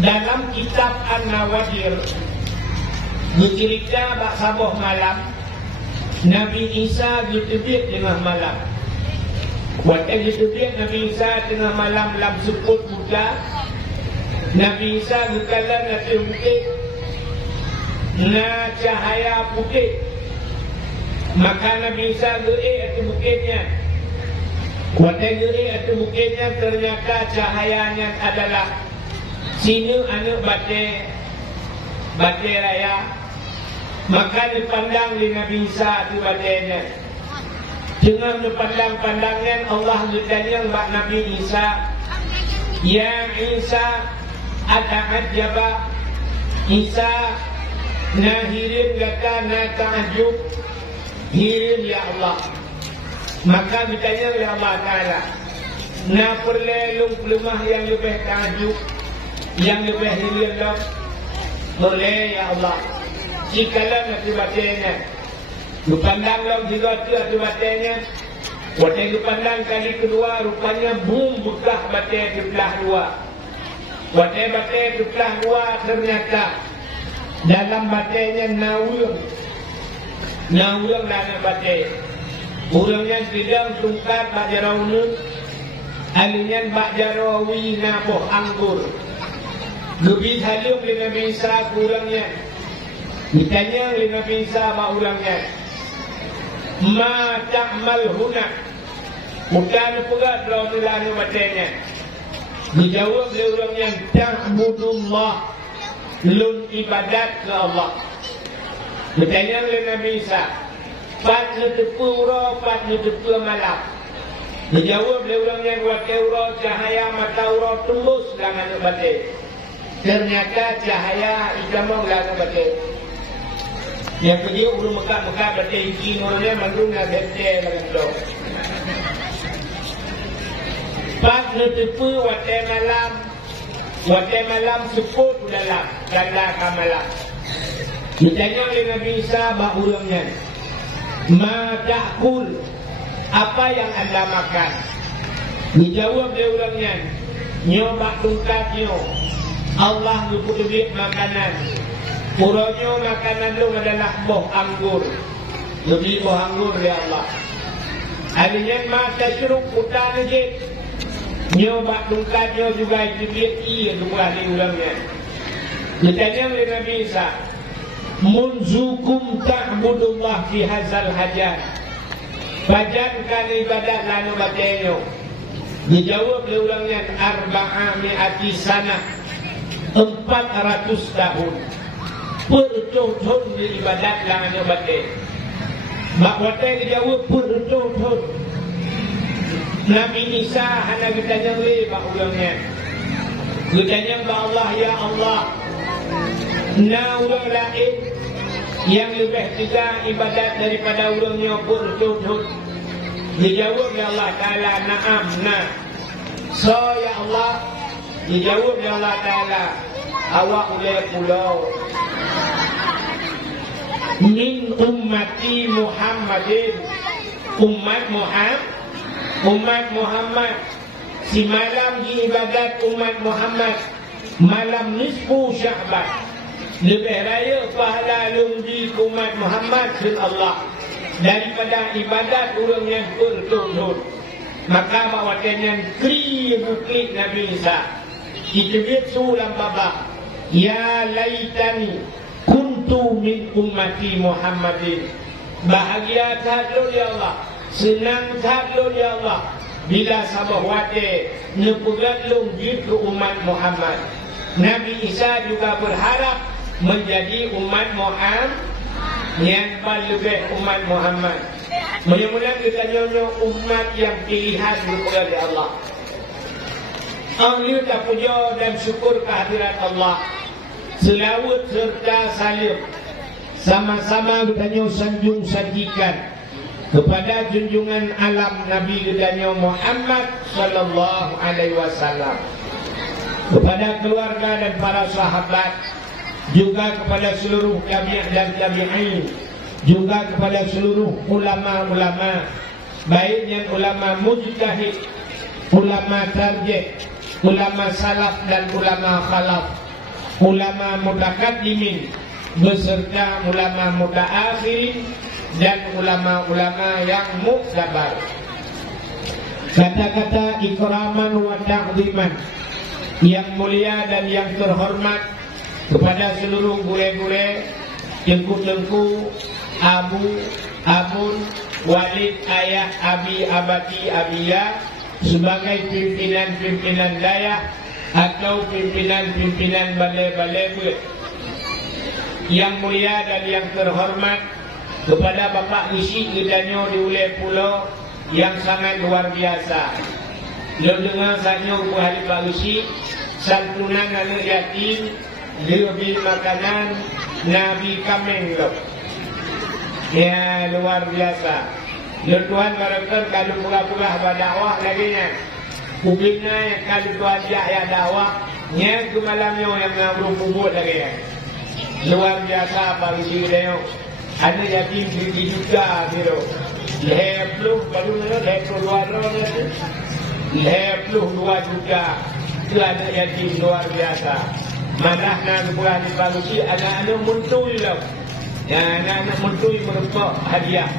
dalam kitab An-Nawadir bercerita bak sabuh malam Nabi Isa ditebik tengah malam. Waktu ditebik Nabi Isa tengah malam lam seput buka. Nabi Isa berkala nanti bukit na cahaya putih. Maka Nabi Isa gerik atas bukitnya. Waktu gerik atas bukitnya ternyata cahayanya adalah sini anak batai raya. Maka dipandang di Nabi Isa itu batainya. Dengan dipandang-pandangnya Allah bertanya kepada Nabi Isa, Ya Isa, ata'ajaba Isa, nahirin kata na ta'ajub, hirin ya Allah. Maka bertanya oleh Allah Ta'ala, na perlelung pelemah yang lebih ta'ajub, yang lebih hirin dong. Boleh ya Allah. Jikalau nanti batainya dipandang dalam juga tu batainya. Waktu dipandang kali kedua rupanya boom bekah batai di belah dua. Waktu batai di belah dua ternyata dalam batainya naurung dalam batai. Urangnya sedang tungkat bak jaraunun, alinya bak jarawi nabuh anggur. Lebih halus di Nabi Isa kurangnya. Ditanya oleh Nabi Isa bak urangnya, Ma ta'mal huna, bukan pegat dalam nilai batanya. Dijawab oleh urangnya, Ta'budullah, lun ibadat ke Allah. Ditanya oleh Nabi Isa, Pat netepu ura, pat netepu malam. Dijawab oleh urangnya, Waktu ura cahaya mata ura tembus dalam batai. Ternyata cahaya idamah dalam batai. Yang kedua urung Mekah batai iki orangnya mandung nak batai dalam dok. Pas netepu waktu malam seput dalam ganda malam. Ditanya oleh Nabi Isa bak urangnya, Ma ta'kul, apa yang anda makan? Dijawab oleh urangnya, Nyo bak tungkat nyo, Allah luput duit makanan. Urangnya makanan lu adalah buah anggur. Lebih buah anggur ya Allah. Alinya mata ceruk putar lagi. Nyo bak tungkatnya juga itu dia iya dua di urangnya. Ditanya oleh Nabi Isa, Munzukum ta'budullah fi hazal hajat. Bajankan ibadat lanu batenya. Dijawab oleh urangnya, Arba'a mi'ati sana, 400 tahun. Percotong di ibadat langanya batin. Mak watai dijawab percotong. Nabi Isa hanya bertanya oleh mak ulangnya. Bertanya kepada Allah, Ya Allah, na ulang lain yang lebih juga ibadat daripada ulangnya percotong. Dijawab oleh Allah Ta'ala, Naam, na. So ya Allah, dijawab oleh Allah Ta'ala, awak boleh pulau min ummati Muhammadin, umat Muhammad si malam di ibadat umat Muhammad malam nisfu Sya'ban lebih raya pahala lumji umat Muhammad bin Allah daripada ibadat orang yang bertunduk. Maka bawatnya kri bukit Nabi Isa itu sulam baba, Ya laitani kuntu min ummati Muhammadin. Bahagia tahadul ya Allah, senang tahadul ya Allah, bila sabah wate nepugat lungjit ke umat Muhammad. Nabi Isa juga berharap menjadi umat Muhammad yang paling lebih umat Muhammad. Mudah-mudahan kita nyonya umat yang pilihan oleh Allah. Ahli tak puja dan syukur kehadirat Allah. Selawat serta salim sama-sama kita sanjung sajikan kepada junjungan alam Nabi kita Muhammad sallallahu alaihi wasallam, kepada keluarga dan para sahabat, juga kepada seluruh tabi'in dan tabi'in, juga kepada seluruh ulama-ulama, baiknya ulama mujtahid, ulama tarjih, ulama salaf dan ulama khalaf, ulama mutakaddimin beserta ulama mutaakhirin dan ulama-ulama yang muktabar. Kata-kata ikraman wa ta'ziman yang mulia dan yang terhormat kepada seluruh bule-bule, jengku-jengku, abu, abun, walid, ayah, abi, abati, abiyah sebagai pimpinan-pimpinan dayah atau pimpinan-pimpinan balai-balai yang mulia dan yang terhormat kepada Bapak Isi Gedanyo di Ulai Pulau yang sangat luar biasa. Lo dengar sanyo ku hari Pak Isi santunan anak yatim, dia beli makanan Nabi Kameng lo. Ya luar biasa. Lo Tuhan mereka kalau pula-pula berdakwah lagi nya. Publiknya yang kalau Tuhan ya dakwah, nya ke malamnya yang ngabrung bubut lagi nya. Luar biasa Pak Isi Gedanyo. Ada yatim beli juga biro. Lepluh baru mana lepluh luar mana tu. Lepluh 2 juta. Itu ada yatim luar biasa. Malah nak bulan di Palusi anak-anak muntui lah. Anak-anak muntui merupakan hadiah.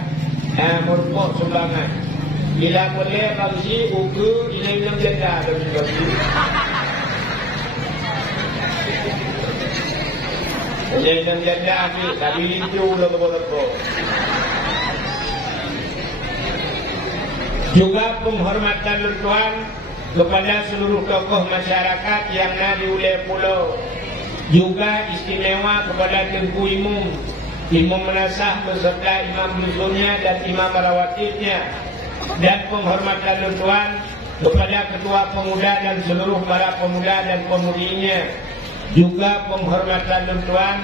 Merupakan sumbangan. Bila boleh Palusi ukur ilang-ilang janda bagi Palusi. Ilang-ilang janda ni tapi lincu lepo-lepo. Juga penghormatan Tuhan kepada seluruh tokoh masyarakat yang ada di Ulai Pulau. Juga istimewa kepada Tengku Imam, Imam Menasah beserta Imam Dusunnya dan Imam Rawatibnya. Dan penghormatan Tuhan kepada Ketua Pemuda dan seluruh para pemuda dan pemudinya. Juga penghormatan Tuhan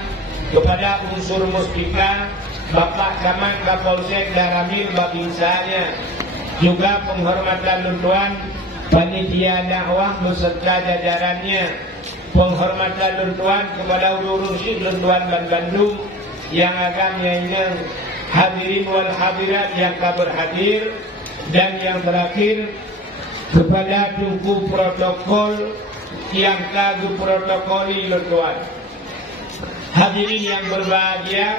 kepada unsur Muspika, Bapak Camat Kapolsek Daramil Babinsanya. Juga penghormatan Tuhan panitia dakwah beserta jajarannya. Penghormatan Tuhan kepada ulur Syekh Tuhan Bandung yang agamnya ini hadirin wal hadirat yang berhadir. Dan yang terakhir kepada tungku protokol yang kagum protokoli Tuhan. Hadirin yang berbahagia,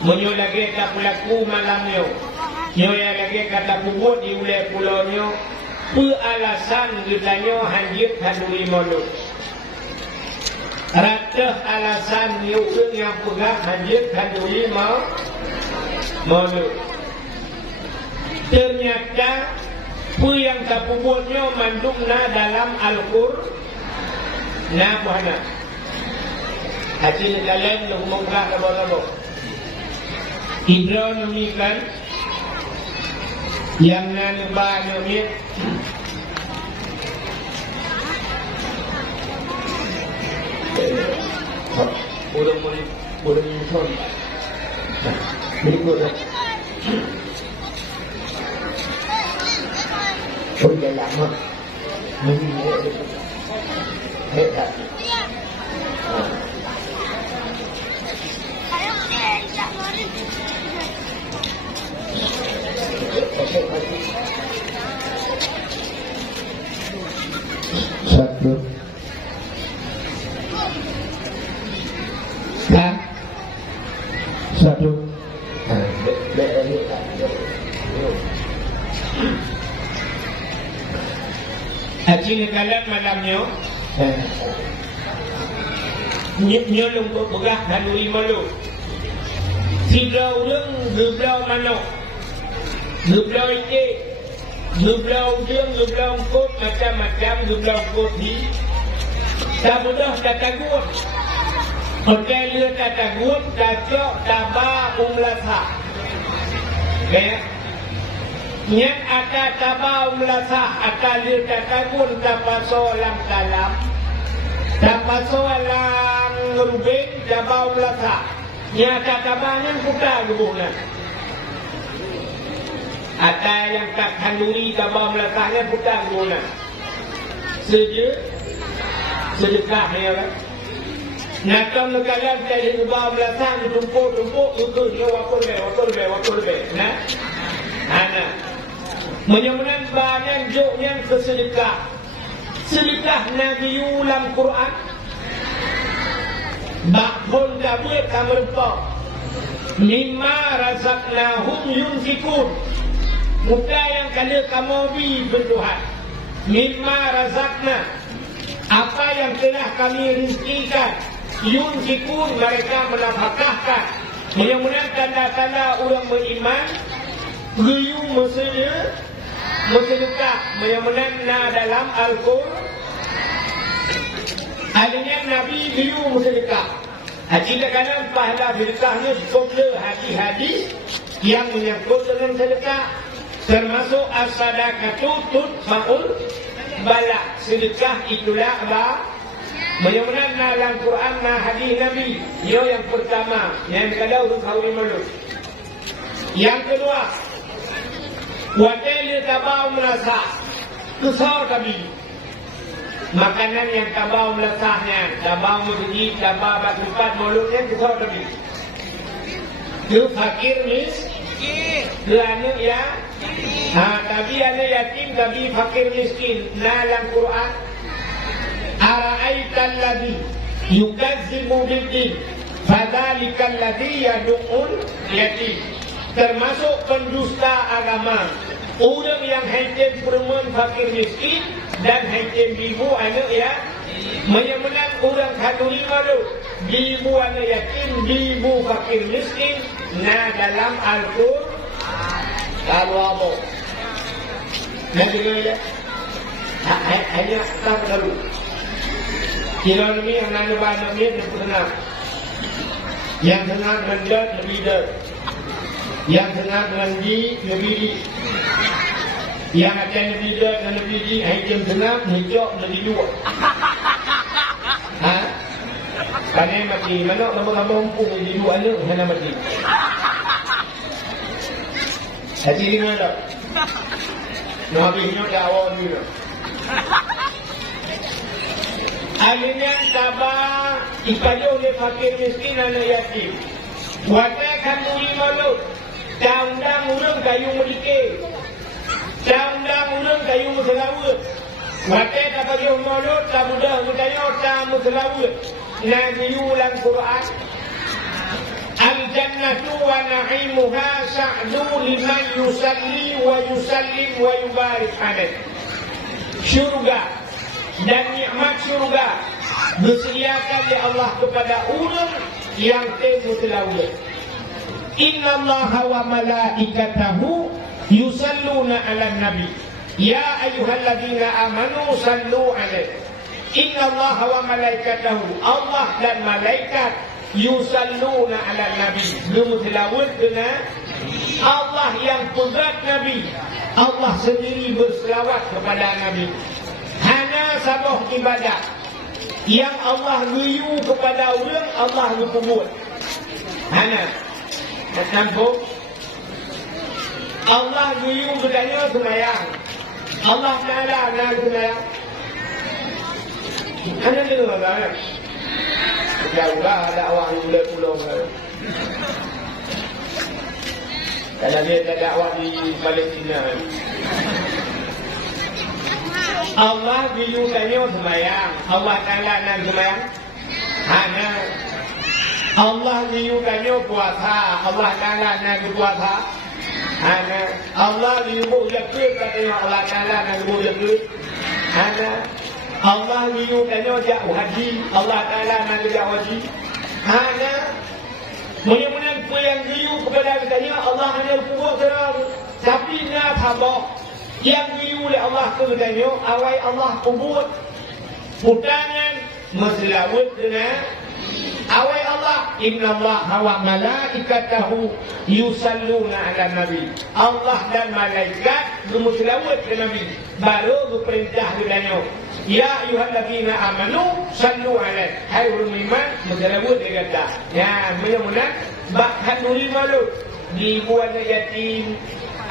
menyo lagi tak pelaku malamnya. Nyo yang lagi kata kubut di Ulai Pulau nyo, alasan gedanyo hanjir kandui mulut. Ratah alasan nyo yang pegang hanjir kandui mulut. Ternyata yang kapubutnya mandumna dalam Al-Qur'an. Nah buhana. Hati kalian lu munggah labo-labo. Ibro numikan yang nanba numit udah muncul. Berikutnya. Oh dia lama. Hebat. Satu. Satu. Haji kalam malamnya nyolong begah dalui malu. Siblau leng, geblau manok, geblau ike, geblau ujung, geblau kot, macam-macam geblau kot di. Tak mudah katagun. Hotel dia katagun, kacok, tabah, umlasah. Okay? Nyat akan tabah umlasah, akan dia katagun, tapaso lang kalam. Tapaso lang rubin, tabah umlasah. Nyat tabahan putar gebunan. Atau yang tak kanduri tabah umlasahnya putar gebunan. Sedekah ya kan? Nakam nekalan saya ubah belasan tumpuk itu dia wakul be. Nah, ana. Menyemunan banyak joknya kesedekah. Sedekah Nabi ulang Quran. Bakpun dabut kamerpok. Mimma razaqnahum yunfikun. Muka yang kena kamu bertuhan. Mimma razaqna. Apa yang telah kami rizkikan. Yunfikun, mereka menafkahkan. Mudah-mudahan tanda-tanda orang beriman guyung maksudnya bersedekah. Mudah-mudahan dalam Al-Quran adanya Nabi guyung bersedekah. Kadang-kadang pahala sedekahnya popular hadis-hadis yang menyangkut dengan sedekah, termasuk as-sadaqatu tutfa'ul bala. Sedekah itulah apa? Mudah-mudahan dalam Quran hadis Nabi. Ini yang pertama. Yang kedua urus hawi malu. Yang kedua, wadai tabau melasa. Kesal kami. Makanan yang tabau melasahnya, tabau menggigit, tabau batupat mulutnya kesal kami. Itu fakir miskin. Kerana ya. Tapi ada yatim, tapi fakir miskin. Dalam Quran. Ara'aital ladzi yukazzibu bid-din fadzalikal ladzi yad'ul yatim. Termasuk pendusta agama, orang yang hancur perempuan fakir miskin dan hancur ibu anak ya. Menyamakan orang kanduri malu ibu anak yatim, ibu fakir miskin. Dalam Al-Quran kalau apa nak dengar ya, hanya tak lalu. Kira ni yang nak lepas ni yang senang. Yang senang mendat lebih dat. Yang senang menji lebih di. Yang akan lebih dat dan lebih di, yang senang menjok lebih dua. Kerana mati mana nama-nama mumpung jadi dua anak mana mati. Hati ni mana? Nabi-nya dakwah ni lah. Akhirnya tabah ibadah oleh fakir miskin anak yatim. Wadah kanduri malu. Undang urang kayu medikir. Undang urang kayu muselawut. Wadah tak bagi malu. Tak mudah bertanya. Tak muselawut. Nabi ulang Quran. Al-jannatu wa na'imuha sa'du liman yusalli wa yusallim wa yubarik alaih. Syurga dan nikmat syurga disediakan oleh Allah kepada orang yang berselawat. Inna Allaha wa malaikatahu yusalluna 'alan nabi. Ya ayyuhalladzina amanu sallu 'alaihi. Inna Allaha wa malaikatahu, Allah dan malaikat yusalluna 'alan nabi. Berselawat dengan Allah yang kudrat nabi. Allah sendiri berselawat kepada nabi. Hanya sabah ibadat yang Allah riu kepada orang, Allah berkubur. Hanya nampak Allah riu bedanya semayang. Allah Ta'ala nak semayang. Hanya dengar lah. Jauhlah ada awak yang boleh pulang. Kalau dia ada awak di Palestina. Allah diutannya sembahyang. Allah Ta'ala nak sembahyang. Hanya Allah diutannya puasa. Allah Ta'ala nak puasa. Hanya Allah diubah yakut katanya Allah Ta'ala nak ubah yakut. Hanya Allah diutannya jauh haji. Allah Ta'ala nak jauh haji. Hanya mudah-mudahan yang diu kepada katanya Allah hanya kubur terang. Tapi nak tambah yang diu oleh Allah kepadanya awal Allah kubur putangan meselawat dengan awal Allah. Inna Allaha wa malaikatahu yusalluna 'alan nabi. Allah dan malaikat berselawat ke nabi. Baru berperintah kepadanya, ya ayyuhalladzina amanu sallu 'alaihi. Hai orang beriman berselawat dia kata. Ya mudah-mudahan bakat nuri malu ibu anak yatim,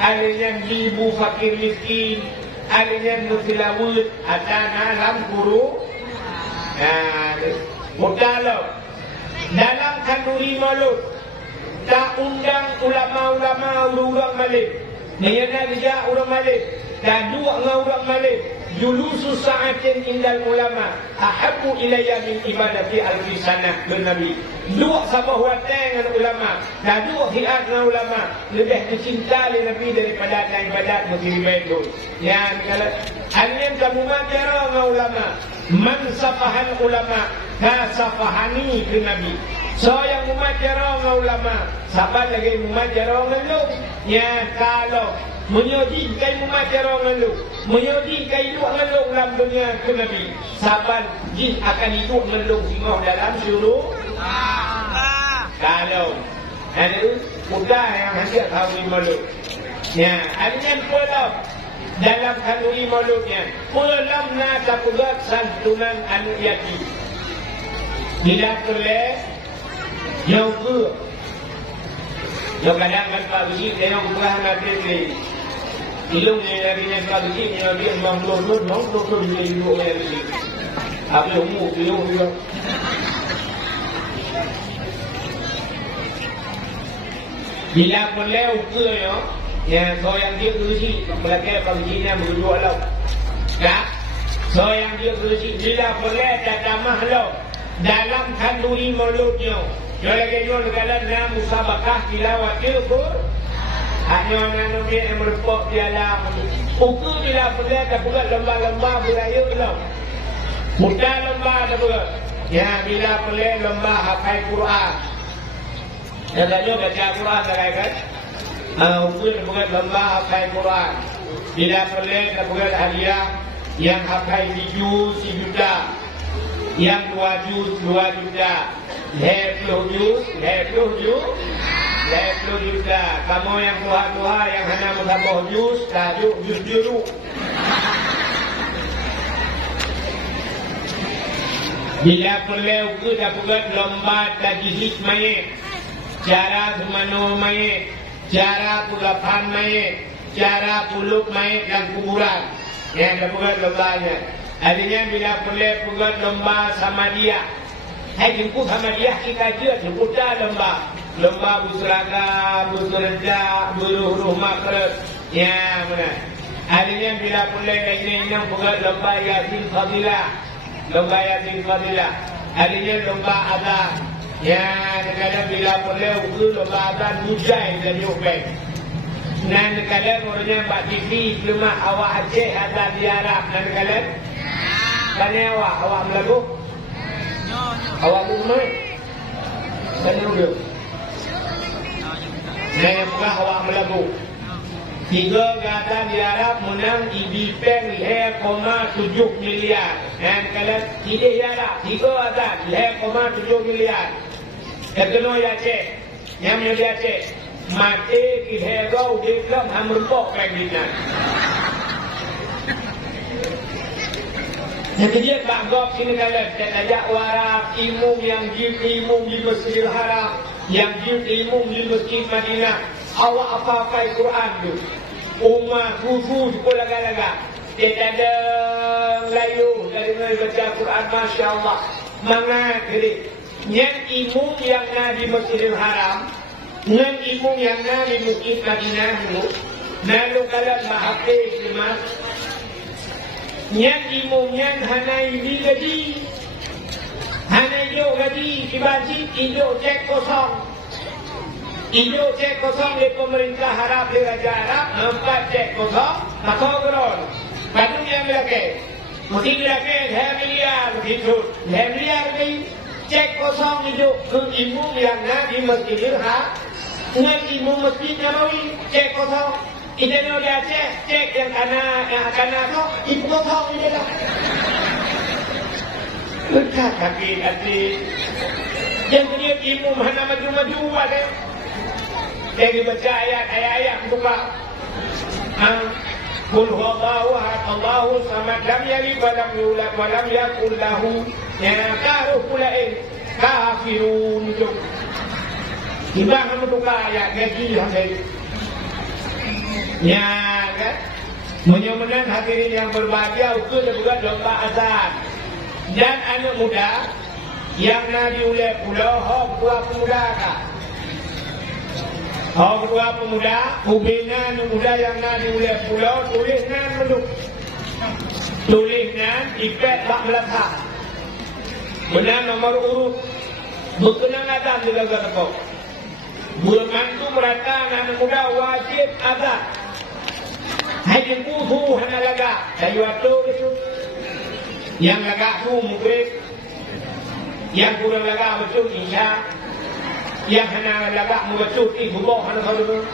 ada yang ibu fakir miskin, ada yang berselawat atas dalam guru. Mutalau dalam kanduri malu tak undang ulama-ulama orang Malik. Menyana dia orang Malik. Dan dua dengan orang Malik. julusus sa'atin indal ulama ahabbu ilayya min ibadati alfi sanah bin Nabi. Dua sama huatang dengan ulama dan dua hiat dengan ulama lebih dicinta oleh Nabi daripada ibadat Masjid Baitul. Yang kalau angin kamu macara dengan ulama, man safahan ulama kasafahani bin Nabi. So yang memacara dengan ulama, sahabat lagi memacara dengan lu. Ya kalau menyodi kai memacara dengan lu, menyodi kai hidup dengan lu dalam dunia ke Nabi, sahabat jin akan hidup dengan lu singguh dalam syurga. Kalau ada mudah yang hendak tahu maulud. Ya, adanya pulau dalam kandungi mauludnya. Pulau na tapugat santunan anu yati. Bila boleh yang ke yang kadang-kadang pagi tengok buah nanti ni ilung ni dari pagi ni dia mengulur dia dulu ni apa umur ilung juga bila boleh ukur ya so yang dia berusi belakang pagi ni berdua lah tak so yang dia berusi bila boleh tatamah lo dalam kandungi mauludnya. Yo lagi jual dalam nama musabakah tilawat Al-Qur'an. Hanya anak dia yang merepok dia lah. Ukur bila boleh tak buat lomba-lomba budaya belum. Mudah lomba tak buat. Ya bila boleh lomba hafal Quran. Ya tanya baca Quran tak kan? Ukur buat lomba hafal Quran. Bila boleh tak buat hadiah yang hafal 7 juta. Yang 2 juz 2 juta. 10 juta. Kamu yang tua-tua yang hanya menambah juz, tajuk juz biru. Bila perlu kita buat lomba tajhid mayit, cara memanu mayit, cara pulapan mayit, cara puluk mayit dan kuburan. Yang kita buat lombanya. Artinya bila boleh buat lomba sama dia. Hai jemput sama dia kita je jemput dah lomba. Lomba busraga, busreja, buruh makrut. Ya benar. Artinya bila boleh ini yang buat lomba Yasin Fadilah. Lomba Yasin Fadilah. Artinya lomba azan. Ya kadang bila boleh ukur lomba azan mujai jadi ubay. Dan kadang orangnya Mbak TV cuma awak Aceh azan di Arab. Dan kadang tanya awak melagu? Awak rumah? Tanya dulu. Saya pernah awak melagu. 3 kata di Arab menang IBPeng 1,7 miliar. Dan kalau tidak di Arab, 3 kata 1,7 miliar. Terkenal ya Aceh. Yang menjadi Aceh. Mati kihegau di dalam hamrempok kaginan. Yang dia bagok sini kalau tajak warak imum yang jil imum di Masjidil Haram, yang jil imum di Masjid Madinah, awak apa-apa Quran tu. Umat kufu sekolah galaga. Dia tak ada layu dari baca Quran, Masya Allah. Mangat kiri. Yang imum yang ada di Masjidil Haram, dengan imum yang ada di Masjid Madinah tu, lalu kalau mahafiz lima. Yang imumnya hana ini gaji, hana hijau gaji di masjid hijau cek kosong di pemerintah Arab di Raja Arab 4 cek kosong atau geron. Padahal yang lagi, mesti lagi 2 miliar begitu, 2 miliar ni cek kosong hijau ke imum yang ada di Masjidil Haram, dengan imum Masjid Nabawi cek kosong. Ini dia cek yang kanan tu ibu kau ini dah. Lekat kaki hati. Yang dia imam hana maju-maju ada. Dia baca ayat buka. Qul huwallahu ahad Allahu samad lam yalid wa lam yulad wa lam yakul lahu kafirun. Ibang buka ayat gaji hari. Ya kan? Mudah-mudahan hadirin yang berbahagia ukur dan juga lomba azan. Dan anak muda yang nadi oleh pulau hok dua pemuda kah? Hok dua pemuda, hubungan muda yang nadi oleh pulau tulis nan menduk. tulisnya ipet bak meletak. Benar nomor urut. Berkenang adam juga kata. Bulan mantu merata anak muda wajib azan. Hanya kuhu hana laga. Kayu atu itu. Yang laga tu mughrib. Yang kurang laga betul isya. Yang hana laga betul ibu hana kalau.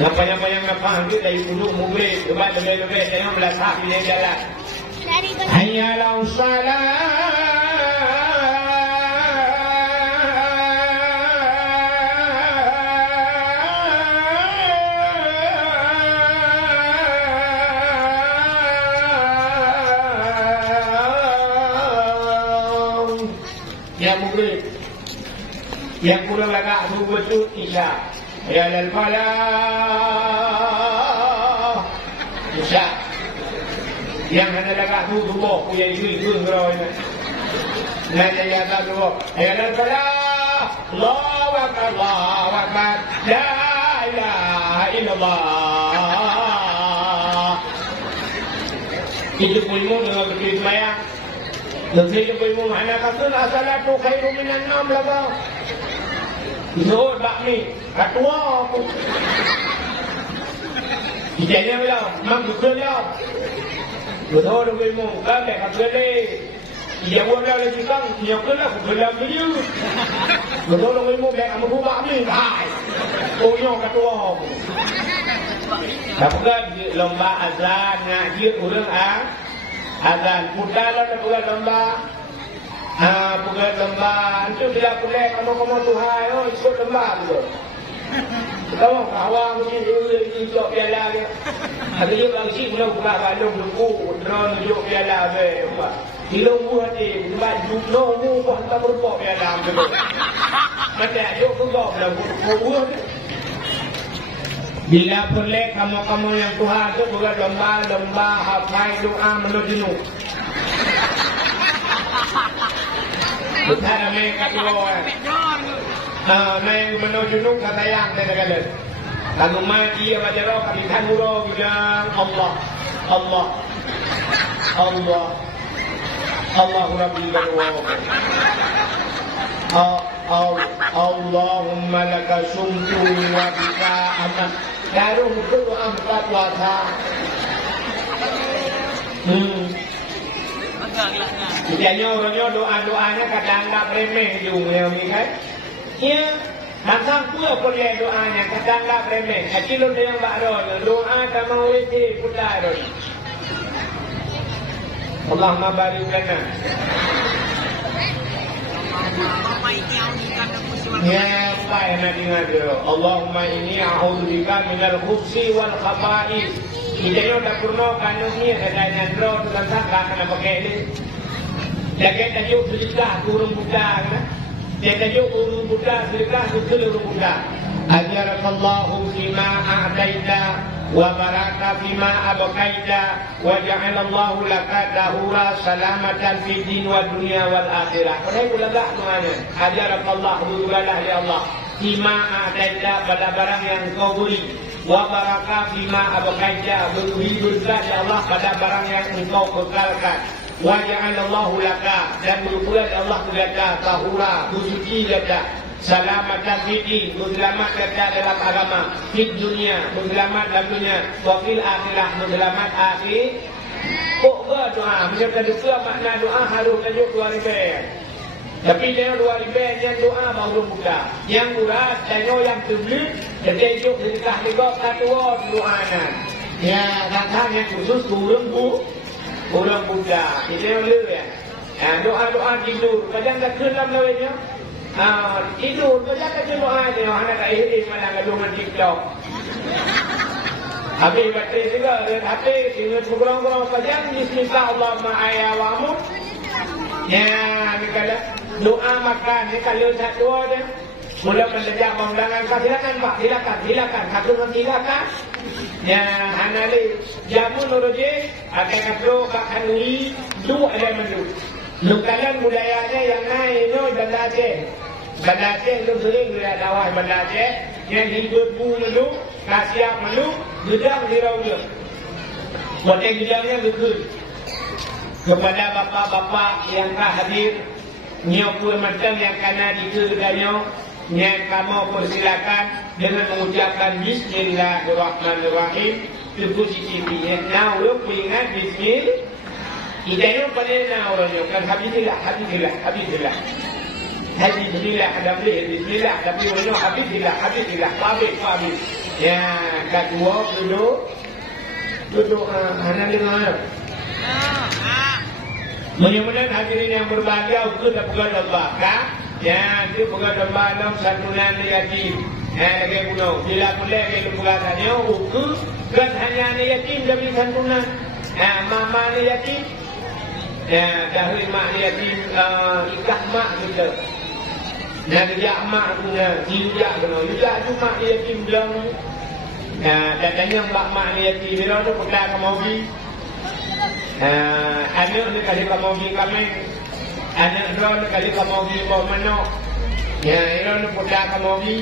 Apa yang faham dia dari dulu mughrib. Lepas lebih-lebih saya melasak di jalan. Hayya lau salat. Yang mughrib, yang kurang lagak tu betul isya. Ya lal falah isya. Yang hanya lagak tu subuh punya isu ngeroi ni. Nanti ya tak tu. Ya lal falah, Allahu akbar, Allahu akbar, la ilaha illallah. Itu pun dengan berdiri semayang. Lebih lebih mana kata as-salatu khairum minan naum lah. Zuhur bakmi katua aku. Ijanya bila mang betul lah. Zuhur lebih mu kan dah kata le. Ijanya bila le cikang, ijanya kena kelam dia. Zuhur lebih mu dah amu bakmi hai. Oh yo katua aku. Dapat lomba azan ngaji orang azan putar lah bukan lomba. Bukan lomba. Itu bila boleh kamu Tuhan ikut lomba tu. Kamu kawan mesti ikut piala dia. Ada dia bagi si mula buka balong luku drone tunjuk piala be. Hilong buat dia buat jumlah mu buat tak berpok piala tu. Macam ayuk tu kau dah buat. Bila boleh kamu yang Tuhan tu bukan lomba hafal doa menuju. Betul mereka keluar. Naik menuju kata yang kata. Kalau mati baca roh kami tanuro bilang Allah, Allah, Allah, Allahu Rabbil Allahumma laka sumtu wa bika aman. Darung itu doa empat wasa. Biasanya orangnya doa-doanya kadang tak remeh juga kan? Ya, datang pula boleh doanya kadang tak remeh. Kecil ada yang baru doa tak mau itu pula tu. Allahumma barik lana. Ya, baik nak dengar dulu. Allahumma inni a'udzubika minal khubsi wal khaba'is. Kita ni dah purno kanun ni ada yang roh tentang kena pakai ni. Jaga tajuk sedekah turun budak kan. Dia tajuk turun budak sedekah turun budak. Ajarakallahu fima a'taita wa baraka fima abqaita wa ja'alallahu laka dahura salamatan fid din wa dunya wal akhirah. Kalau ulama semuanya ajarakallahu ya Allah fima a'taita pada barang yang kau beri wa baraka fima abqaita beri berkah ya Allah pada barang yang engkau kekalkan. Wa ja'alallahu laka dan berpula Allah kepada tahura bersuci jaga salamatan fid selamat jaga dalam agama fid dunia selamat dalam dunia wa fil akhirah selamat akhir. Kok berdoa macam doa makna doa harus tajuk 2 tapi dia 2 yang doa baru buka yang murah dan yang terbeli jadi tajuk sedekah juga satu doana ya datang yang khusus orang Buddha, ini boleh ya. Doa tidur, kadang tak kelam lawanya. Tidur, kadang tak doa ni, anak tak ihrim malah gadungan TikTok. Habis baterai juga, habis ingat kurang-kurang kadang bismillah Allahumma ayawamu. Ya, ni kala doa makan ni kalau satu dia. Mula mendadak undangan silakan Pak, silakan. Satu silakan. Ya, hanali jamu nuruji akan kapro bakani du ada menu. Lukalan budayanya yang naik itu belajar lu sering lihat dawah belajar yang hidup bu menu, kasiap menu gedang di raunya. Buat yang gedangnya gekut. Kepada bapa-bapa yang tak hadir, nyokul macam yang kena dikedanyo, yang kamu persilakan dengan mengucapkan Bismillahirrahmanirrahim. Itu positifnya. Now, lu ingat Bismillah. Idanya pada nak orangnya kan Habibullah. Bismillah ada boleh Bismillah tapi orangnya Habibullah. Pabrik. Ya, kedua duduk hana dengar. Mudah-mudahan hadirin yang berbahagia itu dah pegang domba, kan? Ya, itu pegang domba dalam santunan yatim. Lagi pulau. Bila mulai kita pegang tanya, ukur kan hanya yatim demi santunan. Mama ni yatim. Ya, dahulu mak ni yatim ikah mak kita. Dan dia mak punya tidak kena. Tidak tu mak ni yatim bilang. Katanya mak ni yatim bila tu pegang kamu pergi. Anak ni kali kamu pergi kami. Anak dia kali kamu pergi bawa manok. Ya, dia ni pegang kamu pergi.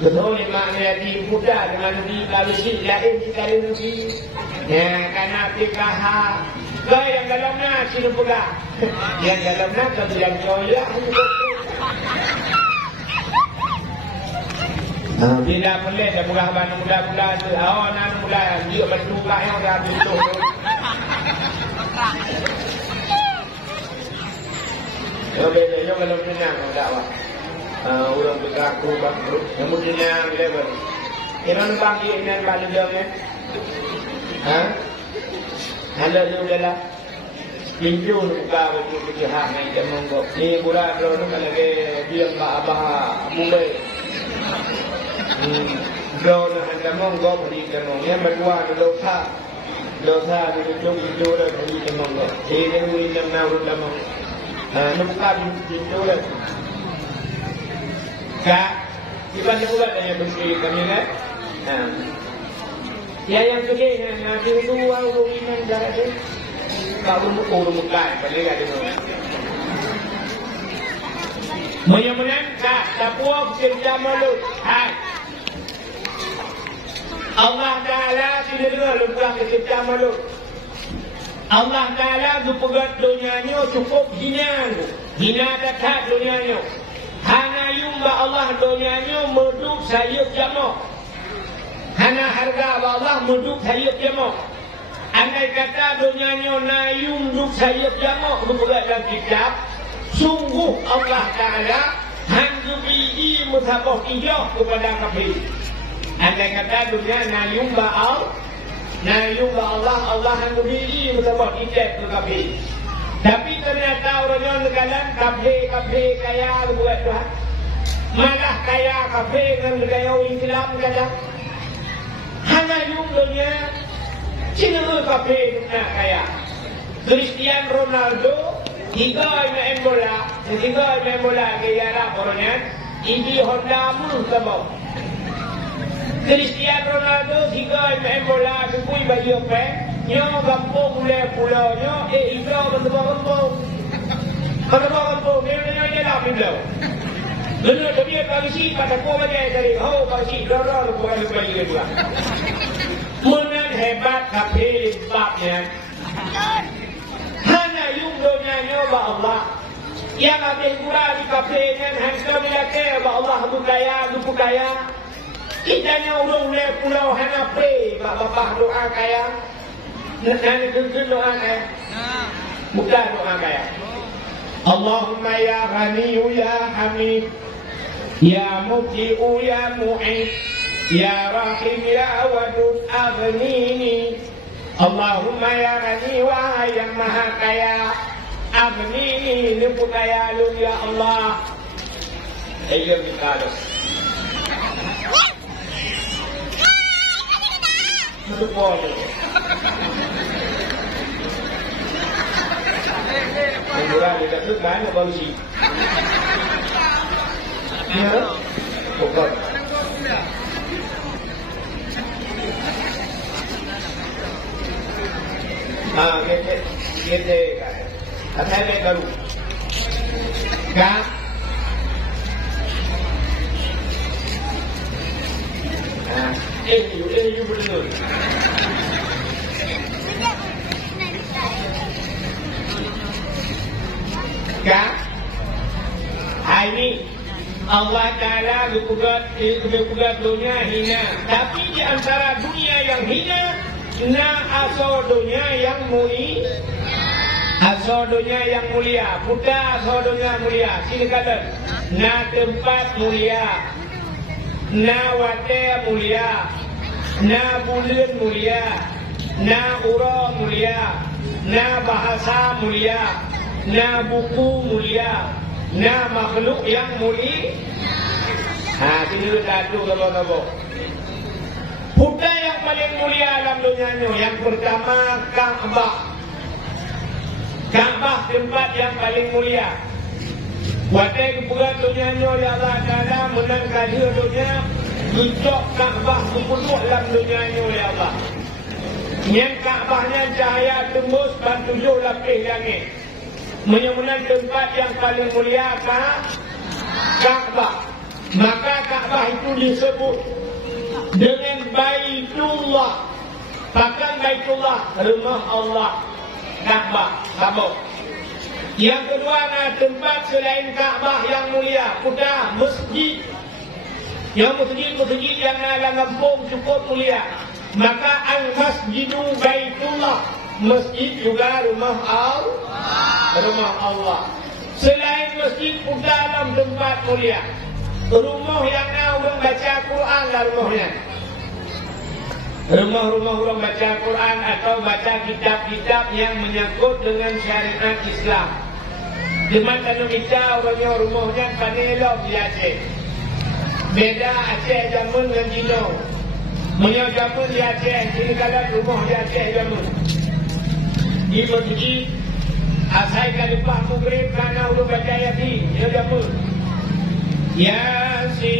Betul ni mak ni yatim muda dengan di lalu si lain sekali nanti. Ya, karena tikah. Kau yang dalamnya sini pula. Yang dalamnya kau yang joya. Bila boleh dah mula ban mula tu. Nan mula dia bertukar yang dah tutup. Yo beda yo kalau menang dakwah. Orang berlaku bangkrut. Kemudian level. Kira nampak ini dan balik dia ni. Hala tu adalah pintu buka baju kecihak yang dia monggok. Ni budak kalau tu kalau dia abah Mumbai. Kalau nak hendak monggok beri dia monggok. Yang berdua tu dosa tu pintu dah beri dia monggok. Dia beri dia nak monggok. Nak buka pintu dah. Kak, iban dia pula yang beri kami kan. Yang kedua, nanti itu orang iman jarak dia. Kalau rumah lain, boleh ada orang. Mudah-mudahan tak puas kerja malu. Allah Taala tidak dengar lupa kerja malu. Allah Taala tu pegat dunianya cukup hina dekat dunianya. Hana yumba Allah dunianya merduk sayup jamak. Hana harga Allah muduk sayup jamak. Andai kata dunianya nayung duk sayup jamak berpegat dalam kitab, sungguh Allah Ta'ala hantu biji musabah ijah kepada kafir. Andai kata dunia nayung ba'al, nayung ba'allah, Allah hantu biji musabah ijah ke kafir. Tapi ternyata orangnya negalan kafir kaya berbuat Tuhan. Malah kaya kafir dengan gaya Islam kadang. Hanya yung dunia sino kafir na kaya Cristiano Ronaldo hingga main bola gaya orangnya hindi Honda mo sama Cristiano Ronaldo hingga main bola supui baju pe nyo kampung mula pulau nyo ito kampung nyo lah pindah Lalu dia kawisi pada kau bagai dari kawisi doror bukan bagi dia. Menan hebat kafir babnya. Hana yung dunia nyoba Allah. Yang habis pula di kafirnya hangsa milake ba Allah buku kaya. Kita orang le pulau hana pe bapak doa kaya. Nanti tuntun doa kaya. Bukan doa kaya. Allahumma ya Ghani ya Hamid. Ya Mubdi'u ya Mu'id Ya Rahim ya Wadud Aghnini Allahumma ya Ghani wahai yang maha kaya Aghnini lipu kaya lu ya Allah Ayo kita Itu boleh Murah dia tak kan apa sih Ya, bukan. Kita apa yang baru? Kah? you betul. Kan? Hari ni Allah Ta'ala berkugat dunia hina. Tapi di antara dunia yang hina, na asal dunia yang mulia. Asal dunia yang mulia. Putar asal dunia mulia. Sini kata, na tempat mulia, na wadah mulia, na bulan mulia, na urang mulia, na bahasa mulia, na buku mulia, na makhluk yang mulia. Sini satu kalau Buddha yang paling mulia alam dunia ini. Yang pertama Ka'bah. Ka'bah tempat yang paling mulia. Wadah kebukaan dunia ini oleh Allah Ta'ala menang kadir dunia. Untuk Ka'bah kupuluk dalam dunia ini oleh Allah. Yang Ka'bahnya cahaya tembus dan 7 lapis langit. Menyembuhkan tempat yang paling mulia Ka'bah. Maka Ka'bah itu disebut dengan Baitullah. Bahkan Baitullah, rumah Allah. Ka'bah, sabuk. Yang kedua, tempat selain Ka'bah yang mulia, kuda masjid. Yang masjid yang dalam kampung cukup mulia. Maka al-masjidu Baitullah. Masjid juga rumah Allah. Selain masjid pun dalam tempat mulia. Rumah yang orang baca Quran lah rumahnya. Rumah-rumah orang baca Quran atau baca kitab-kitab yang menyangkut dengan syariat Islam. Di mana kita orangnya rumahnya panelok di Aceh. Beda Aceh zaman dengan Cina. Punya zaman di Aceh, sini kalau rumah di Aceh zaman. Di masjid, asal lepas maghrib kerana orang baca Yasin, dia zaman. Yasin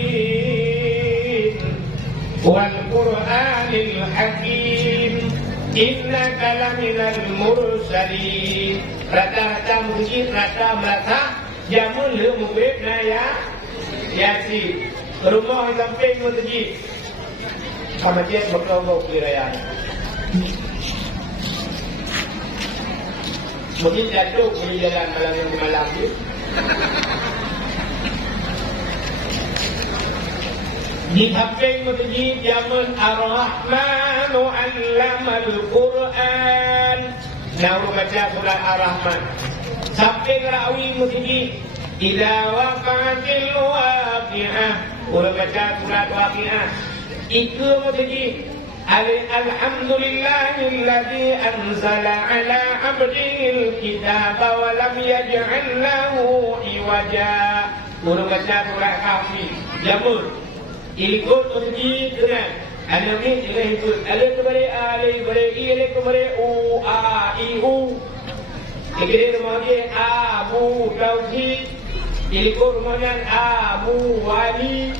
wal Qur'anil Hakim innaka laminal mursalin. Rata-rata masjid, rata-rata jamun le maghrib na Yasin. Rumah samping masjid. Masjid berkau kirayaan. Masjid jatuh di jalan malam yang malam tu. Di samping masjid zaman Ar-Rahmanu 'allamal Quran. Nah, baca surah Ar-Rahman. Samping rawi masjid idza waqa'atil waqi'ah. Orang baca surah Waqi'ah. Itu masjid Alhamdulillahilladzi anzala ala 'abdihil kitaba wa lam yaj'al lahu iwaja. Orang baca surah Kahfi. Jamur ikut masjid dengan anak ni dengan ikut alif kepada alif kepada i alif kepada u a i u. Ikut rumahnya Abu Tauhid. Ikut rumahnya Abu Wali.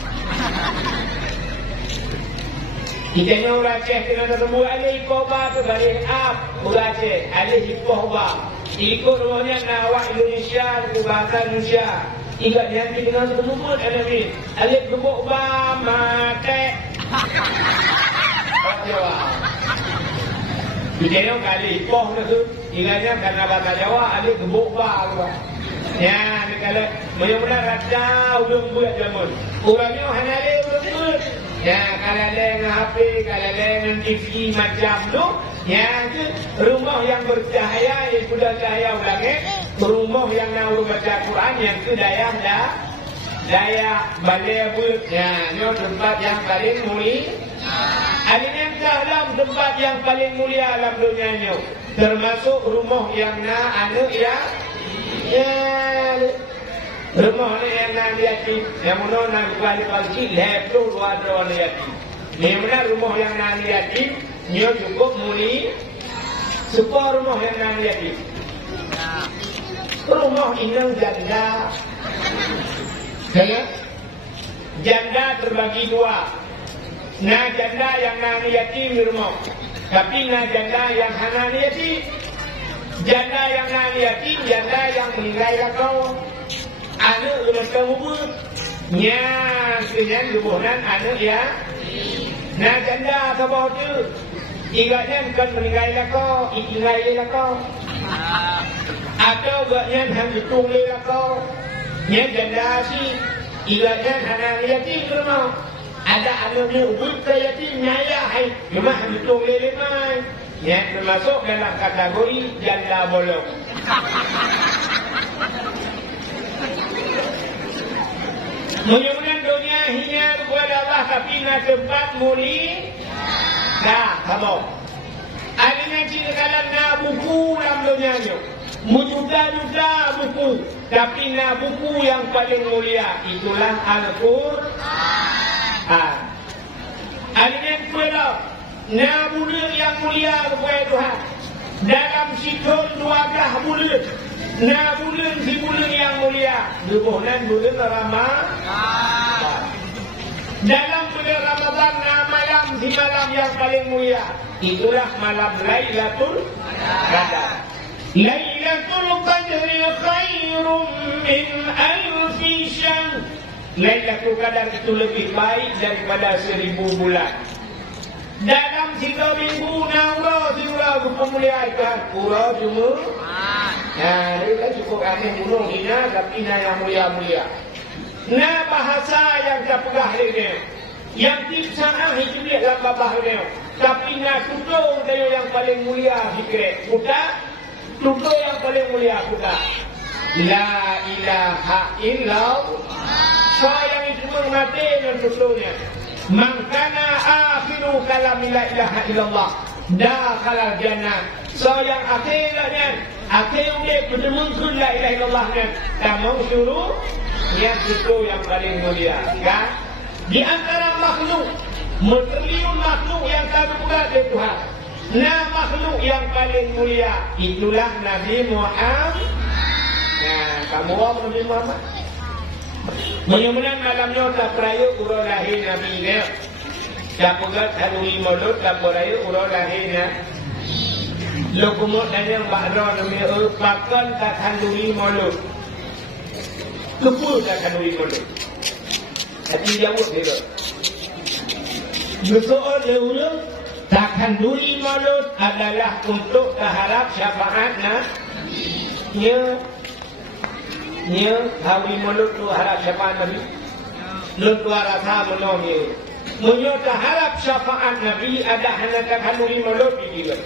Kita ni orang Aceh kena ketemu alif koba tu balik ab orang Aceh alif koba. Ikut rumahnya Nawak Indonesia tu bahasa Indonesia. Ingat yang kita dengan ketemu pun ada ni alif gebuk ba mate. Jawa. Kita ni kali poh tu ingatnya karena bahasa Jawa alif gebuk ba tu. Ya, ni kalau benar-benar raja ulung buat jamun. Orangnya hanya alif ulung buat. Ya, kalau dengan HP, kalau dengan TV macam tu, ya, rumah yang bercahaya, yang sudah cahaya ulangnya, rumah yang nak baca Quran, yang ke daya balai but, ya, ini tempat yang paling mulia. Ini dalam tempat yang paling mulia dalam dunia ini, termasuk rumah yang nak anu ya. Rumah ni yang nak liatin, yang mana nak balik pagi, lepas luar luar liatin. Ni mana rumah yang nak liatin, dia cukup mulia. Supaya rumah yang nak liatin. Rumah ini janda. Janda terbagi dua. Nah janda yang nak liatin di rumah, tapi nah janda yang hana liatin. Janda yang nak liatin, janda yang meninggal kau. Anak rumah kamu pun nya dengan hubungan anak ya. Nah janda khabar tu igatnya bukan meninggal kau, itinggal kau. Atau buatnya hang hitung kau. Nya janda si igatnya anak yatim ke rumah. Ada anak ni ubud ke yatim nyaya hai. Cuma hang hitung mai. Ya termasuk dalam kategori janda bolong. Mudah-mudahan dunia hina kepada Allah tapi nak tempat muli. Dah, kamu. Ada nanti kalau nak buku dalam dunia ni. Mujuda-juda buku. Tapi nak buku yang paling mulia. Itulah Al-Quran. Ada nanti pula. Nak bulan yang mulia kepada Tuhan. Dalam situl 12 bulan. Nah bulan si bulan yang mulia. Bulan Ramadan. Dalam bulan Ramadan nah malam si malam yang paling mulia. Itulah malam Lailatul Qadar. Lailatul Qadri khairum min alfi syahr. Lailatul Qadar itu lebih baik daripada 1000 bulan. Dalam 3 minggu naura pemuliaan pura cuma. Nah, dia cukup aneh gunung hina tapi nah yang mulia-mulia. Nah bahasa yang tak pegah dia. Yang tipsana itu dia dalam babah dia. Tapi nah tutur dia yang paling mulia fikir. Buta tutur yang paling mulia buta. La ilaha illallah. Saya itu mengerti dengan tuturnya. Mangkana akhiru kalam la ilaha illallah dakhala jannah. So yang akhirnya akhir dia berdemun la ilaha illallah nya kamu suruh yang itu yang paling mulia kan di antara makhluk bertriliun makhluk yang kami buat dari Tuhan. Nah makhluk yang paling mulia itulah Nabi Muhammad. Nah kamu Nabi Muhammad. Mudah-mudahan malamnya tak peraya urut lahir Nabi dia. Tak pegat hadui mulut tak peraya urut lahirnya. Lo kumut dan yang bakra Nabi pakan tak hadui mulut. Kepul tak hadui mulut. Hati jawab dia. Bersoal dia tak hadui mulut adalah untuk terharap syafaatnya. Nya hawi mulut tu harap syafaat Nabi. Lut tu rasa menolong. Munyo harap syafaat Nabi ada hanya tak hawi mulut dia.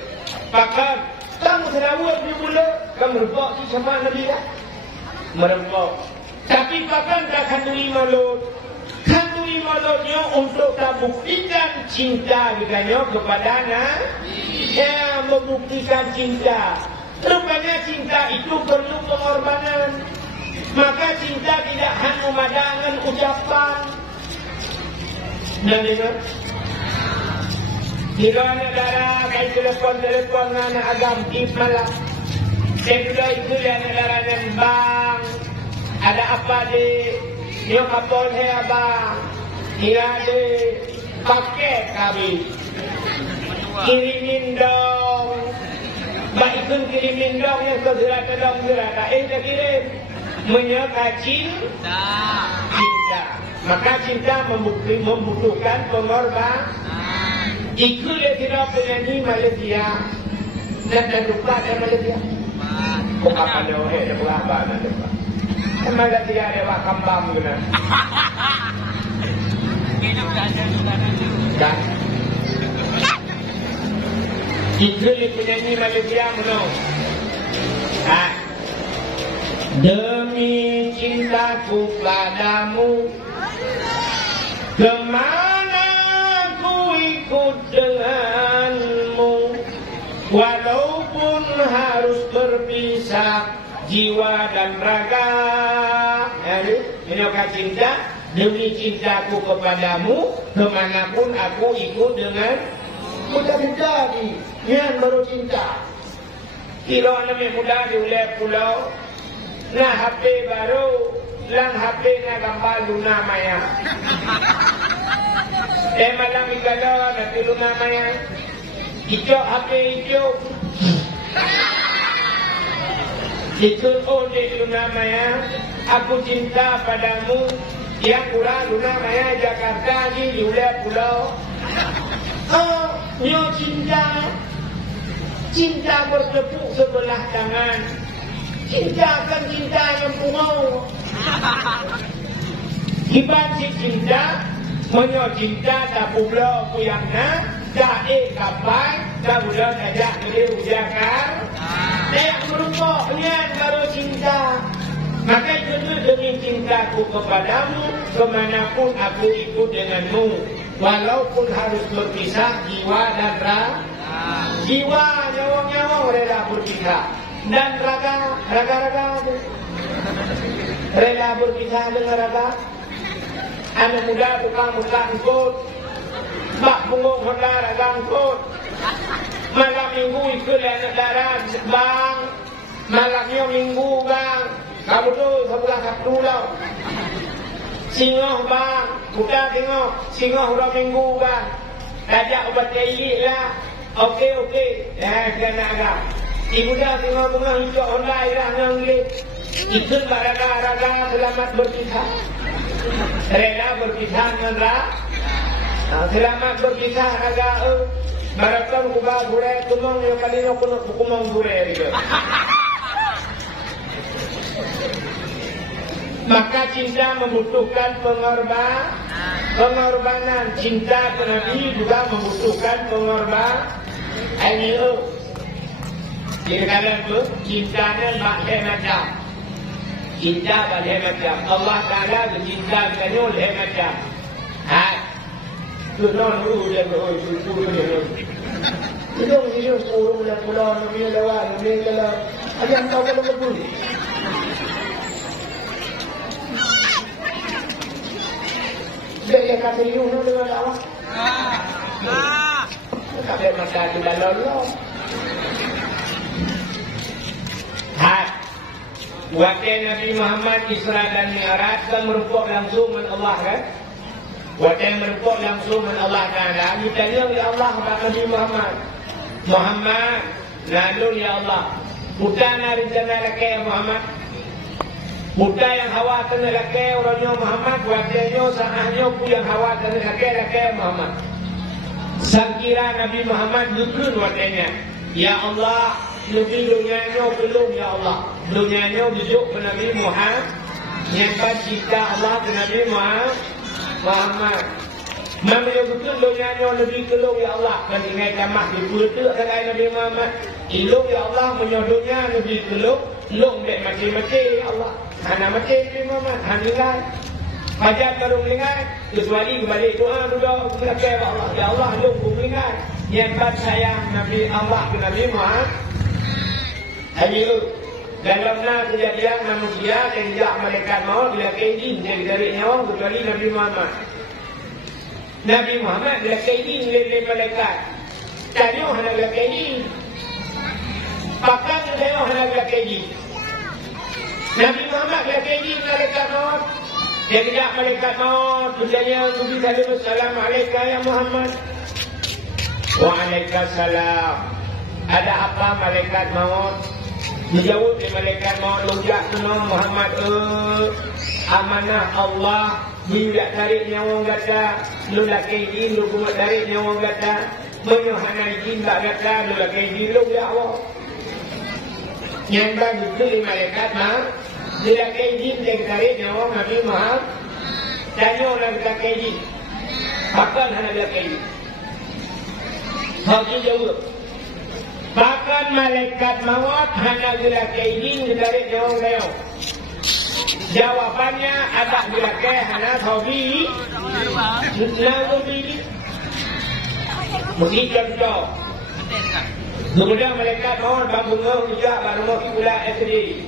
Pakan kamu serawat di mulut kamu rebok si syafaat Nabi dah. Merebok. Tapi pakan tak hawi mulut. Hawi mulutnya untuk tak buktikan cinta katanya kepada Nabi. Ya membuktikan cinta. Rupanya cinta itu perlu pengorbanan. Maka cinta tidak hanya madangan ucapan. Dan dengar. Jika anak darah kait telefon anak agam tip malam. Saya sudah ikut anak darahnya bang. Ada apa di? Dia kapal saya bang. Dia ada paket kami. Kirimin dong. Baikkan kirimin dong yang segera dong segera. Tak kirim. Menyeka cinta. Maka cinta membutuhkan pengorbanan. Ikut dia tidak penyanyi Malaysia dan lupa dia Malaysia. Bukan pada orang dia berapa nanti pak. Malaysia dia buat kambang guna. Dan ikut dia penyanyi Malaysia menang. Demi cintaku padamu, kemana ku ikut denganmu, walaupun harus berpisah jiwa dan raga. Menyokong cinta, demi cintaku kepadamu, kemanapun aku ikut dengan mudah-mudah ni. Yang baru cinta. Kilo namanya mudah di ulai pulau. Nah HP baru, lang HP na gambar Luna Maya. Malam ikalaw nanti Luna Maya. Ito HP ito. Ito di Luna Maya. Aku cinta padamu. Yang kurang Luna Maya Jakarta di Lula Pulau. Nyo cinta bertepuk sebelah tangan. Cintakan cinta yang pungau. Iban si cinta, menyo cinta tak pula yang na, tak kapan, tak pula najak dia ujakar. Yang merupaknya baru cinta. Maka itu demi cintaku kepadamu, kemanapun aku ikut denganmu. Walaupun harus berpisah jiwa dan raga. Jiwa, nyawa-nyawa rela berpisah. Dan raga rela berpisah dengan raga. Anak muda tukang muka angkut, bak punggung honda raga angkut. Malam minggu ikut anak darah bang. Malamnya minggu bang. Kamu tu sebelah Sabtu tau. Singoh bang, buka tengok. Singoh orang minggu bang. Tajak ubat jahit lah. Okey. Kena agak. Ibu dah tengok bunga hijau online lah nanggit. Ikut raga selamat berpisah. Rela berpisah dengan raga. Selamat berpisah raga. Barakan kubah gure tumong yang kali nak kumong gure gitu. Maka cinta membutuhkan pengorbanan. Cinta ke Nabi juga membutuhkan pengorbanan. Ayo, kadang-kadang tu cintanya macam. Cinta macam. Allah Taala bercinta dengan macam. Hai, tu non dia Hidung kurung dan pulau Nabi lewat Nabi kalau ada tahu kalau betul. Dia kata hidung tu dengan awak. Kata mata tidak lolos. Hai, waktu Nabi Muhammad Isra dan Mi'raj kan merupakan langsung dengan Allah kan? Waktu merupakan langsung dengan Allah Taala. Ditanya oleh Allah kepada Nabi Muhammad, nalun ya Allah. Buta na rencana lakai Muhammad. Buta yang hawa kena lakai orangnya Muhammad. Waktunya saahnya pun yang hawa kena lakai Muhammad. Sangkira Nabi Muhammad dukun waktunya. Ya Allah, lebih dunianya belum ya Allah. Dunianya duduk ke Nabi Muhammad. Nyampai cinta Allah ke Nabi Muhammad. Mama yang betul dunianya lebih kelung ya Allah. Dan ingat jamah dipuletak dengan Nabi Muhammad. Ilung ya Allah menyodohnya lebih kelung. Long dek mati-mati ya Allah. Hana mati Nabi Muhammad. Hanilai. Hajat baru melingat. Kecuali kembali doa duduk. Kepada Allah. Ya Allah long ku melingat. Yang sayang Nabi Allah ke Nabi Muhammad. Ayo. Dalam kejadian manusia yang tidak malaikat maut bila keidin dari nyawa kecuali Nabi Muhammad. Nabi Muhammad bila keidin dari malaikat. Tanya hana bila keidin. Pakan tanya hana bila keidin. Nabi Muhammad bila keidin malaikat maut. Dia tidak malaikat maut. Berdaya Nabi Assalamualaikum ya Muhammad. Waalaikumsalam. Ada apa malaikat maut? Dijawab di malaikat maut lujak tenang Muhammad amanah Allah tidak tarik nyawa gata lu laki ini lu kumat tarik nyawa gata menyohana izin tak gata lu laki ini lu ya Allah yang bagi itu di malaikat maut lu laki izin yang tarik nyawa Nabi Muhammad tanya orang laki izin bahkan hanya laki izin bagi jawab. Bahkan malaikat maut hanya gerakai ini ditarik jauh-jauh. Jawabannya ada gerakai hanya hobi. Nabi mesti contoh. Kemudian malaikat maut bangun juga baru mau pula SD.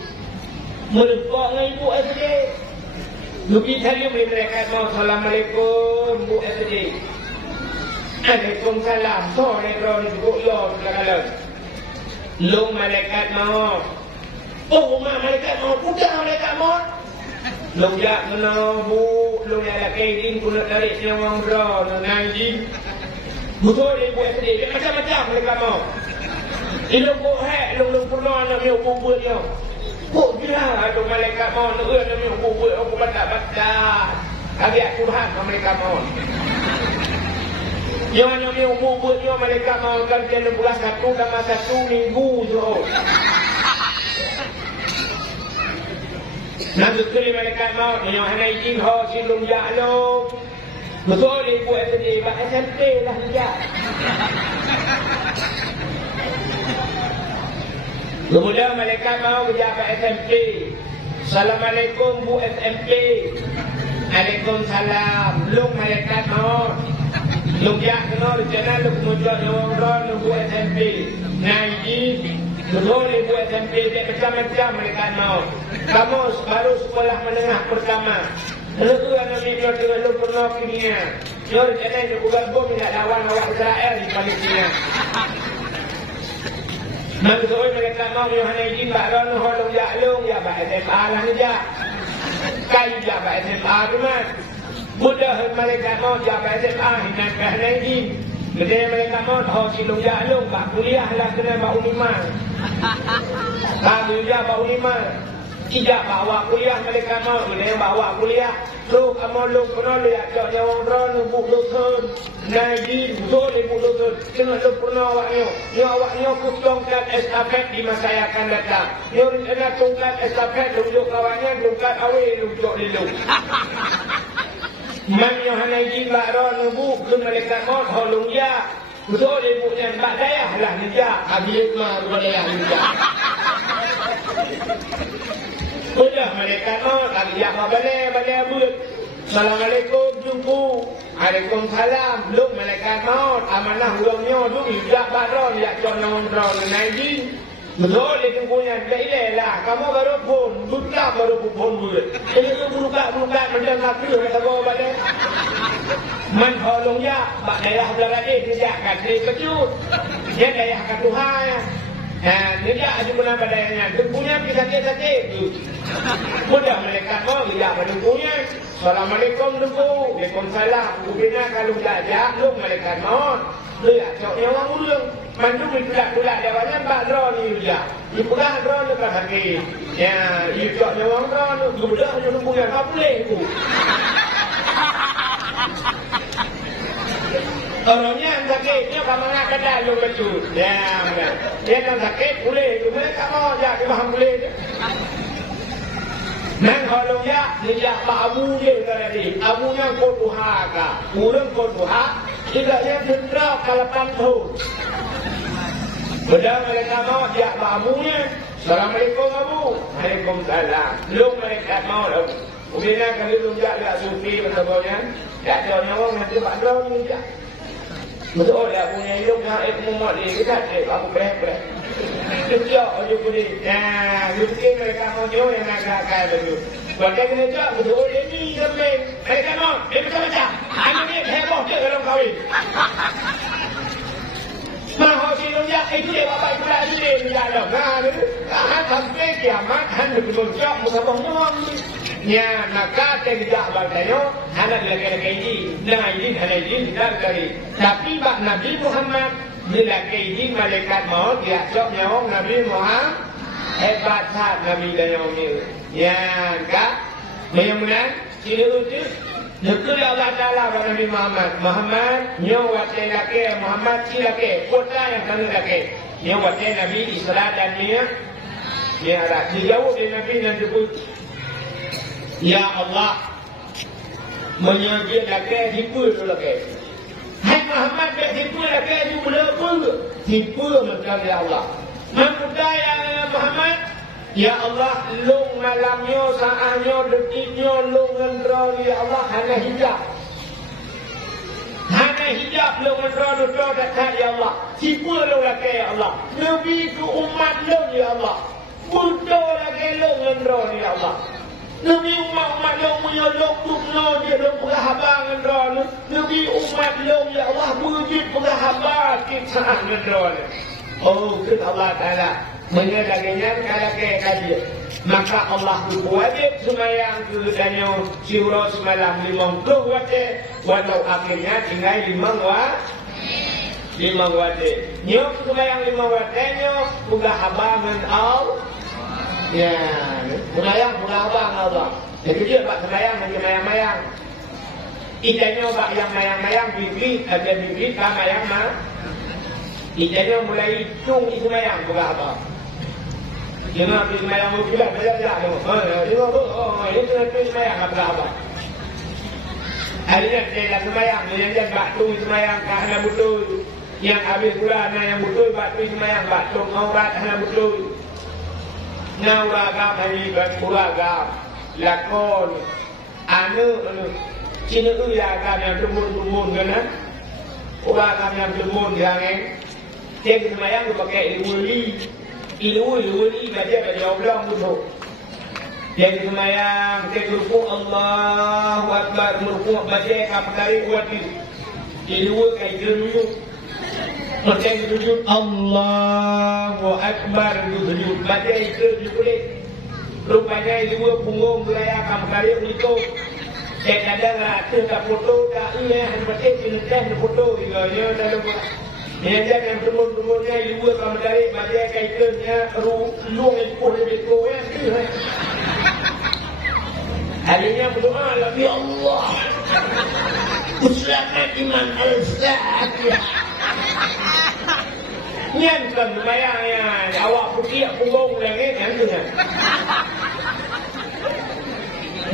Melupak dengan ibu SD. Lebih salim malaikat maut. Assalamualaikum Bu SD. Waalaikumsalam. Sore roh ibu lo kalau. Long malaikat maut. Oh, malaikat maut. Udah malaikat maut. Long jak kena bu. Long yang ada kaidin pun nak tarik nyawa roh. Ngaji. Betul dia buat sedih. Dia macam-macam malaikat maut. Ilong buat. Long pernah nak miuk buat dia. Kok gila. Ada malaikat maut. Nak miuk buat. Aku baca-baca. Agak Tuhan malaikat maut. Nyonya ni umur buat nyonya malaikat mau kan dia 16 satu dalam 1 minggu tu. Nanti sekali malaikat mau nyonya hanai jin ho silum jalo. Betul ibu SD, Pak SMP lah dia. Kemudian malaikat mau kerja Pak SMP. Assalamualaikum Bu SMP. Waalaikumsalam. Lung malaikat mau. Lung ya kena rencana lu kemudian orang lu Bu SMP. Naik betul ibu SMP dia macam-macam malaikat mau. Kamu baru sekolah menengah pertama. Lalu tu yang Nabi Nuh dengan lu pernah kimia. Nuh rencana dia bukan bom nak lawan awak Israel di Palestina. Maksudnya mereka mau Yohana izin Pak Ron Holong Jaklung ya Pak SMA lah saja. Kai ya Pak SMA tu mah. Mudah mereka mau ya Pak SMA hinan Yohana izin. Jadi mereka mau ho silung Jaklung Pak kuliah lah kena Pak Unimah. Pak kuliah Pak Unimah. Tidak bawa kuliah mereka mau dia bawa kuliah. Lu kamu lu pernah lihat caknya orang ron buk lutun. Nabi betul ibu lutun. Tengah lu pernah awaknya. Ya awaknya kutongkat estafet di masa yang akan datang. Ya rencana tongkat estafet lunjuk kawannya tongkat awal lunjuk lilu. Man Yohana izin Mbak Ron buk ke mereka mau holung ya. Betul ibu yang Mbak Dayah lah nijak. Habis mah Mbak Dayah nijak. Sudah mereka mau lagi yang balik abut. Assalamualaikum jumpu. Waalaikumsalam. Lu mereka mau amanah ulangnya tu tidak baron ya conong nabi. Betul itu punya lah. Kamu baru pun buka baru pun buat. Ini tu buka macam kafir kata kau balik. Man holongnya Pak Dayah beladih tidak kan dia kejut. Dia Dayah kat Tuhan. Dia ada pernah badainya. Tubuhnya sakit-sakit tu. Mudah mereka mau dia menunggunya. Assalamualaikum tunggu. Waalaikumsalam. Kubina kalau belajar lu mereka mau. Lihat coknya orang ulung. Mandu ditulak-tulak jawabnya Mbak Ron ni juga. Ipulah Ron tu kan sakit. Ya, coknya orang Ron tu. Kemudian dia nunggunya. Tak boleh tu. Orangnya yang sakitnya kamu nak kedai lu betul. Ya, benar. Dia yang sakit boleh tu. Mereka mau aja dia faham boleh tu. Nang holongnya dia Pak Abu dia tadi. Abunya kau Tuhan ka. Urang kau Tuhan. Tidak yang dendra kalapan tu. Benar mereka mau dia Pak Abunya. Assalamualaikum Abu. Waalaikumsalam. Lu mereka mau lu. Kemudian kalau lu jaga sufi betul-betulnya. Tak ada orang nanti Pak Ron ni je. Betul lah punya hidup yang muat dia. Kita ada aku bereh-bereh. Kejap aja pun dia. Mungkin mereka mau jauh yang agak-agak betul. Buatkan kena jauh betul. Dia ni sampai. Mereka mau. Dia macam-macam. Anak ni heboh je dalam kahwin. Mahu silumnya. Itu dia bapak ibu lagi dia. Dia ada. Nah, sampai kiamat. Han betul-betul musabah nyawang ni. Ya, maka tidak bertanya anak lelaki ini, dengan ini anak ini tidak dari. Tapi bak Nabi Muhammad lelaki ini malaikat maut dia cok nyawang Nabi Muhammad hebat saat Nabi dayang ini. Ya, enggak? Mudah-mudahan sini utus. Betul Allah Taala pada Nabi Muhammad. Muhammad nyawat lelaki Muhammad si lelaki kota yang sana lelaki. Nyawat Nabi Isra dan Mi'raj. Ada dijawab dari Nabi dan sebut. Ya Allah menyajak laki tipu tu laki. Hai Muhammad dia tipu laki tu berapa? Tipu macam ya Allah. Mamudah ya Muhammad. Ya Allah long malamnya saatnya detiknya long ngendra ya Allah hanya hijab. Hanya hijab long ngendra tu dekat ya Allah. Tipu long laki ya Allah. Nabi ke umat long ya Allah. Buddha laki long ngendra ya Allah. Nabi umat long punya long tukno dia long penghabar ngendra. Nabi umat long ya Allah wujud penghabar kita ngendra. Oh, kun Allah Taala menyadarinya kalau kaji. Maka Allah wajib sembahyang ke danau syura semalam 50 waktu. Walau akhirnya tinggal 5 waktu. Nyok sembahyang 5 waktunya penghabar ngendra. Ya, sembahyang abang Allah. Jadi dia buat sembahyang macam mayang-mayang. Itanya bak yang mayang-mayang bibit ada bibit tak mayang mah. Itanya mulai hitung itu mayang berapa. Jangan habis mayang berbulan belajar tu. Ini tu mayang berapa. Hari ni dia mayang dia batu mayang kerana betul. Yang habis bulan yang betul batu mayang batu aurat kerana betul. Nauragam hari beragam lakon anu Cina agam yang tumun kan? Agam yang tumun yang dia semayang tu pakai ilmu baca oblong tu. Dia semayang dia rukuk Allahu Akbar rukuk baca kapkari buat ilmu kai dulu. Macam sujud Allahu Akbar sujud baca itu boleh. Rupanya ilmu punggung beraya kapkari itu. Kadang-kadang rata tak foto tak iya macam jenis foto dia dalam dia jangan temun-temunnya ilmu kamu dari baca kaitannya luang ikut itu harinya berdoa ya Allah usahkan iman al-Fatihah nyan kan lumayan awak putih punggung langit yang tu kan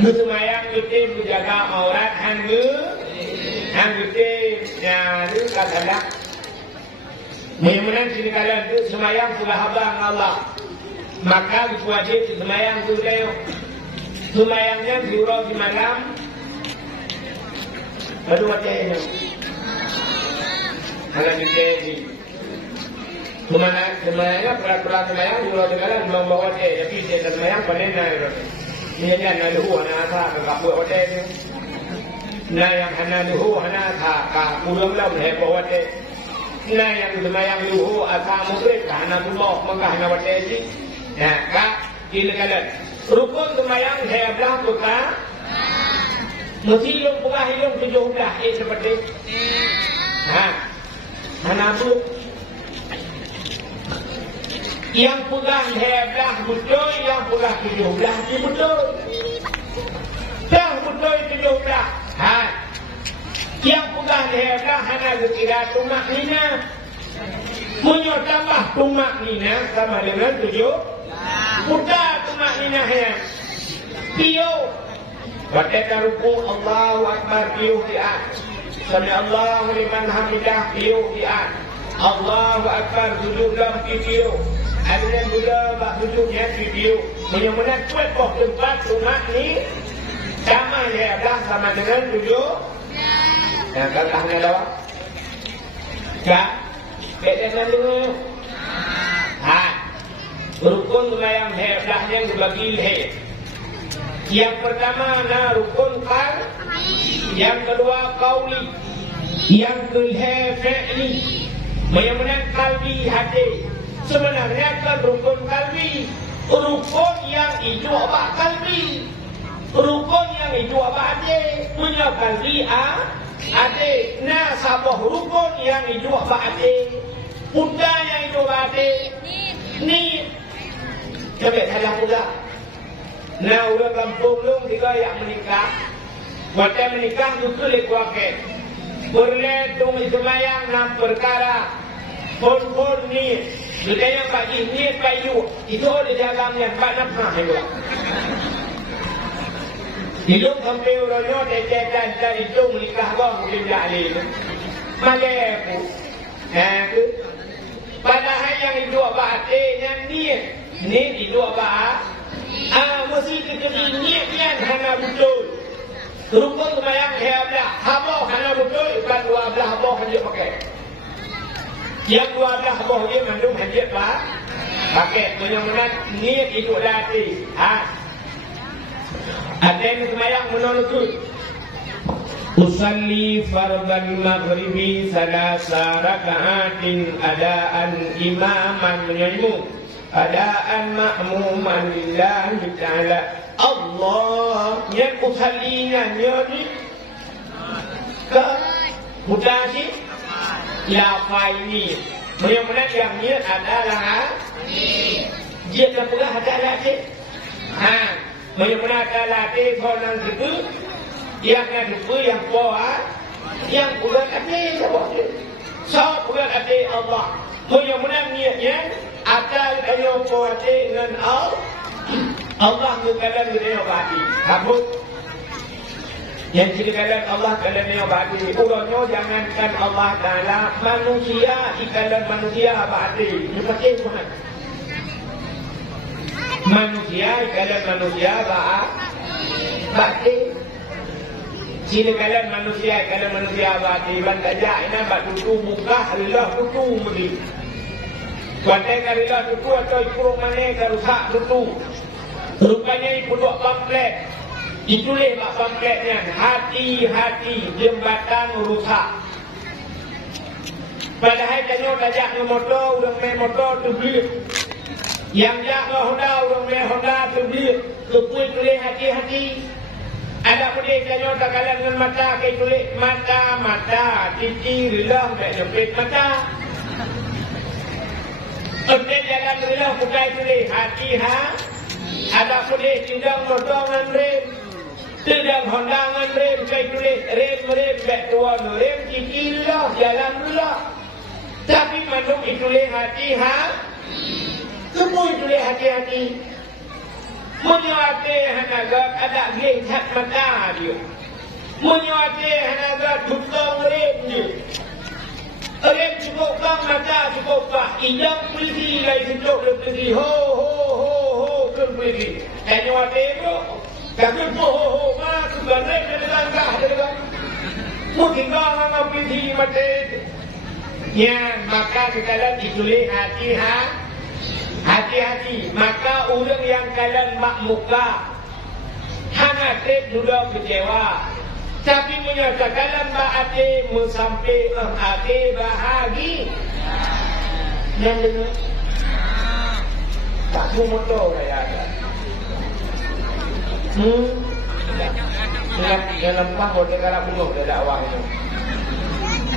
semayang kita menjaga aurat hanggu kita ya itu kadang-kadang mudah-mudahan sini kalian itu semayang sudah abang Allah maka wajib semayang itu semayangnya diurau di malam baru wajahnya kalau kita di semayangnya peraturan semayang diurau di malam membawa wajah tapi dia semayang panen Ini na luhu hana tha ka pu ote na yang hana luhu hana tha ka pulang lam he po ote na yang semayang luhu asa mukrik hana bulok maka hana ote ji ya ka kilakalan rukun semayang he belah buka mesti long buka hilong 17 seperti hana bu yang pegang hebelah betul, yang pegang 17 itu betul. Yang betul 17. Yang pegang hebelah hanya kira tumak nina. Punya tambah tumak nina sama dengan 7. Putar tumak nina hanya. Pio. Baca ruku Allahu Akbar pio diat. Sami Allahu liman hamidah pio diat. Allahu Akbar sujud dalam pio. Ada yang juga bak duduknya video mudah-mudahan kuat kok tempat rumah ni sama dia belah sama dengan duduk yang katanya lawak tak dengan dulu rukun yang belahnya dibagi yang pertama rukun kal yang kedua kauli yang kedua fi'li mudah-mudahan kalbi hati sebenarnya kan rukun kalbi rukun yang itu apa kalbi rukun yang itu apa ade punya kalbi ade nah sabah rukun yang itu apa ade punya yang itu ade ni coba salah pula nah udah kampung belum tiga yang menikah waktu menikah itu lekuaket boleh tung semayang 6 perkara pun ni Jika yang bagi ni payu itu ada dalamnya 4 nafkah juga. Hidup sampai orangnya dekat dari itu menikah bang mungkin jalil. Magapu. Padahal yang itu apa yang ni itu apa? Mesti kita niat yang hana betul. Rukun semayang heablah, habah hana betul, bukan 12 habah saja pakai. Yang 12 boh dia mandum hajat pak pakai mudah-mudahan niat itu latih ada yang semayang menolak usalli fardal maghribi salasa raka'atin adaan imaman menyanyimu adaan ma'muman lillahi ta'ala Allah yang usallinya ni ke mutasi lafai ni mudah-mudahan yang ni adalah dia tak pernah ada latih mudah-mudahan ada latih konon itu Yang ada apa yang kuat, yang bulan hati sebab dia. So bulan hati Allah. Mudah-mudahan niatnya akan kayu kuat dengan Allah mengkalan dengan hati. Kabut. Yang dikatakan Allah kalian yang badi. Urangnya jangankan Allah Ta'ala manusia ikalan manusia badi. Ini pakai Tuhan. Manusia ikalan manusia badi. Sini kalian manusia ikalan manusia badi. Bantajak ini bak tutu muka Allah tutu mudi. Bantai kalilah tutu atau ikurung mana karusak tutu. Rupanya ibu dua pamflet. Ditulis bak pamfletnya, hati-hati jembatan rusak. Padahal tanya tajak ke motor, orang main motor tu beli. Yang jak ke Honda, orang main Honda tu beli. Kepui tulis hati-hati. Ada pun dia tanya tak kalah dengan mata, kaya tulis mata, titi, rilah, tak jepit mata. Untuk jalan rilah, bukan tulis hati-hati. Ada pun dia tinggal motor dengan rem. Sedang Honda dengan rem, kaya tulis rem, back tua rem, cikilah, jalan lah. Tapi mandung ditulis hati-hati. Semua ditulis hati-hati. Menyuati hanagat ada gehat mata dia. Menyuati hanagat tukang rem dia. Rem cukup bang mata cukup pak. Ijam polisi lagi sentuk dia polisi. Ho, ke polisi. Dan nyuati tu. Kami ho, mas, rem dia langgah dia. Mungkin kau dengan polisi mati. Ya, maka kita lihat ditulis hati-hati. Maka orang yang kalian makmuka hanya sudah kecewa. Tapi menyatakan ma'ate sampai ate bahagi. Yang dengar tak semua motor saya ada. Dalam pahok dia kalau bunuh dia dakwah itu.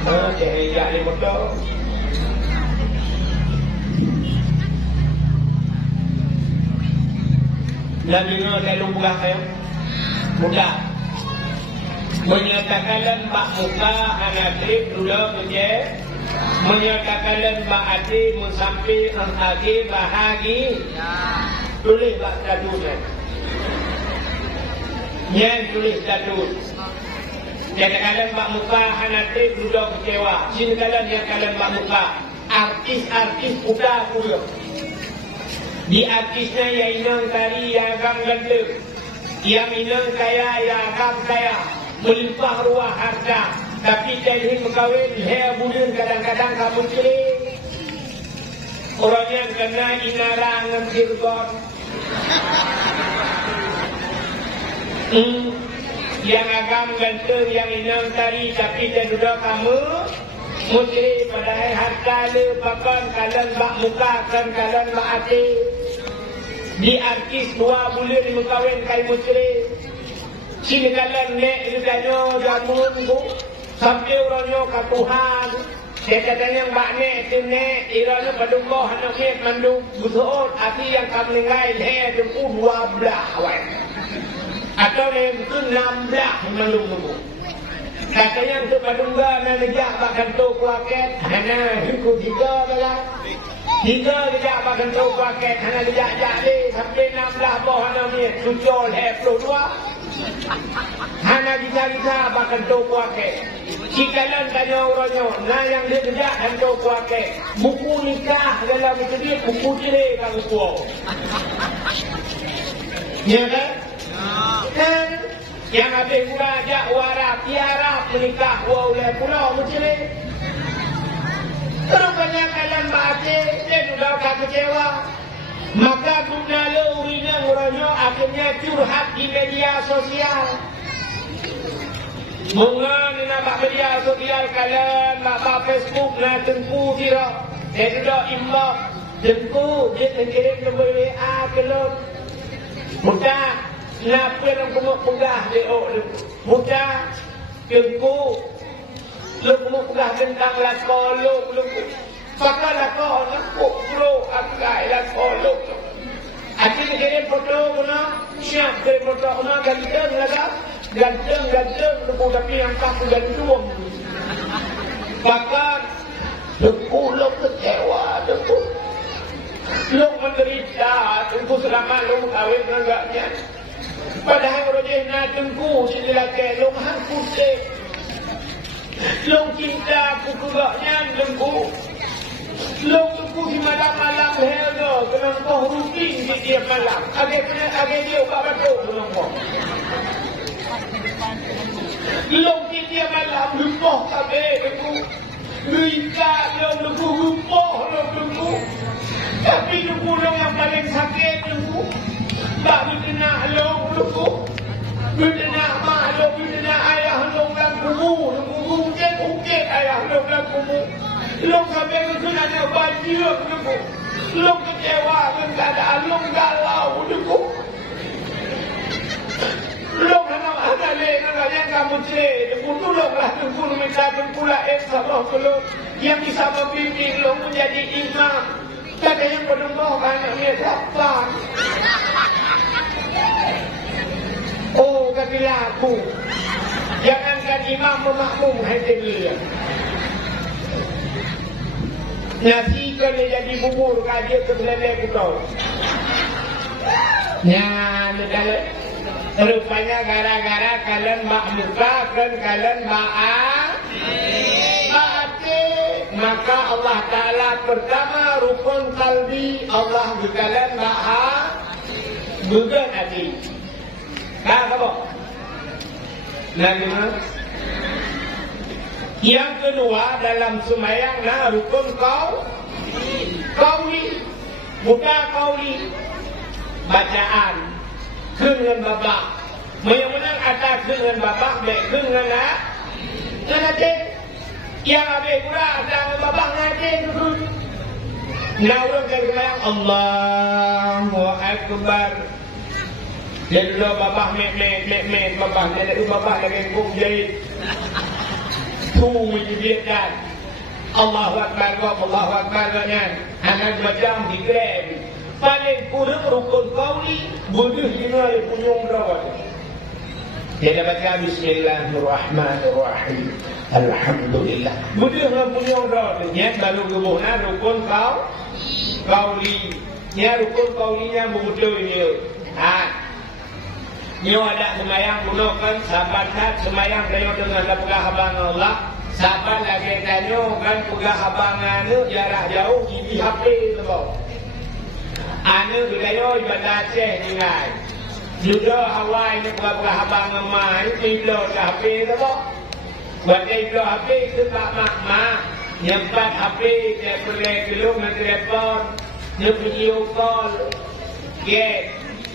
Cahaya ni motor. Dan dengar dalam muka saya mudah menyatakan mak muka anak dulu kerja menyatakan mak ati sampai agi bahagi tulis bak statusnya yang tulis status katakan mak muka anak dulu kecewa sini kalian yang kalian mak muka artis udah kuda di artisnya yang inang tari yang agam ganda yang inang kaya yang agam kaya melimpah ruah harta tapi jahil mengkawin hea bulan kadang-kadang kamu celik orang yang kena inara ngemsirgon yang agam ganda yang inang tari tapi jahil kamu mutri padahal harta le pakan kalan bak muka kan kalan bak hati di artis 2 bulan mengkawin kai mutri sini kalan nek ditanya jamun bu sampai orangnya ke Tuhan dia katanya yang bak nek tu nek iranya padunggoh anak nek mandung butuh hati yang kamu meninggal he jempu 12 awal atau nek itu 16 mandung bu katanya untuk padungga nak nejak bakal tu kuaket hana hiku 3 balas 3 nejak bakal tu kuaket hana nejak jali sampai 16 boh hana ni tujuh heplo 2 hana kita bakal tu kuaket cikalan tanya orangnya nah yang dia nejak dan tu kuaket buku nikah dalam itu buku cerai kalau tua ya kan yang habis pula ajak warak, tiarap menikah oleh pulau mencelik. Rupanya kalian baca, dia sudah kecewa. Maka guna lurinya orangnya akhirnya curhat di media sosial. Bunga ni nampak media sosial kalian, nampak Facebook nak tengku tidak. Dia sudah inbox, tengku, dia mengirim nombor WA ke lo. Mudah. Kenapa yang kamu pegah dia mudah kengku lu kamu pegah tentang lakon lu pakai lakon nak pro akai lakon lu akhirnya kirim foto kena siap dari foto kena ganteng lah ganteng tapi yang tak gantung maka lo kecewa lo menderita tunggu selama lo kawin enggaknya padahal rojehna tunggu sila ke lo hangkute lo cinta kugaknya tunggu lo tunggu di malam-malam hello kena kau rutin di dia malam agak dia apa tu tunggu lo di dia malam lupa kabe tunggu luika lo lupa lo tunggu tapi tunggu lo yang paling sakit tunggu tak berkena lo tunggu berkena mak lo berkena ayah lo dan kumu ungkit ayah lo dan kumu lo sampai kena nak banjir tunggu lo kecewa dengan keadaan lo galau tunggu lo ada yang kamu cek tunggu tolonglah tunggu minta tunggu lah Allah lo yang bisa membimbing lo menjadi imam tak ada yang berdua anaknya dapat oh katilah aku jangankan imam memakmum hati dia nasi kena jadi bubur dia kebelalai kutau kalau rupanya gara-gara kalian makmukakan kalian maka Allah Ta'ala pertama rukun kalbi Allah kalian bukan hati apa? Yang kedua dalam sembahyang rukun kauli bukan kauli bacaan dengan babak menang atas dengan babak baik dengan nanti yang habis pula dengan babak nanti orang sembahyang Allahu Akbar jadi dua babak mek babak jadi babak lagi kok jadi tu menjadikan Allahu Akbar kan anak macam diklaim paling kurang rukun kauli buduh lima punyung rawat dia baca bismillahirrahmanirrahim alhamdulillah buduh punyung rawat dia baru kebunan rukun kauli dia rukun kaulinya buduh ini nyo ada semayang gunakan sahabat semayang tayo dengan pegah abang Allah sahabat lagi tanyo kan pegah abangan jarak jauh di HP lebau anu tayo ibadah Aceh dengan juga Hawaii ni pegah abang mai bilo HP lebau buat bilo HP itu tak mak nyempat HP dia boleh belum nak telefon nak video call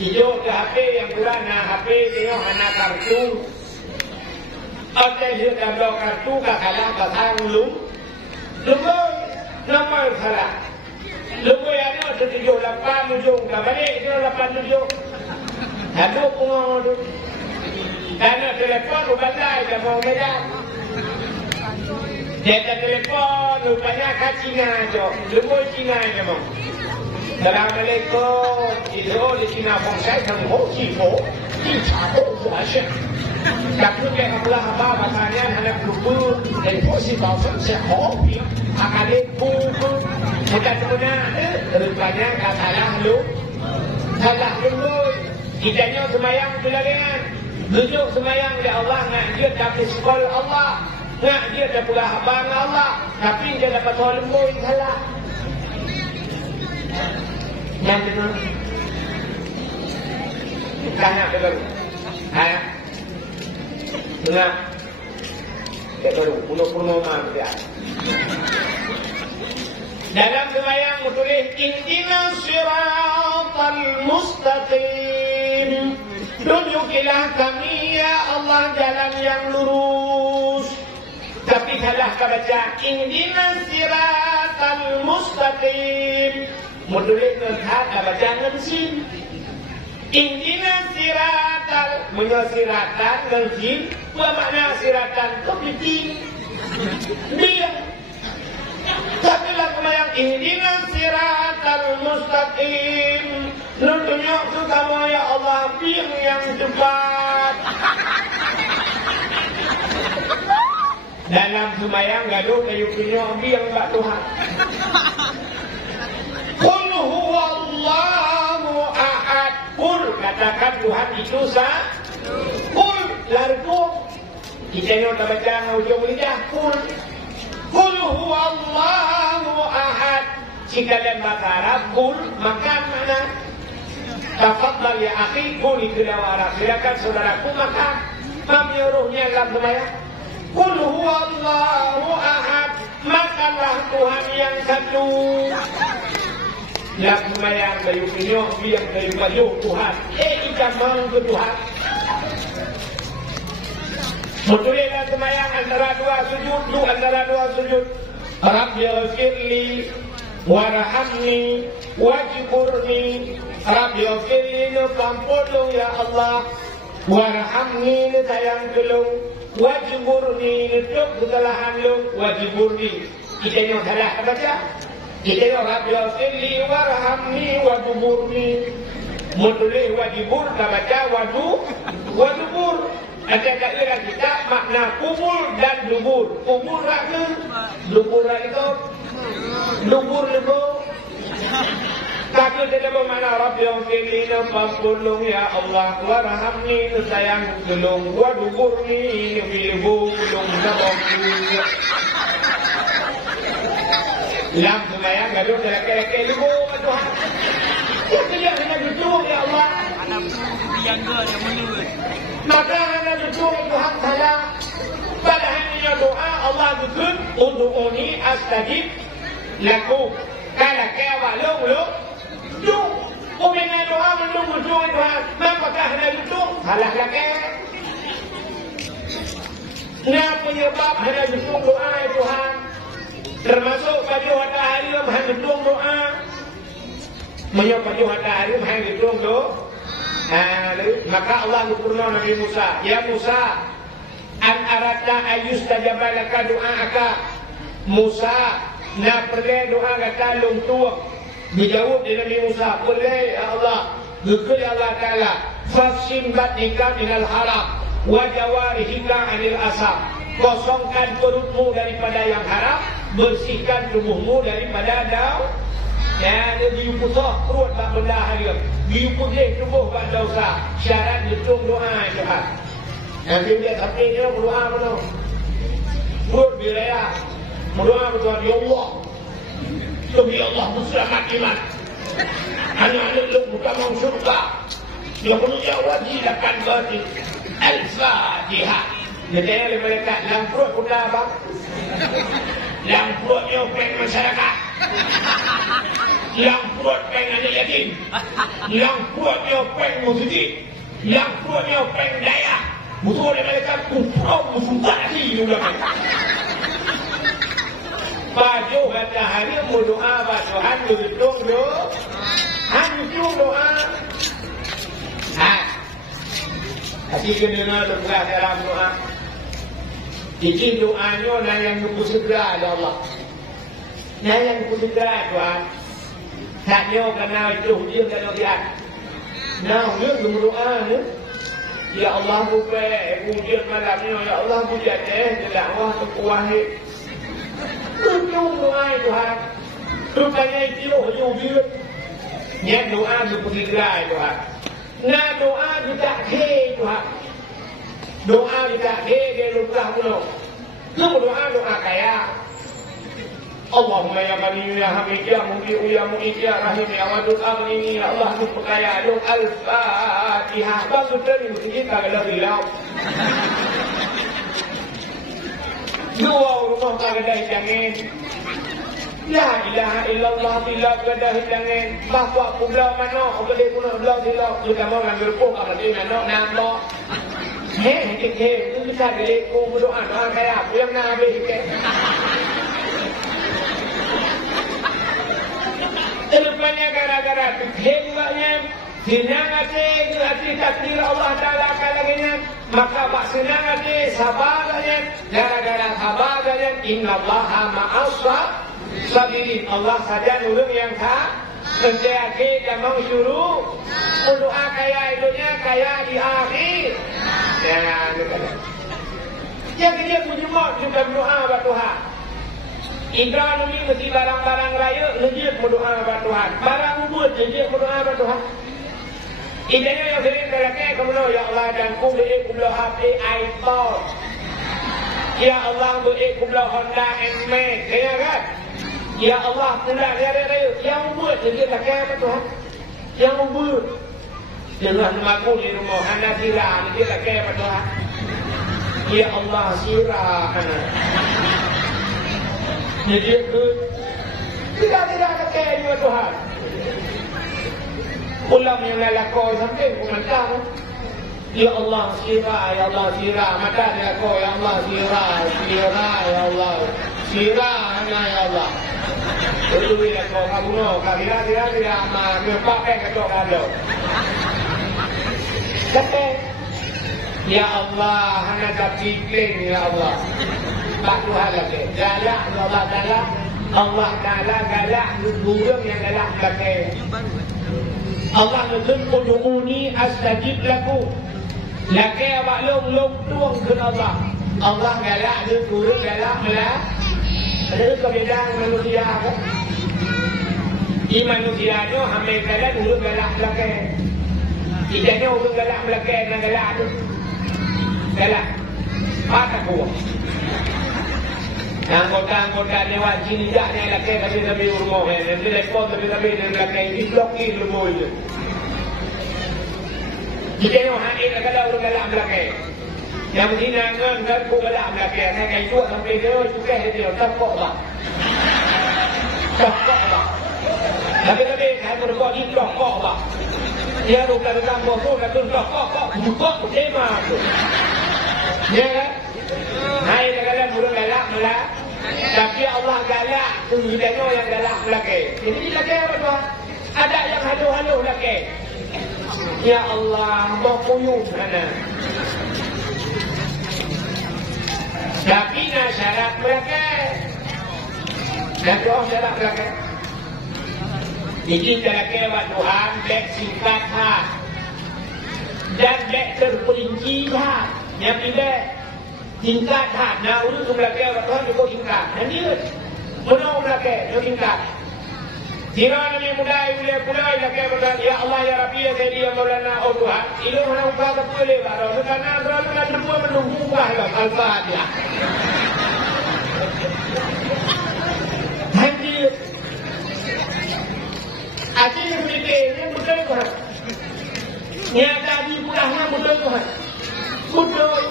hijau ke HP yang kurang HP tengok anak kartu ada yang gambar kartu kalah kasang nombor salah nombor yang ada 78 ujung tak balik 8 ujung ada pun ada telefon bandai tak mau medan dia ada telefon rupanya kat Cina je nombor Cina je mau Assalamualaikum. Itu di Cina Bangsa yang hoki ho, kita berjaya. Tapi kalau apa bahasanya hanya berubah dari posisi bahasa sehoki, akademik bukan sebenarnya rupanya salah lu. Kitanya semayang belakangan, duduk semayang di Allah nak dia dapat sekolah Allah, nak dia dapat pula abang Allah, tapi dia dapat soal lembut salah. Yang kedua tanya dulu dengar dulu pulau dia dalam sembahyang tulis ihdinas siratal mustaqim tunjukilah kami ya Allah jalan yang lurus tapi salah baca ihdinas siratal mustaqim menulis nasihat baca ngensin Ihdinas siratal menyosiratan ngensin apa makna siratan kepiting dia tapi lah semayang ihdinas siratal mustaqim. Lu tunjuk tu kamu ya Allah biang yang cepat. Dalam semayang gaduh kayu tunjuk biang Pak Tuhan. Qul huwallahu ahad. Qul katakan Tuhan itu satu. Qul larku. Kita ni tak baca dengan ujung lidah. Qul huwallahu ahad. Jika dalam bahasa Arab, qul makan mana? Tafadhal ya akhi, qul itu dalam Arab. Silakan saudaraku makan. Menyuruhnya dalam sembahyang. Qul huwallahu ahad. Makanlah Tuhan yang satu. Dalam sembahyang kayu pinyok, biang kayu baju Tuhan. Kita mahu ke Tuhan. Bertulislah semayang antara dua sujud. Rabbi ghafirli warhamni wajburni. Rabbi ghafirli pampulung ya Allah. Warhamni sayang tolong. Wajburni nutup kesalahan lu. Wajburni. Kita ni salah baca. Kita ni Rabbi ghafirli warhamni wajburni. Bertulis wajibur tak baca wajubur. Ada kata kita makna kubur dan lubur. Kubur raka, lubur itu, lubur lubur. Takut dia bermakna Rabbi yang filina pampulung ya Allah warhamni sayang tolong wa lubur ni lubur lubur sabang. Lam semayang gaduh lelaki lubur Tuhan. Kita yang kena duduk ya Allah. Anak yang menurut. Maka anda duduk Tuhan saya. Pada hanya doa Allah duduk ud'uni astajib lakum. Kalau kau lu duduk. Umumnya doa menunggu duduk Tuhan. Apakah anda duduk? Salah lagi. Nah penyebab anda duduk doa Tuhan. Termasuk pada hari anda duduk doa. Menyebab pada hari anda duduk doa. Maka Allah berfirman Nabi Musa, ya Musa, an aradna ayustajaba laka du'aaka. Musa, nak pergi doa kata lung tua. Dijawab di Nabi Musa, boleh ya Allah. Gekul Allah Ta'ala, fasim batnika minal haram wa jawarihika anil asam. Kosongkan perutmu daripada yang haram, bersihkan tubuhmu daripada daun. Ya, dia diukusah perut tak benda dia. Diukusih tubuh tak dosa. Syarat betul doa Tuhan. Nanti dia sampai dia berdoa mana? Perut bila berdoa berdoa ya Allah. Demi Allah berselamat iman. Anak-anak lu bukan mau surga. Dia punya wajib akan berarti Al-Fatihah. Dia tanya oleh mereka, dalam perut pula abang. Dalam perut dia peng masyarakat. Yang perut peng anak yatim. Yang perut dia peng muslim. Yang perut dia peng daya. Betul oleh mereka kufrau musubah lagi juga. Baju kata hari berdoa Tuhan berhitung doa. Hancur doa. Hati kena doa dalam doa. Jadi doanya nak yang lupa segera ya Allah. Nak yang lupa segera Tuhan. Taknya kena itu dia kalau dia. Nah, dia berdoa ni. Ya Allah bukan pujian malamnya. Ya Allah pujian dakwah terkuahir. Tunjuk doa Tuhan. Rupanya itu hujung. Yang doa lupa segera Tuhan. Nah doa juga ke Tuhan. Doa juga dia lupa mula. Lu doa kaya. Allahumma ya Ghani ya Hamid ya Mughni ya Mu'id ya Rahim ya Wadud Aghni ya Allah lu kaya lu Al-Fatihah. Bagus dari kita kalau bilang. Dua rumah kada hidangan. La ilaha illallah bila kada hidangan. Bapak pula mana? Kada pula belah bila kita mau ngambil pun apa dia mana nama. Itu bisa dilihat berdoa kayak apa yang Nabi ke? Terupanya gara-gara hebatnya senang hati takdir Allah Taala kalanya maka bak senang hati sabarnya gara-gara sabarnya innallaha ma'as sabirin. Allah saja nurung yang menjadi dan mau suruh doa kaya hidupnya kaya di akhir. Yang dia menyemot juga berdoa kepada Tuhan. Indra ni mesti barang-barang raya lejit berdoa kepada Tuhan. Barang ubud lejit berdoa kepada Tuhan. Indahnya yang sering berlaku kemudian ya Allah dan ku beri kumpulah HP iPhone. Ya Allah beri kumpulah Honda N-Max. Ya kan? Ya Allah kumpulah raya-raya yang ubud lejit berlaku kepada Tuhan. Yang ubud dengan maku di rumah anak sirah lejit berlaku kepada Tuhan. Ya Allah sirah anak. Jadi tidak kekal juga Tuhan. Ulam yang lalakoi sampai kumantah. Ya Allah sirah, ya Allah sirah. Mata dia kau, ya Allah sirah, sirah, ya Allah sirah, ya Allah. Itu dia kau kamu no, kira mah kepakai kacau kado. Kata, ya Allah, hanya tapi kling ya Allah. Pak Tuhan lagi, galak Allah galak, Allah galak burung yang galak lagi. Allah menjemput ud'uni astajib lakum. Lagi awak long tuang ke Allah. Allah galak dia burung galak malah. Ada perbezaan manusia kan? Manusia tu hamil galak burung galak lagi. Idanya burung galak lagi dan galak tu. Galak. Apa kuat? Anggota dewan sini tak ni laki tapi rumah ni. Nanti lekor tapi laki ini blokin rumah je. Jika yang hadir kalau orang galak belakang. Yang mesti nangan kan ku galak belakang. Saya kayu sampai dia juga dia takok bah. Takok bah. Tapi saya berbuat ini takok bah. Dia bukan tambah tu kan takok buka tema tu. Ya kan? Hai kalian burung galak malah. Tapi Allah galak, hidupnya yang galak lagi. Jadi lagi apa tuan? Ada yang halu-halu lagi. Ya Allah, berkuyung mana? Tapi syarat mereka. Dan doa syarat mereka. Jadi lagi apa Tuhan? Baik singkat hak. Dan baik terperinci hak. Yang tidak tingkat hak, nak urus belakang apa Tuhan juga tingkat. Nanti menau belakang, dia tingkat. Jika Nabi mulai belakang berkata, Ya Allah, Ya Rabbi, Ya Sayyidi, Ya Maulana, Oh Tuhan, ilu mana upah terpulih, baru kerana terlalu terbuat menunggu upah dalam Al-Fatihah. Nanti, akhirnya berikutnya, betul Tuhan. Yang tadi pulahnya betul Tuhan. Betul.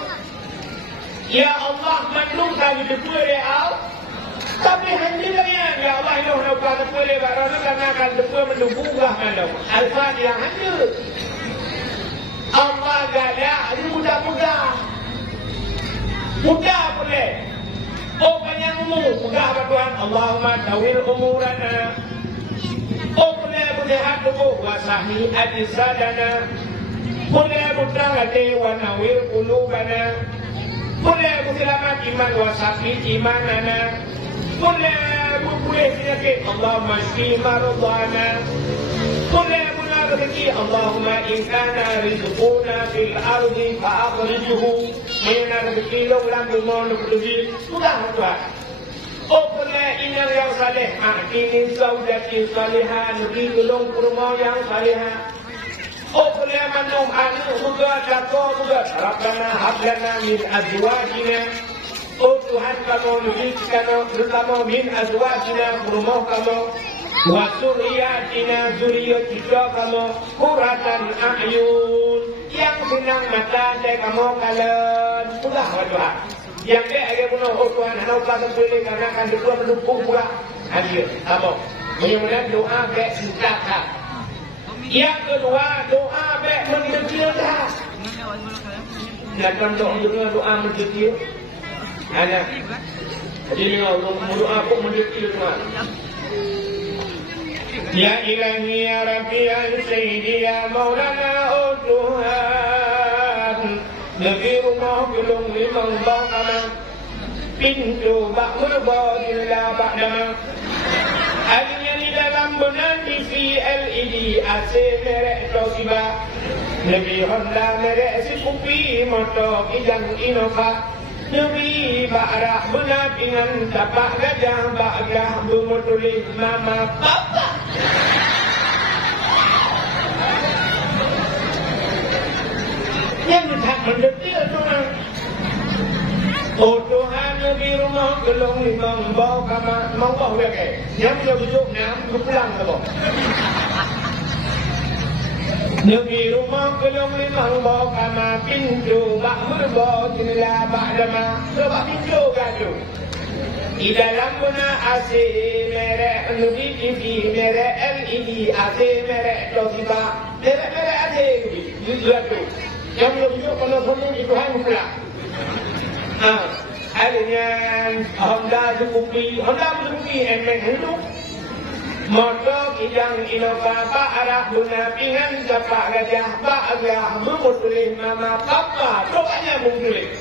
Ya Allah maklum kami berpulang real. Tapi hendaknya ya Allah yang nak berpulang baru karena akan berpulang menunggulah malam. Al-Fatihah hanya. Allah galak ini mudah-mudah. Mudah boleh. Oh banyak umur mudah apa Tuhan. Allahumma tawil umurana. Oh boleh bersehat tubuh wasahi adisadana. Boleh berterang hati wa nawil qulubana. Boleh berselamat iman wasafi iman anak. Boleh berpulih penyakit Allahumma shfi maradana. Boleh benar rezeki Allahumma inkana rizquna fil ardi fa'akhrijuhu. Mana rezeki lo ulang rumah lo pergi. Sudah Tuhan. Oh boleh inal yang saleh. Ini saudati salihah. Negeri tolong rumah yang salihah. Oh boleh manum anak juga jatuh juga. Rabbana hablana min azwajina. Oh Tuhan kamu berikan terutama min azwajina rumah kamu. Wa zuriyatina zuriyat kita kamu. Qurratan a'yun. Yang senang mata saya kamu kalian. Sudah Tuhan. Yang dia agak bunuh oh Tuhan hendak pasang pilih karena akan dua mendukung pula. Hadir kamu. Mudah-mudahan doa baik singkat. Yang kedua doa baik mendekil dah. Jangan doa mendekil. Ada. Jadi Allah doa pun mendekil Tuhan. Ya Ilahi ya Rabbi ya Sayyidi ya Maulana oh Tuhan. Negeri rumah belum limang bangkana. Pintu bak merbau illa ba'dama. menanti LED AC merek Toshiba, lebih Honda merek si Kupi, motor kijang Innova, lebih barak benapingan tapak gajah bagah bermotolis mama papa. Yang tak mendetil tuan. Oh Tuhan di rumah gelong limang bau kamar mau bau ya ke? Yang dia bujuk nam pulang ke bau. Di rumah gelong limang bau kamar pintu bak berbau jendela bak dama sebab pintu gaduh. Di dalam guna AC merek Nudi TV merek LED AC merek Toshiba merek AC gaduh. Yang dia bujuk kalau semua itu hang pulang. Adanya Honda Suzuki MX itu motor kijang Innova pak arah guna pingan tapak gajah pak agak bermotolis mama papa coba bermotolis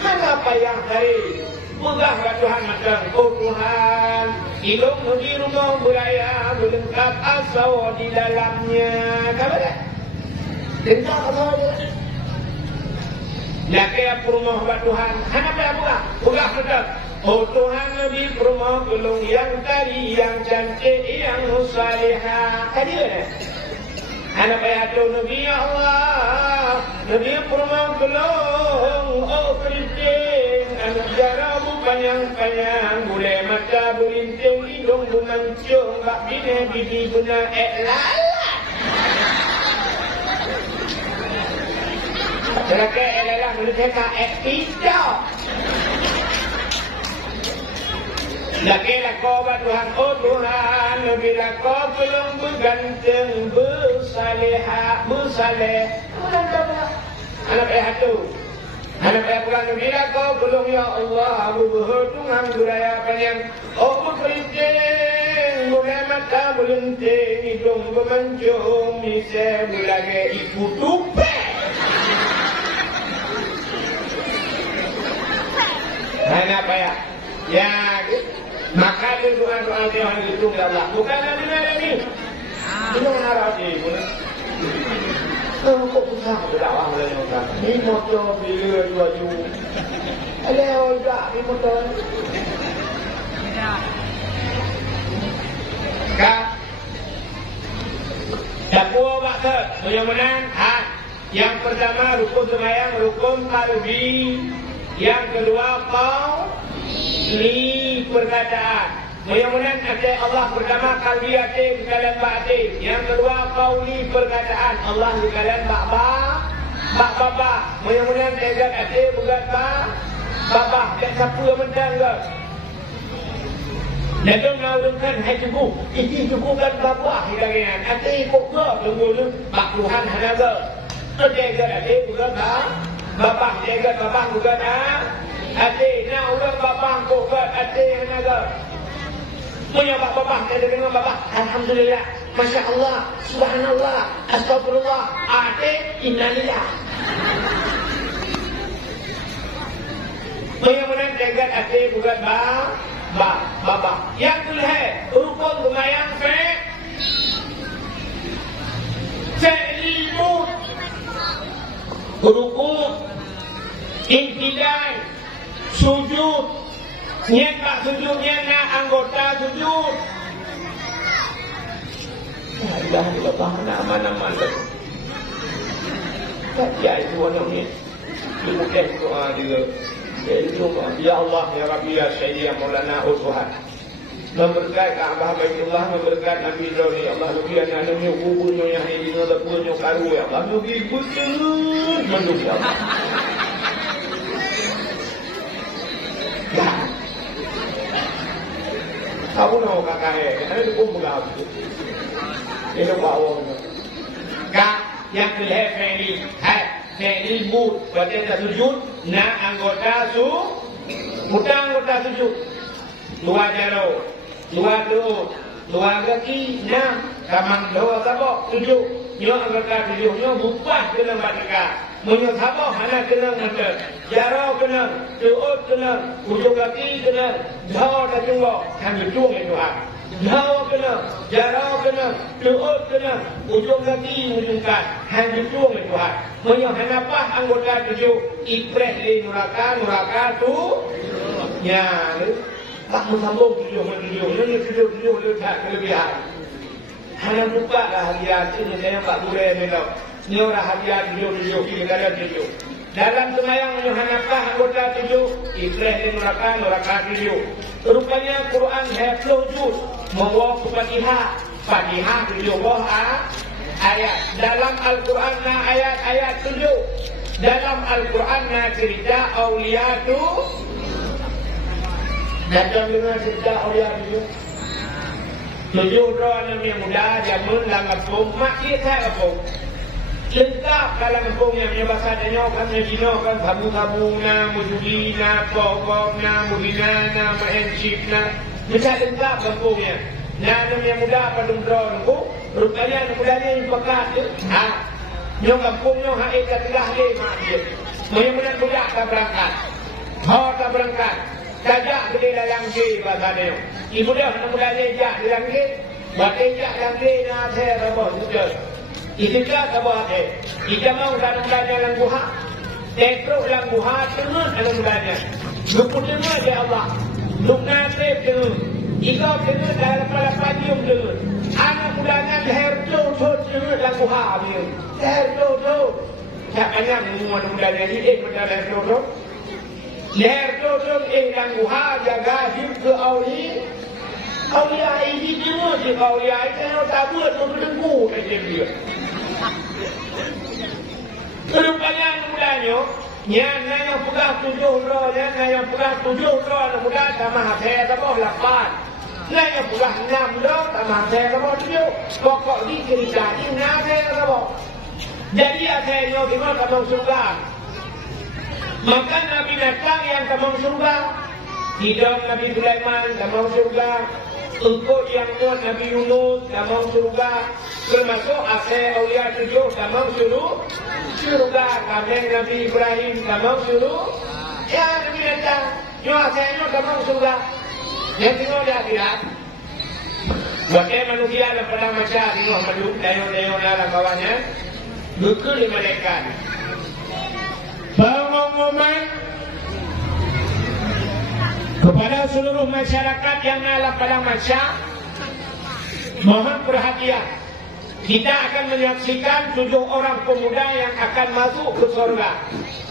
mana payah hari mugah ke Tuhan macam oh Tuhan hidung di rumah beraya berlengkap asal di dalamnya kabar tak? Lengkap asal di dalamnya laki rumah buat Tuhan hanya apa buka betul oh Tuhan Nabi rumah gelung yang tadi yang cantik yang salihah tadi mana hanya apa tu Nabi ya Allah Nabi rumah gelung oh keriting anak jara panjang-panjang boleh mata belinting hidung bumancung bak bina bibi guna lalat Laki adalah menurutnya pisau. Laki kau Tuhan, oh Tuhan, bila kau belum berganteng, bersalihah, bersaleh. Anak itu. Anak pulang, bila kau belum ya Allah, berhubungan budaya panjang, oh berkeriting, boleh mata berlenting, hidung bermancung, misal bulage ibu tupe. Kenapa ya? Ya, maka doa-doa Tuhan itu enggak Allah. Bukan Nabi ini. Ini harap ibu. Kok susah berdakwah oleh orang? Ini motor bila baju. Ada orang di motor. Kak. Dapur bakal mudah-mudahan yang pertama rukun sembahyang, rukun qalbi. Yang kedua qauli perkataan. Mudah-mudahan ada Allah pertama qalbi hati di dalam hati. Yang kedua qauli perkataan. Allah di dalam bapa. Mudah-mudahan jaga hati bukan bapa. Tak siapa yang mendang ke. Dalam mengurungkan hai cukup. Ini cukupkan bapa hidangan. Hati kok ke tunggu bak Tuhan hanaga. Jaga hati bukan Bapak jaga bapak bukan hati nak ulang bapak bukan hati naga punya bapak saya dengan bapak alhamdulillah masya Allah subhanallah astagfirullah hati innalillah mudah-mudahan jaga hati bukan bapak yang kelihatan rukun lumayan ilmu rukuk, intidai, sujud, nyetak sujudnya nak anggota sujud. Dah lepas nak mana-mana. Tak jaya itu orang ni. Bukan doa dia. Ya Allah, ya Rabbi, ya Sayyidi, ya Maulana, oh Tuhan. Memberkat Kaabah Baitullah, memberkat Nabi Ibrahim. Ya Allah, lebih anaknya kuburnya yang ini, lepunya karu. Ya Allah, lebih betul menurut ya Allah. Ya. Kamu nak kakak ada pun berlaku. Ini bawa. Kak, yang kelihatan family, family mood, baca sujud, nak anggota sujud. Dua jaro. Dua doa, dua kaki, kamang doa sabok, tujuh. Nyo anggota tujuh, nyo bupah kena batika. Menyo sabok, hana kena ngata. Jaro kena, tuut kena, ujung kaki kena. Doa dan tunggu, kami cung itu Jauh kena, jarau kena, tuut kena, ujung kaki menunjukkan hang jujur dengan Tuhan. Menyang hanapah anggota 7 ipreh di neraka tu ya, tak sambung 7 ni tak kelebihan. Hanya buka lah hadiah ini saya tak boleh melok. Ni orang hadiah 7 kita ada 7. Dalam semayang hanapah anggota 7 ipreh di neraka 7. Rupanya Quran hafal juz membawa Fatihah 7 ayat. Dalam Al-Quran ayat 7. Dalam Al-Quran cerita aulia tu dalam cerita aulia tu 7 orang yang muda jamun dalam kampung maksud saya kampung lengkap dalam kampung yang bahasa Dayak kan Cina kan sabu-sabu na mujudi na pokok na mudina na maenship na bisa lengkap kampungnya. Nah yang muda pada umrah tu rupanya mudanya yang pekat tu nyong kampungnya hak telah le mak dia mudah-mudahan budak tak berangkat tak berangkat kajak gede dalam ge bahasa Dayak ibu dah mudanya jak dalam ge batin jak dalam ge na saya rabah sudah itiklah tabah dia kita mau dalam belajar dalam guha tekruk dalam guha tengah dalam belajar luput tengah dia Allah luknatib tengah ikau tengah dalam palapan yung tengah anak mudanya leher jauh tengah dalam guha dia leher jauh tak banyak mudanya ni benda leher jauh leher jauh dalam guha jaga hidup ke awliya ini tengah je awliya itu tak buat berdengku saja dia. Rupanya mudanya nyana yang pegang 7 roh nyana yang pegang 7 roh muda sama hafal sabah 8 nyana yang pegang 6 roh sama hafal sabah 7 pokok ni cerita ni hafal sabah jadi hafalnya di mana kamu surga maka Nabi datang yang kamu surga hidup Nabi Sulaiman kamu surga engkau yang kuat Nabi Yunus kamu surga termasuk akhir awliya 7 kamu surga kami Nabi Ibrahim kamu ya Nabi datang yo akhirnya kamu surga yang tengok dia akhirat bagaimana manusia dalam padang mahsyar tengok madu dayo dalam bawahnya buku di malaikat pengumuman kepada seluruh masyarakat yang dalam padang mahsyar mohon perhatian. Kita akan menyaksikan 7 orang pemuda yang akan masuk ke surga.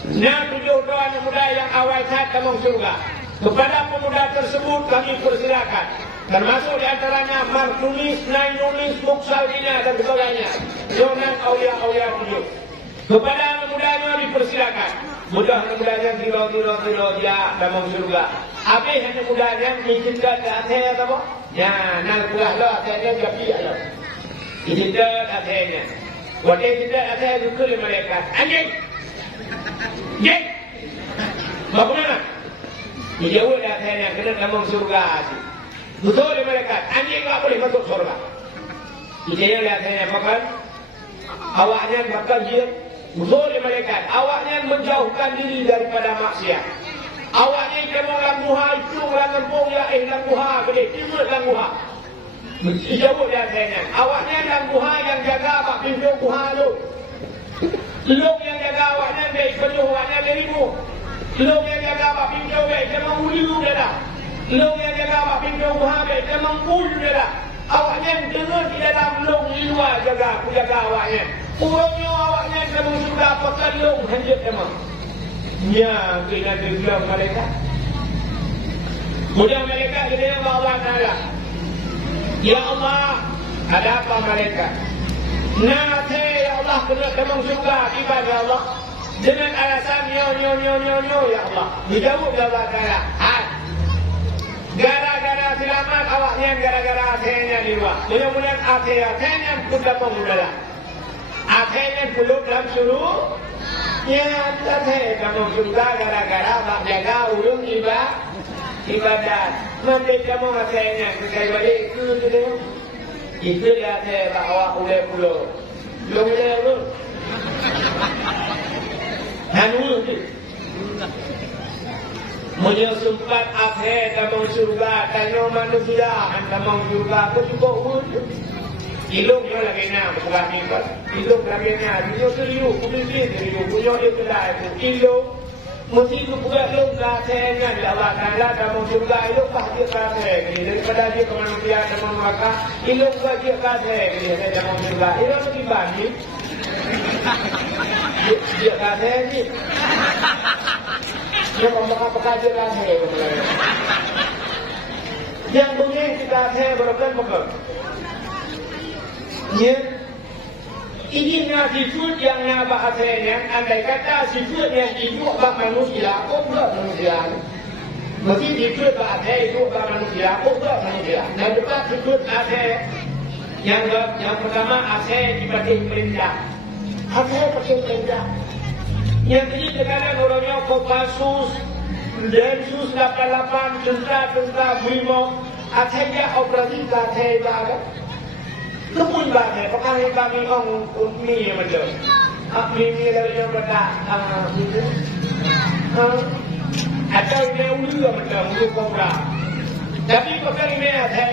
Nah 7 orang pemuda yang awal saat kamu surga. Kepada pemuda tersebut kami persilakan. Termasuk di antaranya Martunis, Nainunis, Muksalina dan sebagainya. Jonan awliya 7. Kepada pemudanya dipersilakan. Mudah-mudahnya kilo dia dalam surga. Habis hanya mudahnya mencinta ke akhir apa? Ya, nak pulang lah akhirnya jadi Allah. Cinta akhirnya. Waktu cinta akhirnya juga di malaikat. Anjing! Anjing! Bagaimana? Dijauh di akhirnya kena dalam surga. Betul di malaikat. Anjing tak boleh masuk surga. Dijauh di akhirnya bahkan awaknya bakal dia. Betul di malaikat. Awaknya menjauhkan diri daripada maksiat. Awaknya kena langguha itu langempung ya langguha gede. Timur langguha. Dijauh di akhirnya. Awaknya langguha yang jaga apa pintu guha lu. Long yang jaga awaknya dari penuh awaknya beribu. Long yang jaga apa pintu dia mengulu dia dah. Long yang jaga apa pintu guha dia mengulu dia dah. Awaknya dengar di dalam long di luar jaga awaknya. Urangnya awaknya kena sudah pakai long hanjut emang. Ya, kena dibilang malaikat. Kemudian malaikat dia Allah Ta'ala. Ya Allah, ada apa malaikat? Nanti ya Allah kena demang surga ibadah Allah. Dengan alasan nyo ya Allah. Dijawab ya Allah Ta'ala. Gara-gara selamat awaknya gara-gara akhirnya di luar. Mudah-mudahan akhirnya pun dapat mudahlah. Akhirnya belum dalam suruh. Ya, akhirnya kamu surga gara-gara tak jaga urung ibadat. Nanti kamu akhirnya sekali balik itu dia akhirnya awak boleh pulau. Belum boleh pun. Hanu tu. Menyesumpat akhir damang surga, tanya manusia damang surga, kau juga urut. Ilung yo lagi na, bukan mimbar. Ilung lagi na, dia serius, kumpulin serius, punya dia kedai tu. Ilung, mesti tu bukan ilung kasihnya, jawatan lah damang surga, ilung bahagia kasih. Daripada dia ke manusia damang neraka, ilung bahagia kasih. Dia damang surga, ilung mesti banding. Dia kasih ni. Dia apakah dia kasih? Yang bunyi kita kasih berapa? Ya, ini sifat yang nak bahasanya. Andai kata sifat yang itu bak manusia, bukan manusia. Mesti sifat bahasa itu bak manusia, bukan manusia. Dan juga sifat bahasa yang pertama asal dipakai perintah. Asal pakai perintah. Yang ini sekarang orangnya Kopassus, Densus 88, tentara Brimob, asalnya operasi kasih bahagia. Kemudian bahagia, pakai kami orang mi macam, mi dari yang berada, atau dia ulu macam ulu kobra. Tapi pakai ini asal,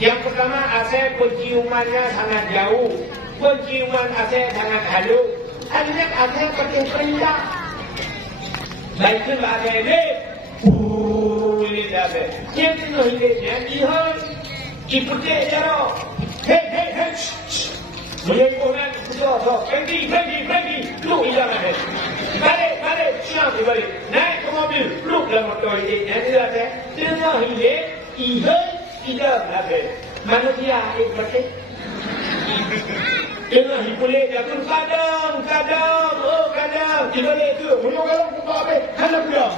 yang pertama asal penciumannya sangat jauh, penciuman asal sangat halus. Akhirnya asal pakai perintah. Baiklah bahagia ini, ini dah ber. Yang itu hidupnya ihon, ikuti jaro. Hey, menjadi orang betul. Berhenti, lu hilang ada. Balik, siap balik. Naik ke mobil, lu dalam motor ini. Yang itu ada, semua hidup, hidup ada. Manusia berarti. Tengah hidup jatuh kadang. Dibalik tu, menurut kalau buka apa? Kalau belum.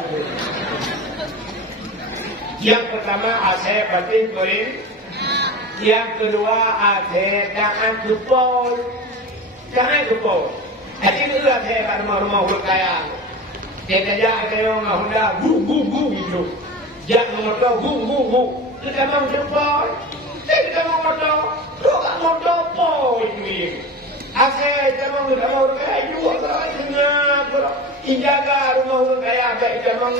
Yang pertama asal penting goreng. Yang kedua ada jangan jupol. Jadi itu ada kat rumah kaya. Dia kerja ada orang Honda, gu gitu. Jangan motor gu. Kita mau jupol. Kita mau motor. Tukang motor pol ini. Asal jangan rumah kaya juga tengah. Ijaga rumah kaya baik jangan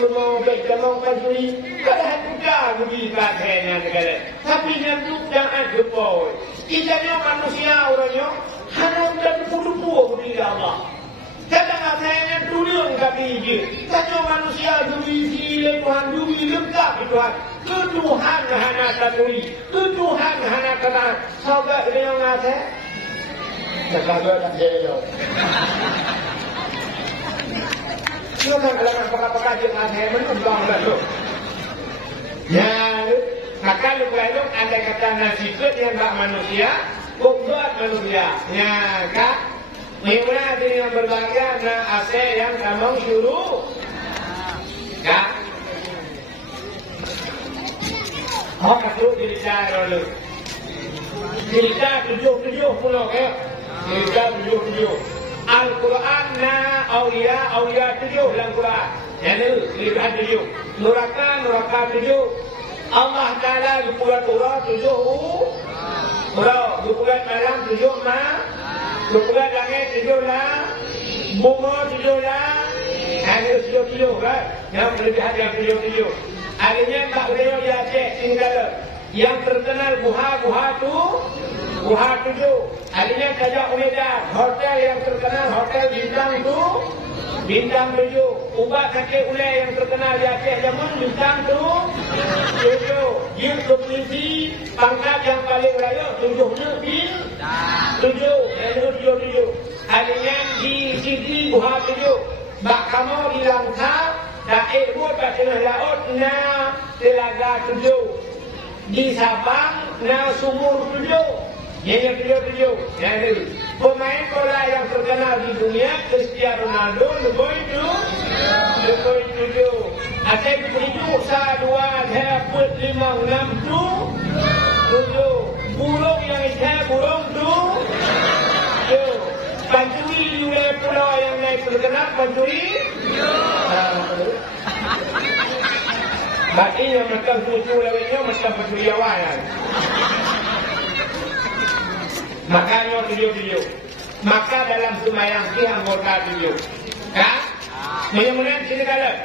pasuri. Kadang juga bagi kasihnya negara. Tapi yang tu jangan jepol. Ijanya manusia orangnya haram dan pudu-pudu kepada Allah. Kadang kasihnya dunia kami ijin. Kadang manusia dunia Tuhan dunia lengkap Tuhan. Ketuhan hana tanuri. Ketuhan hana kena. Sahabat yang kasih. Sahabat tak jauh. Jangan alam apakah dia kasih menumbang lalu. Ya, maka lupa itu ada kata nasibut yang tak manusia, buat manusia. Ya, kak, memang ada yang berbangga na asal yang kamu suruh. Kak, aku cerita dulu. Cerita 7 pulau ya. Cerita 7. Al-Quran na awliya 7 dalam Quran. Yang itu lihat 7. Neraka 7. Allah Taala buat urut 7. Urut buat malam 7 ma. Buat langit 7 lah. Bunga 7 lah. Yang itu 7 kan. Yang lihat yang 7. Akhirnya tak boleh dia cek tinggal. Yang terkenal buha tu. Buha 7. Akhirnya Kajak Umedah, hotel yang terkenal, hotel bintang itu, bintang 7. Ubat kakek ulai yang terkenal di Aceh Jamun, bintang itu, 7. Yuk ke polisi, pangkat yang paling raya, 7-nya bin, 7. Yang itu 7. Akhirnya di Sidi, Buha 7. Bak kamu di Langkah, daik buat kat tengah laut, na Telaga 7. Di Sabang, na Sumur 7. Yang 7. Yang itu. Pemain bola yang terkenal di dunia, Cristiano Ronaldo, lebih 7. Akan begitu, 1, 2, 3, 4, 5, 6, 7. Burung yang itu, burung 7. Pancuri di wilayah pulau yang naik terkenal, pancuri. Berarti yang macam 7 lewatnya, macam pancuri awal. Makanya 7. Maka dalam sembahyang dia anggota 7. Kan? Mudah-mudahan sini kala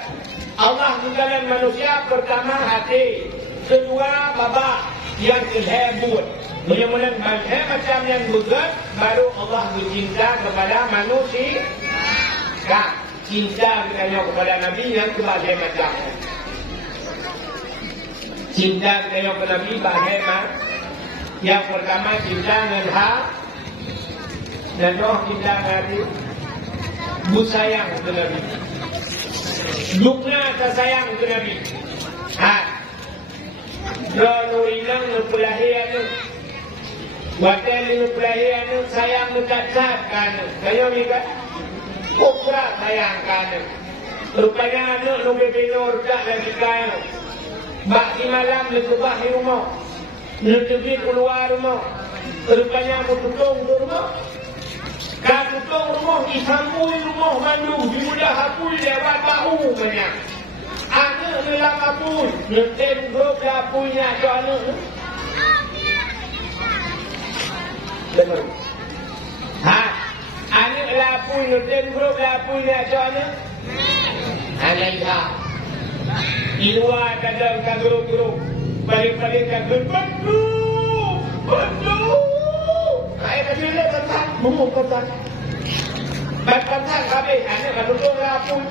Allah menjalan manusia, pertama hati, kedua babak, yang kehebut. Mula-mula macam yang berat, baru Allah bercinta kepada manusia. Cinta kita kepada Nabi yang sebagai macam. Cinta kita kepada Nabi bagaimana? Yang pertama cinta dengan hak, dan roh cinta Nabi. Bersayang ke Nabi. Dukna tersayang ke Nabi. Kalau inang nupulahian, watel nupulahian sayang nutatkan. Kayo ni kan? Kopra sayangkan. Rupanya anak nu bebelor tak lagi kaya. Bak di malam lekebah di rumah. Nutubi keluar rumah. Rupanya aku tutung ke rumah. Kau tutung rumah, disampui rumah mandu. Dimudah hapui lewat bau banyak. Anak dalam hapui. Nutem grup hapuinya ke anak. Dengar. Anak lapui, nutem grup lapuinya ke anak. Anak di luar kadang grup-grup. Paling-paling grup. Betul. Ayah kata dia kata, mumuk kata. Kata habis, anak kata tutung lapui.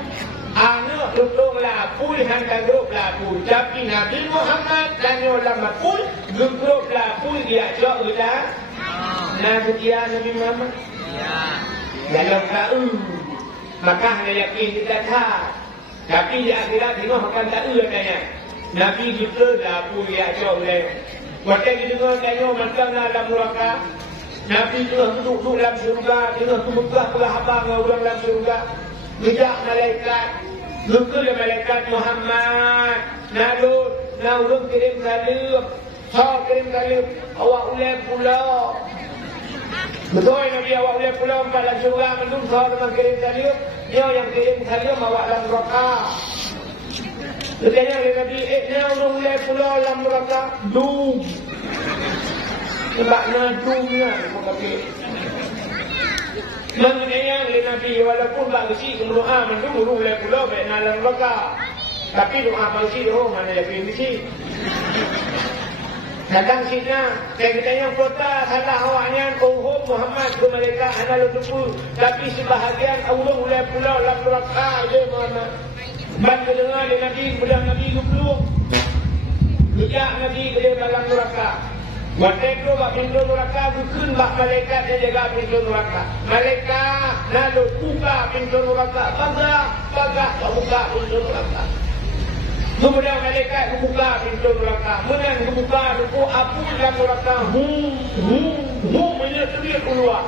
Anak tutung lapui, hantar grup lapui. Tapi Nabi Muhammad dan orang lapui, grup lapui dia jauh dah. Nabi dia Nabi Muhammad. Dalam kau, maka hanya yakin kita tak. Tapi di akhirat tengok makan tak katanya. Nabi kita lapui dia jauh dah. Waktu kita dengar tengok makan dalam neraka. Nabi tengah duduk dalam surga, tengah buka abang orang dalam surga. Bijak malaikat, luka malaikat Muhammad. Nalut, naulun kirim salam. Kirim salam. Awak ulai pula. Betul Nabi awak ulai pula empat dalam surga. Mendung dengan kirim salam. Dia yang kirim salam awak dalam neraka. Bertanya oleh Nabi, naulun ulai pula dalam neraka. Dum. Sebab nadumnya mengenai oleh Nabi walaupun bangsi doa mendung oleh pulau baik nalar neraka. Tapi doa bangsi doa mana yang bangsi. Datang sini, saya tanya kota salah awaknya Muhammad ke mereka analog dulu. Tapi sebahagian Allah oleh pulau dalam neraka je mana. Ban kedengar oleh Nabi belah Nabi dulu. Sejak Nabi ke dalam neraka. Waktu itu bak pintu neraka bukan bak malaikat yang jaga pintu neraka. Malaikat lalu buka pintu neraka. Bagak buka pintu neraka. Kemudian malaikat buka pintu neraka. Kemudian buka ruku apu dalam neraka. Minyak terbit keluar.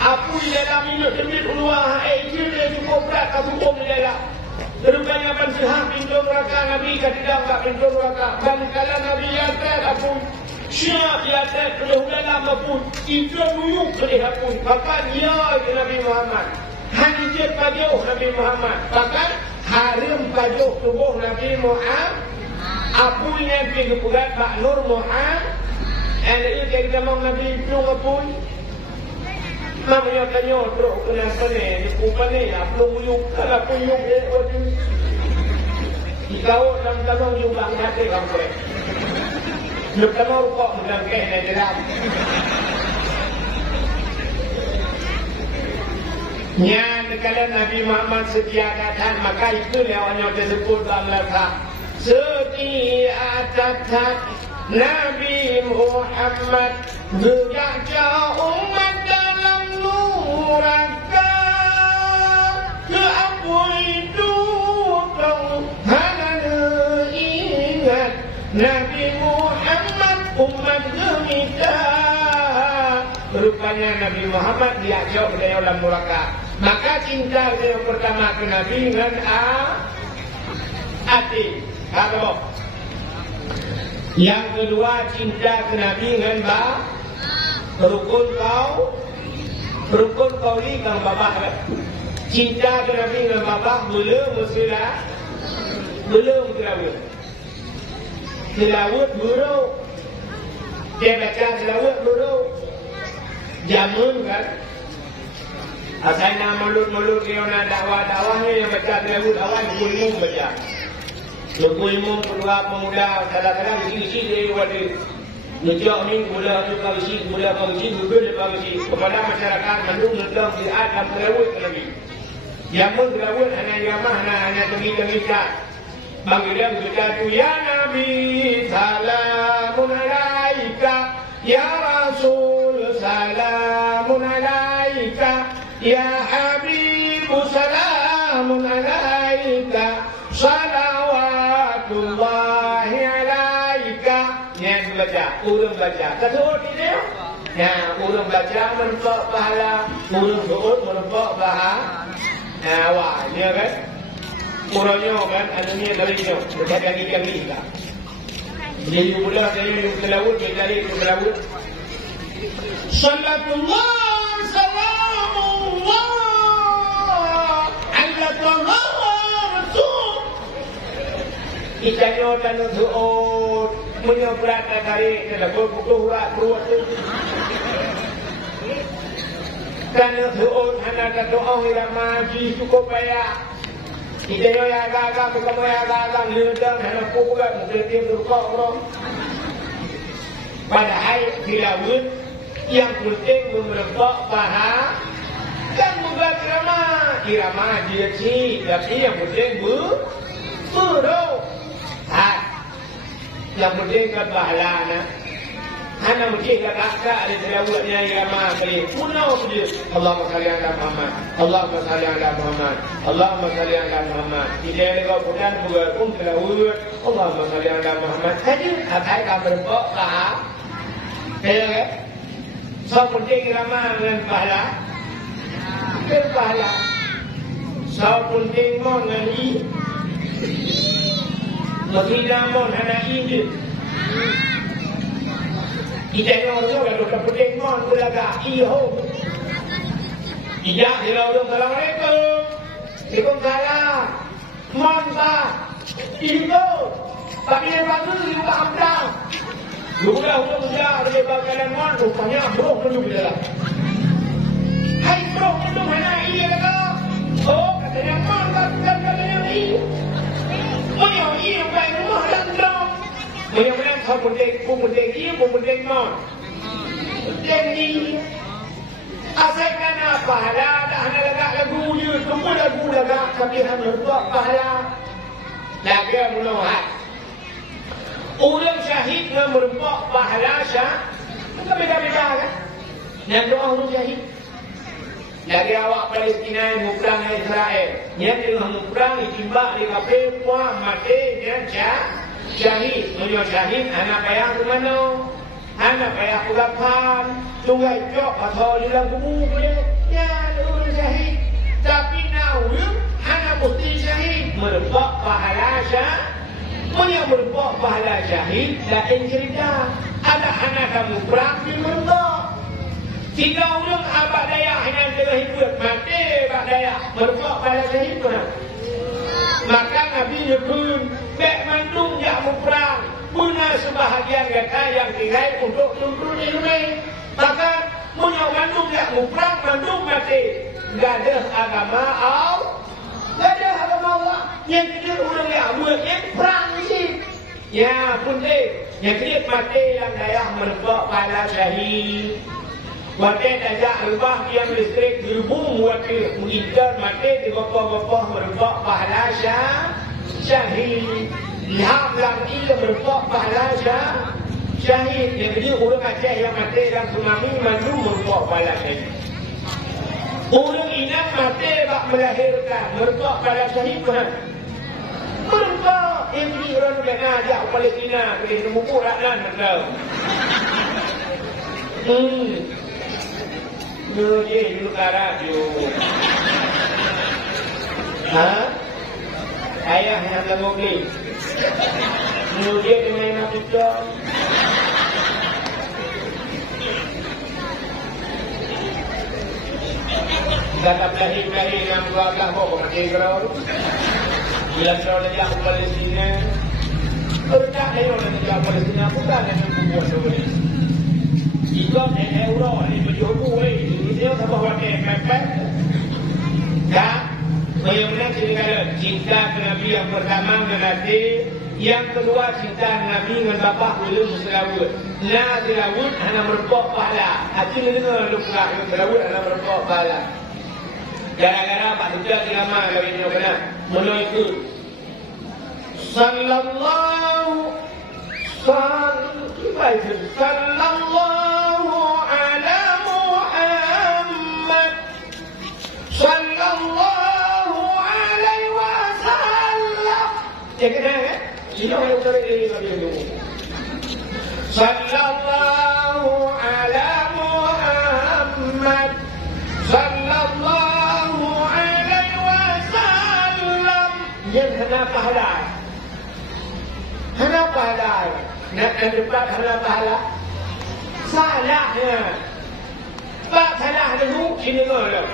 Apu di dalam minyak terbit keluar. Dia cukup berat kamu di dalam. Rupanya pensihah pintu neraka Nabi tidak bak pintu neraka. Dan kalau Nabi atas apu siap di atas kedahuluan apapun itu nuyuk kedahuluan bahkan ya Nabi Muhammad hanya pajuh Nabi Muhammad bahkan harim pajuh tubuh Nabi Muhammad apunya pergi kepugat Pak Nur Muhammad dan itu kita mau Nabi itu apun namanya tanya teruk kenapa ni dipupan ni apun nuyuk kalau pun nuyuk dia dikau dalam tanah jumlah hati kamu pertama rukuk dalam kain dalam. Yang kalau Nabi Muhammad setia datang maka itu yang disebut dalam lafaz setia datang Nabi Muhammad menjaga umat dalam neraka keampun dukung hana ingat Nabi Muhammad umat gemita. Rupanya Nabi Muhammad diajak ke dalam neraka. Maka cinta yang pertama ke Nabi dengan hati. Apa? Yang kedua cinta ke Nabi dengan rukun kauli dengan babah. Cinta ke Nabi dengan babah belum terawih. Selawat buruk. Dia baca selawat buruk. Jamun kan. Asalnya mulut-mulut dia nak dakwah-dakwahnya yang baca terawih awal ilmu baca. Ilmu kedua pemuda kadang-kadang isi dia wadi. Ngejak ni gula tu kau isi gugul kau isi kepada masyarakat mendung nedang di atas terawih lagi. Yang pun terawih hanya ramah hanya demi kat. Bagi dia baca tu ya Nabi salamun alaika ya Rasul salamun alaika ya Habib salamun alaika salawatullahi alaika. Yang baca, urung baca. Kesuut ini ya, urung baca menempat pahala, urung suut menempat pahala. Wah, ni kan urangnya kan anunya dari ni dekat kaki tak. Jadi mula saya yang selawat dia cari selawat. Sallallahu salamullah ala rasul. Itanya dan suut menyebrat dari telepon buku urat ruat tu. Karena suut hanya doa yang maji cukup bayar. Kita yang agak-agak, kita yang agak-agak ledang, hanya pukul, mungkin dia berkok orang. Padahal dilawut yang penting memerempak paha dan membuat irama dia sih, tapi yang penting berdoa. Yang penting kan pahala. Hana mungkin kakak ada selawatnya irama kali. Punau dia. Allahumma salli ala Muhammad. Allahumma salli ala Muhammad. Allahumma salli ala Muhammad. Kita ni kau bukan buat pun selawat. Allahumma salli ala Muhammad. Jadi akai kamu berbuat sah. Eh, so penting irama dengan pahala. Berpahala. So penting mon dengan i. Mesti mon hana i. Kita yang orang tu kalau penting mon tu laga iho. Ijak dia orang Assalamualaikum. Waalaikumsalam. Mon ba. Iho. Tapi yang bagus juga amdal. Dulu sudah dia bakalan mon rupanya bro dulu dia. Hai bro itu mana iya laga. Oh katanya mon katanya iya. Oh iya baik mon dan bro. Mudah-mudahan kau penting dia, penting mon. Jadi, asalkan pahala dah hanya lagak lagu dia, semua lagu lagak tapi hanya buat pahala. Lagu munahat. Orang syahid yang merupakan pahala syah, itu beda-beda kan? Yang doa orang syahid. Lagi awak Palestina yang perang Israel, yang tengah perang ditimbak di kafir puan mati dan syahid, menyuruh syahid, anak payah ke mana? Anak payah ke lapan, tunggai jok atau di dalam kubur boleh. Ya, orang syahid. Tapi naudum, anak mesti syahid. Merupak pahala syah. Yang merupak pahala syahid, lain cerita. Ada anak kamu perang di merupak. Tiga orang abad daya yang tengah hidup, mati abad daya. Merupak pahala syahid mana? Maka Nabi nyebut bek mandung yang perang guna sebahagian kata yang tinggal untuk tuntun ilmu. Maka punya mandung yang perang mandung mati. Gak ada agama gak ada agama Allah. Yang kita orang yang buat yang perang sih. Ya penting. Yang kita mati yang daya merebak pahala syahid. Wakil tajak rubah yang listrik gerbung wakil mengincar mati di bapa-bapa merebak pahala syahid. Lihat lagi yang merebak pahala syahid. Yang jadi orang Aceh yang mati dalam tsunami mandu merebak pahala syahid. Orang Inang mati bak melahirkan merebak pahala syahid mana? Merebak. Yang jadi orang yang ajak Palestina boleh memupuk rakyat betul. Dia dulu ke radio. Ayah yang tak boleh. Dia dengan nak tutup. Kata pelahir-pelahir yang belah-belah bawa pakai gerau. Bila gerau lagi aku Palestina. Tak ada orang yang Palestina bukan yang membuat sebenarnya. Jika euro ni berjodoh, dia sama pakai mepet. Benar-benar cinta ke Nabi yang pertama dengan Nabi, yang kedua cinta Nabi dengan bapa belum selawat. Nah selawat hanya merpok pahala. Hati ni dengar lupa yang selawat hanya merpok pahala. Gara-gara Pak Duta lama kalau ini benar. Mula itu sallallahu ala Muhammad sallallahu alaihi wasallam. Ya kena kan? Ini orang utara ini dulu. Sallallahu ala Muhammad sallallahu alaihi wasallam. Yang kena pahala. Kena pahala. Nak dapat kena pahala. Salahnya. Pak salah dulu sini dulu.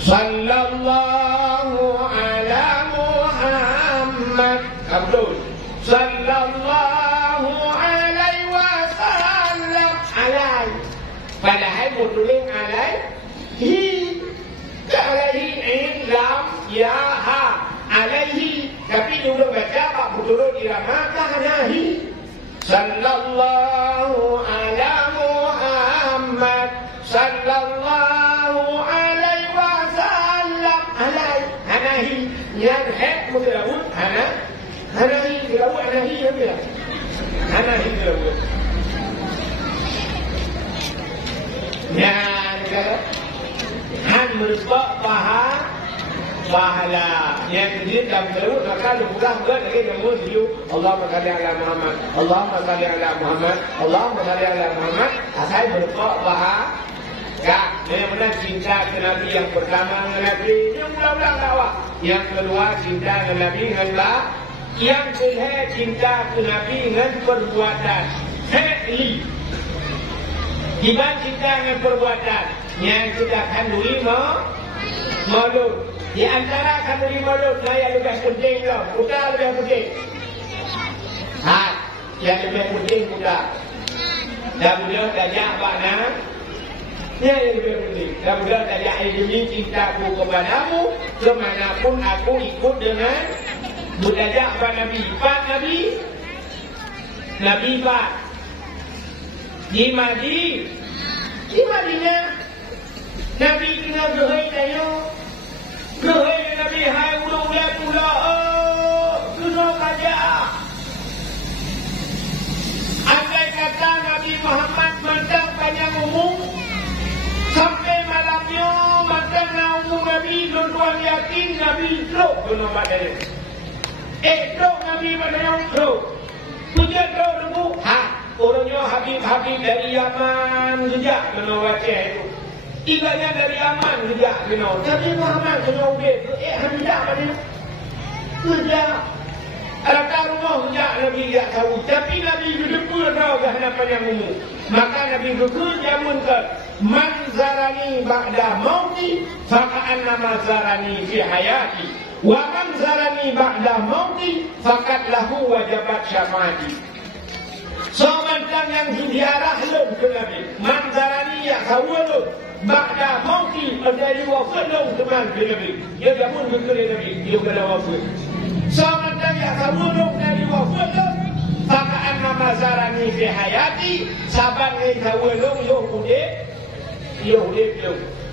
Sallallahu ala Muhammad. Abdul. Sallallahu alaihi wasallam. Alai. Padahal mutuling alai. Hi. Alaihi lam ya ha. Alaihi. Tapi juga baca Pak Puturu irama kahanahi. Sallallahu ala Muhammad sallallahu alaihi wasallam. Alai. Hanahi. Yang hek muterawut hana. Hanahi terawut hanahi ya bila. Hanahi terawut. Yang kata han merupak pahala yang kedua dalam terawut maka lupa buat lagi nombor 7 Allahumma salli ala Muhammad Allahumma salli ala Muhammad Allahumma salli ala Muhammad asal merupak pahala. Yang benar cinta ke Nabi yang pertama dengan Nabi yang mula-mula dakwah. Yang kedua cinta dengan Nabi dengan Allah. Yang ketiga cinta ke Nabi dengan perbuatan. Fi'li. Dibanding cinta dengan perbuatan yang kita kandungi maulud. Di antara kandungi maulud yang lebih penting tau. Bukan lebih penting. Yang lebih penting bukan. Dah mula dajak makna. Ini yang lebih penting. Dan mudah tajak demi cintaku kepadamu, kemanapun aku ikut dengan budaya Pak Nabi. Pak Nabi, Nabi Pak di Madinah, Nabi kena berhai tayo, berhai Nabi hai ulang pula, kena tajak. Andai kata Nabi Muhammad mentang panjang umum. Sampai malamnya makan naum Nabi tuan yakin Nabi teruk kena badan. Teruk Nabi badan teruk. Puja teruk dulu. Orangnya Habib dari Yaman sejak kena baca itu. Iganya dari Yaman sejak kena. Tapi Muhammad kena ubah. Hendak badan. Sejak. Adakah rumah sejak Nabi tidak tahu. Tapi Nabi berdepul tahu kehadapan yang umum. Maka Nabi bekerja munkar. Man zarani ba'da mauti faka'annama zarani fi hayati wa man zarani ba'da mauti faqad lahu wajabat syafaati. Sementara yang diarah lu ke Nabi man zarani ya kawulu ba'da mauti menjadi wafat lu teman ke Nabi. Ya jamun ke Nabi dia kena wafat. Sementara ya kawulu dari wafat lu faka'annama zarani fi hayati saban ni kawulu yuhudi Yahudi.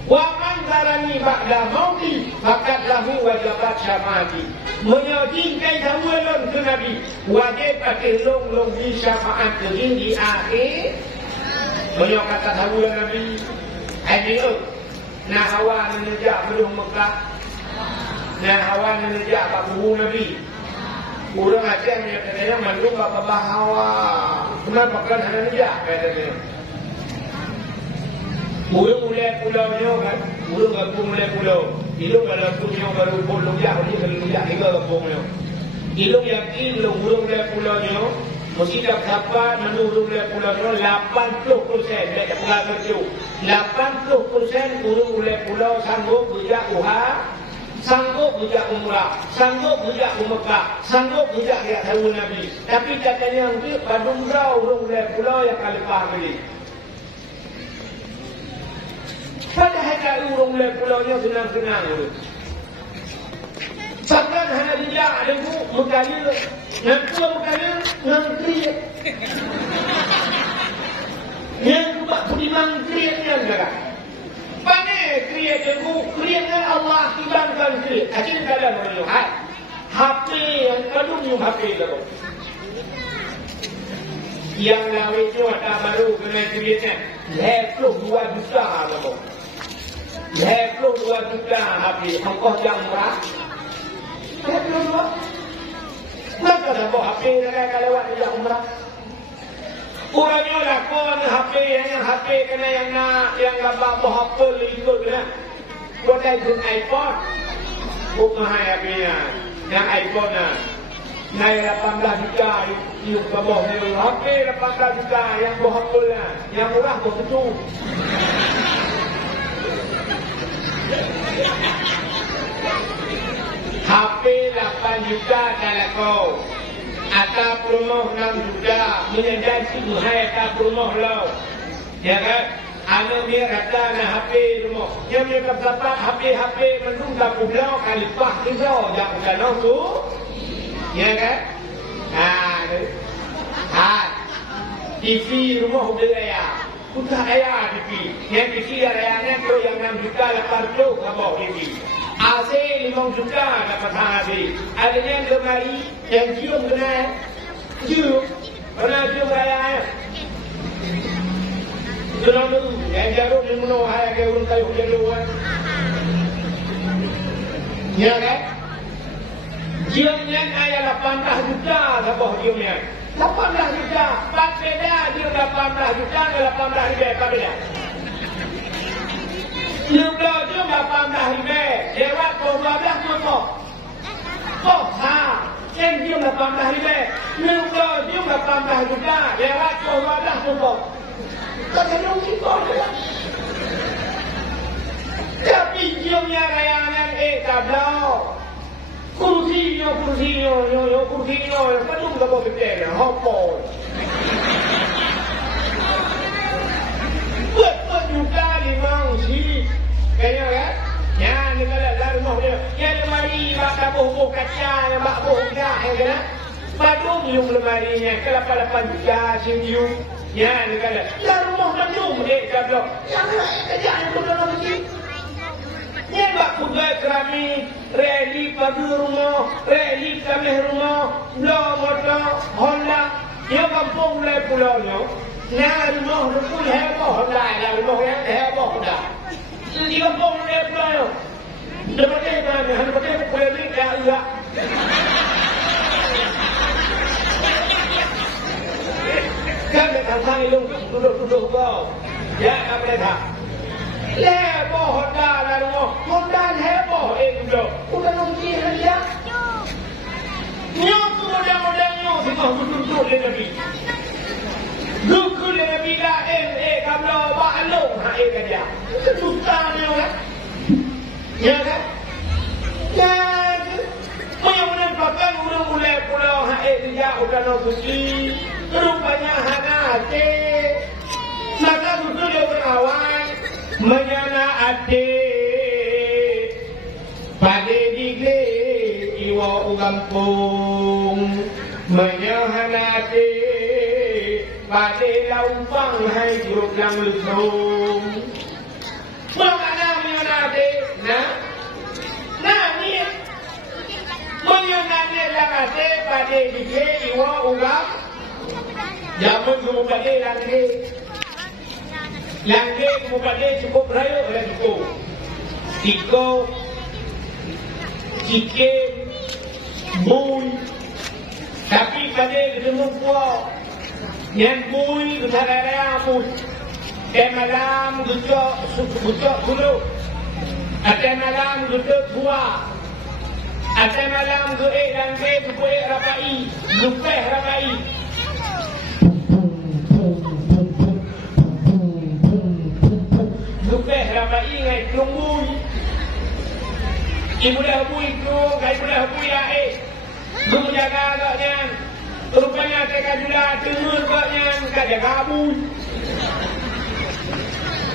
Wa man zarani ba'da mauti faqad lahu wajabat syafaati. Menyodingkan tawalun ke Nabi wajib pakai long di syafaat di akhir. Banyak kata tawalun Nabi. Ayo nah hawa menejak belum Mekah. Nah hawa menejak Pak Guru Nabi. Orang Aceh katanya mandung Bapak Hawa. Kenapa kan hanya nejak katanya. Burung mulai pulaunya kan, burung gabung mulai pulau. Ilung kalau punya baru pulau dia, ini kalau dia tiga gabungnya. Ilung yakin lo burung mulai pulaunya, mesti dapat menurut mulai pulaunya 80% dari pulau kecil. 80% burung mulai pulau sanggup kerja uha, sanggup kerja umrah, sanggup kerja Mekah, sanggup kerja dia tahu Nabi. Tapi katanya yang tu padung kau burung mulai pulau yang kalipah beli. Padahal kalau urung mulai pulaunya senang-senang. Sampai hanya dia ada mukanya, nanti mukanya nanti. Yang buat beriman kriatnya enggak. Pane kriat itu kriatnya Allah timbangkan kriat. Akhirnya kalian melihat HP yang kadung yung HP itu. Yang lawitnya ada baru kena kriatnya. Lepas 2 juta apa? Lepas 2 juta HP. Angkau yang murah. Lepas 2. Maka dah bawa HP nak lewat yang murah. Orangnya lakon HP yang HP kena yang gambar Apple itu kena. Buat iPhone iPhone. Bukan HP-nya. Yang iPhone nya. Naik 18 juta yung gambar ni. HP 18 juta yang Apple nya. Yang murah begitu. HP 8 juta dah lakon. Atap rumah 6 juta menyedari hai atap rumah lau, ya kan? Anak dia kata nak HP rumah, dia punya dapat HP mendung tak pulau kali pah kisau yang bukan tu, ya kan? TV rumah udah ayah, putar ayah TV, yang TV ayahnya tu yang 6 juta lepas tu kabau TV. AC 5 juta dapat AC. Adanya yang lemari yang cium kena cium raya. Jangan dulu, yang jarum yang menolak ayah ke urun kayu jaruan. Ya kan? Ciumnya ayah 18 juta dapat ciumnya. 18 juta, pas beda cium 18 juta ke 18 ribu apa beda? Lúc đó chứ mà 18 ribu, lewat 12 juta. Oh, yang dia 18 ribu. Lúc đó chứ mà 18 juta, lewat 12 juta. Kata dong kita lah. Tapi jiumnya rayangan tablau. Kursinya, kadung tak boleh berjalan, hopol. Buat juga limang sih. Kayaknya kan? Ya, ni kalau dalam rumah dia. Yang lemari, bak boh kaca, yang bak boh dah, ya kan? Badung yung lemarinya, ke 8 juta, yung. Ya, ni kalau dalam rumah badung, tak blok. Yang kerja yang pun dalam masjid. Yang bak kuda keramik, relief bagi rumah, relief kami rumah, blok motor, Honda. Yang kampung mulai pulaunya. Nah, rumah pun heboh Honda, rumah yang heboh Honda. Di kampung dia pulau. Dapatnya mana? Dapatnya kulit dah enggak. Kan dekat sana lu duduk kau. Ya, apa dah? Heboh Honda lah rumah. Honda heboh duduk. Udah nunggu dia. Nyok model nyok semua duduk di Nabi. Dukul Nabi dah kalau balong kerja. Susahnya kan? Ya kan? Dan yang menampakkan mulai pulau dia udah suci. Rupanya hanate. Maka dulu dia berawal menyana ade. Pada digle iwa ugampung menyahanate. Pada laupang hai grup yang lesung. Bagaimana menyonade? Nah ni. Menyonade langate pada dike iwa ugam. Jamun kumupade langge. Langge kumupade cukup raya oleh cukup. Tiko, cike, bui. Tapi pada ketemu kuah. Yang bui kesadaran pun malam duduk dulu ada malam duduk buah ada malam duduk dan duduk rapai duduk rapai duduk rapai ngai kelung ibu dah bui tu ibu dah bui guru jaga agaknya. Rupanya mereka juga dengar yang kaja kabur.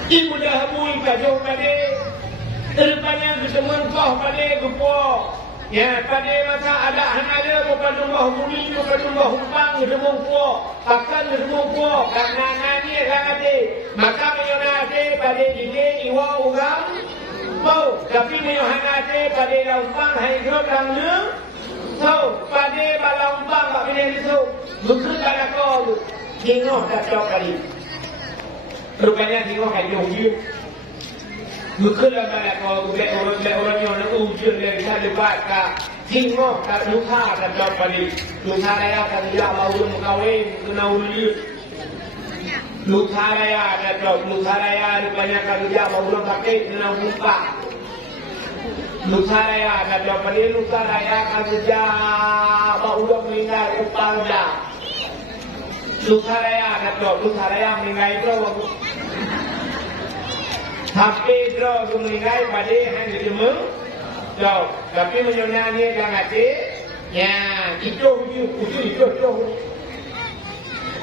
Ibu dah habui kajau pada Rupanya ketemuan kau pada gupok. Ya, pada masa ada hanada bukan rumah bumi, bukan rumah humpang, rumah kuok. Akan rumah kuok. Karena nani rangate. Maka mayonate pada ide iwa orang. Mau, tapi mayonate pada lampang hidrop langnya. So, pada balampang tak boleh itu. Bukan pada kau tu. Tengok tak jauh kali. Rupanya tengok kayu. Bukan lah pada kau orang yang nak ujian dari sana lepas kah. Tengok tak luka tak jauh kali. Luka raya tak tidak mahu mengkawin kena uliut. Luka raya tak jauh. Luka raya rupanya tak tidak mahu pakai kena muka. Luka raya tak jauh kali. Luka raya tak tidak mahu meninggal upang dah. Luka raya tak jauh. Luka raya meninggal itu. Hampir draw meninggal pada hari jemur. Jauh. Tapi menyonanya dah mati. Ya, itu.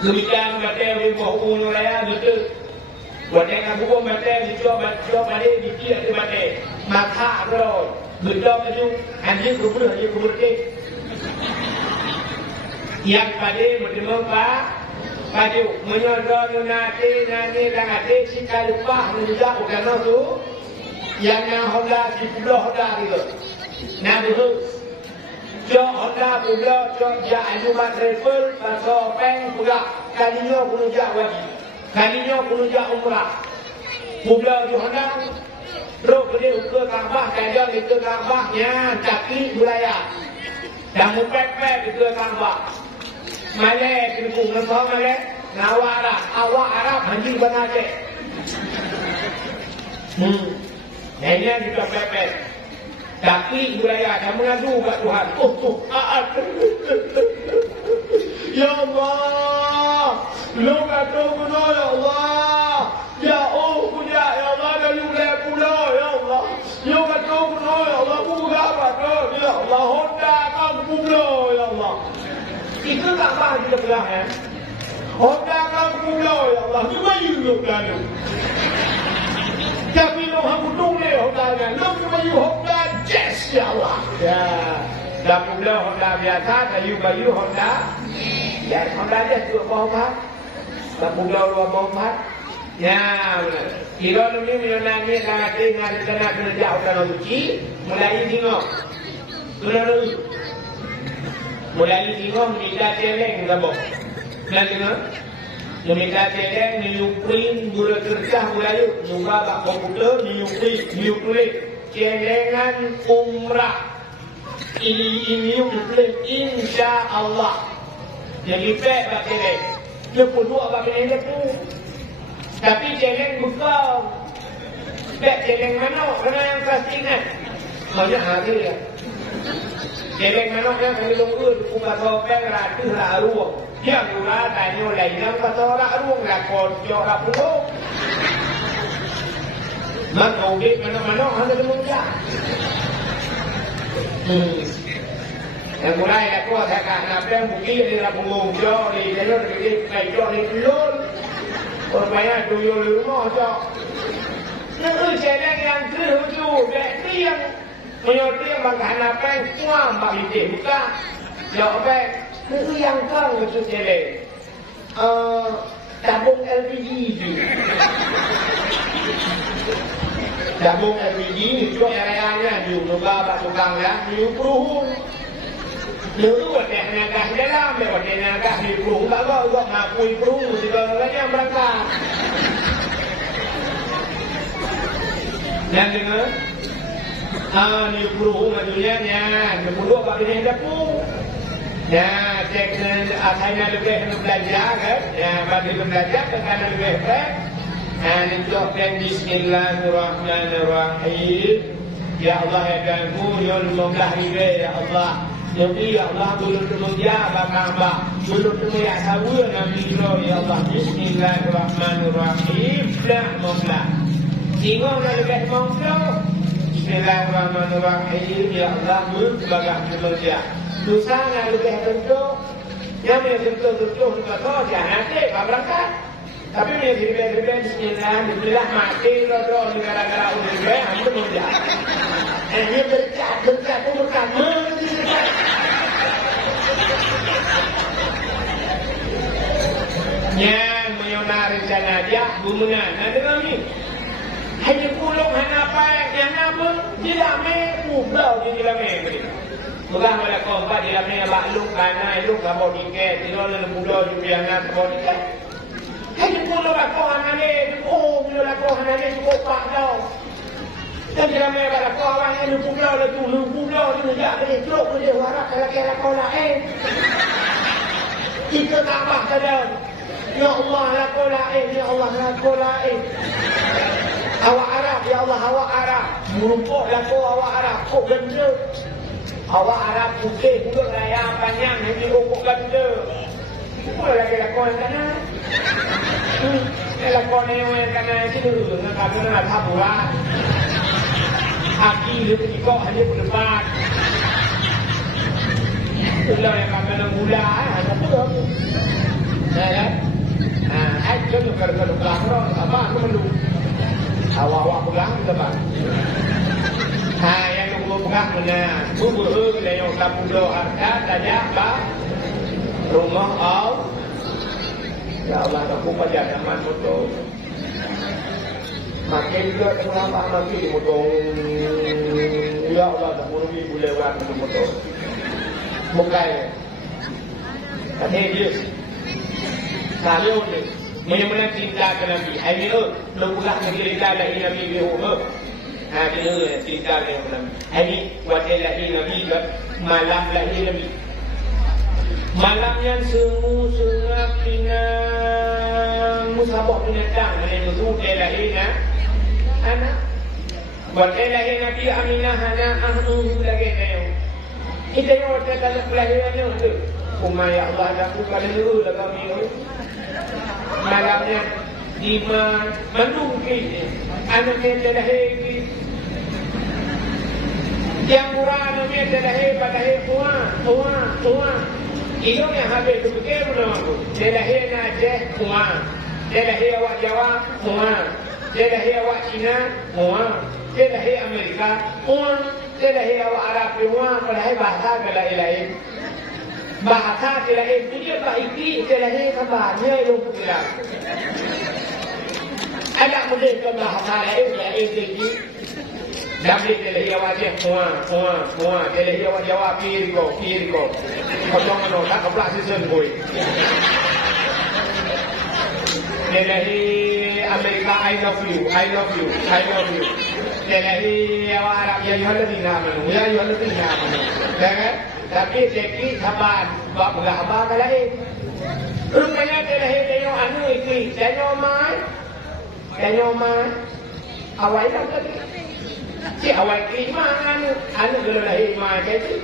Demikian batal di bawah umur raya betul. Batal yang bukan batal dicoba balik dikira di batal. Maka draw. Betul baju. Anjing kubur ke. Yang pada bertemu Pak. Padu menyodor nati dah mati sikap lupa menjak kerana tu yang Honda di pulau Honda itu. Nah dulu jok Honda pulau jok Anumat Travel pasal peng pula kalinya penunjuk wajib. Kalinya penunjuk umrah. Pulau di Honda terus dia ke Kaabah kadang ke Kaabahnya tapi wilayah. Dan mupet-pet ke Kaabah. Malay kena nampak Malay awak Arab hanji benar je. Nenek juga pepet. Tapi wilayah dah mengadu kat Tuhan. Ya Allah, lu kata guna ya Allah. Ya punya ya Allah dari wilayah pulau ya Allah. You kata guna ya Allah buka apa ya Allah Honda kan pulau ya Allah. Itu tak faham kita belah ya. Honda kan pulau ya Allah. Cuma you kan. Tapi lo hamdung ni Honda kan. Lo cuma you Honda Jazz ya Allah. Ya. Dah pulau Honda biasa. Kayu Honda. Ya Honda Jazz tu apa? Dah pulau luar bombat. Ya. Kira ni menyenangi sangat dengan kena jauh kan suci. Mulai tengok. Tengok. Mulai tengok minta celeng sabok. Nak tengok? Minta celeng new print gula kertas mulai buka bak komputer new print celengan umrah. Ini print insya-Allah. Jadi pek bak celeng. Lepas dua bak celeng lepas. Tapi celeng buka. Pek celeng mana? Kena yang plastikan. Banyak hari ya. Celeng manoknya kami tunggu buka topeng ratus lah ruang. Yang dua tanya lainnya kata orang ruang lah kocok lah puluh. Maka udik manok hanya semuanya. Yang mulai aku saya kat napeng bukit di dalam punggung jauh di jalur di kajok di telur. Rupanya tuyul di rumah jauh. Itu celeng yang terhujung. Itu yang menyodeng bangkahan napeng kuam bak bidik buka. Jawab itu yang kang itu celeng. Tabung LPG itu. Tabung LPG ni juga area-nya di buka bak tukang ya. Di peruhung. Dulu ada naga dalam, ada naga di peruhung. Tak kau juga ngakui peruhung. Segala-galanya yang berangkat. Dan dengar. Ni peruhung maksudnya Kedua bagi yang dapur. Cek asalnya lebih belajar kan. Bagi belajar kerana lebih baik. Menunjukkan Bismillahirrahmanirrahim. Ya Allah ya ganggu yang membelah riba ya Allah. Jadi ya Allah belum temuja bakambah. Belum temu ya sawu Nabi ya Allah. Bismillahirrahmanirrahim. Dah membelah. Tengok lebih membelah. Bismillahirrahmanirrahim. Ya Allah berbagai manusia. Dosa yang lebih bentuk, yang lebih bentuk-bentuk kata jangan nanti berangkat. Tapi dia dibeli bismillah, bismillah mati rodo di gara-gara udah dibeli, itu mudah. Ini berkat tu berkat yang menyona rencana dia gumunan. Ada kami. Hanya pulung hana apa yang apa tidak mengubah di dalam ini. Bukan malah kompak di dalamnya bakluk kana itu kabau diket, tidak ada budak jubiana kabau diket. Hanya pulung aku hanane, oh bila aku hanane cukup pak dah. Dan di dalamnya kalau kau orang yang lupu belau itu tidak boleh celok boleh warak kalau kau lain. Kita tambah kadang. Ya Allah laku lain, ya Allah laku lain. Awak Arab, ya Allah awak Arab. Merumpuk laku awak Arab, kok benda. Awak Arab putih pula raya panjang, nanti rupuk benda. Apa lagi laku yang kanan? Laku yang kanan itu, nak nak taburan. Aki dia pergi hanya berdebat. Ular yang kena mula, ada apa? Saya kan kalau belakang apa aku melu awak pulang depan yang nunggu pulang mana bubur yang kapulo harga tanya apa rumah au ya Allah aku pajak zaman foto makin juga kenapa nanti dimotong ya Allah tak boleh lewat motor bukai ada dia kalau ni mana-mana cinta ke Nabi. Hari ni lepulah cerita lagi Nabi biru. Hari ni cinta ke Nabi. Hari ni wajah lagi Nabi ke malam lagi Nabi. Malam yang sengap pinang musabah binatang mana musuh lahirnya anak. Wajah lahir Nabi Aminah anak lagi tayo. Kita yang wajah dalam kelahirannya tu. Ya Allah aku kalau dulu lah kami malamnya di menungki anaknya telah hebat yang murah anaknya telah hebat tua itu yang habis itu fikir menunggu telah hebat Aceh tua telah hebat awak Jawa tua telah hebat awak Cina tua telah hebat Amerika tua telah hebat awak Arab tua telah hebat bahasa lain bahasa lain dia baiki lain kabarnya yang bilang ada boleh ke bahasa lain tinggi Nabi dia wajah semua dia wajah piriko kau jangan nak kebelah season boy dia Amerika I love you dia Arab ya yuhalladina amanu jangan tapi seki sabar buat berapa lain rupanya dia lahir tengok anu itu tengok mai awal dah tadi si awal kiriman anu kalau lahir mai itu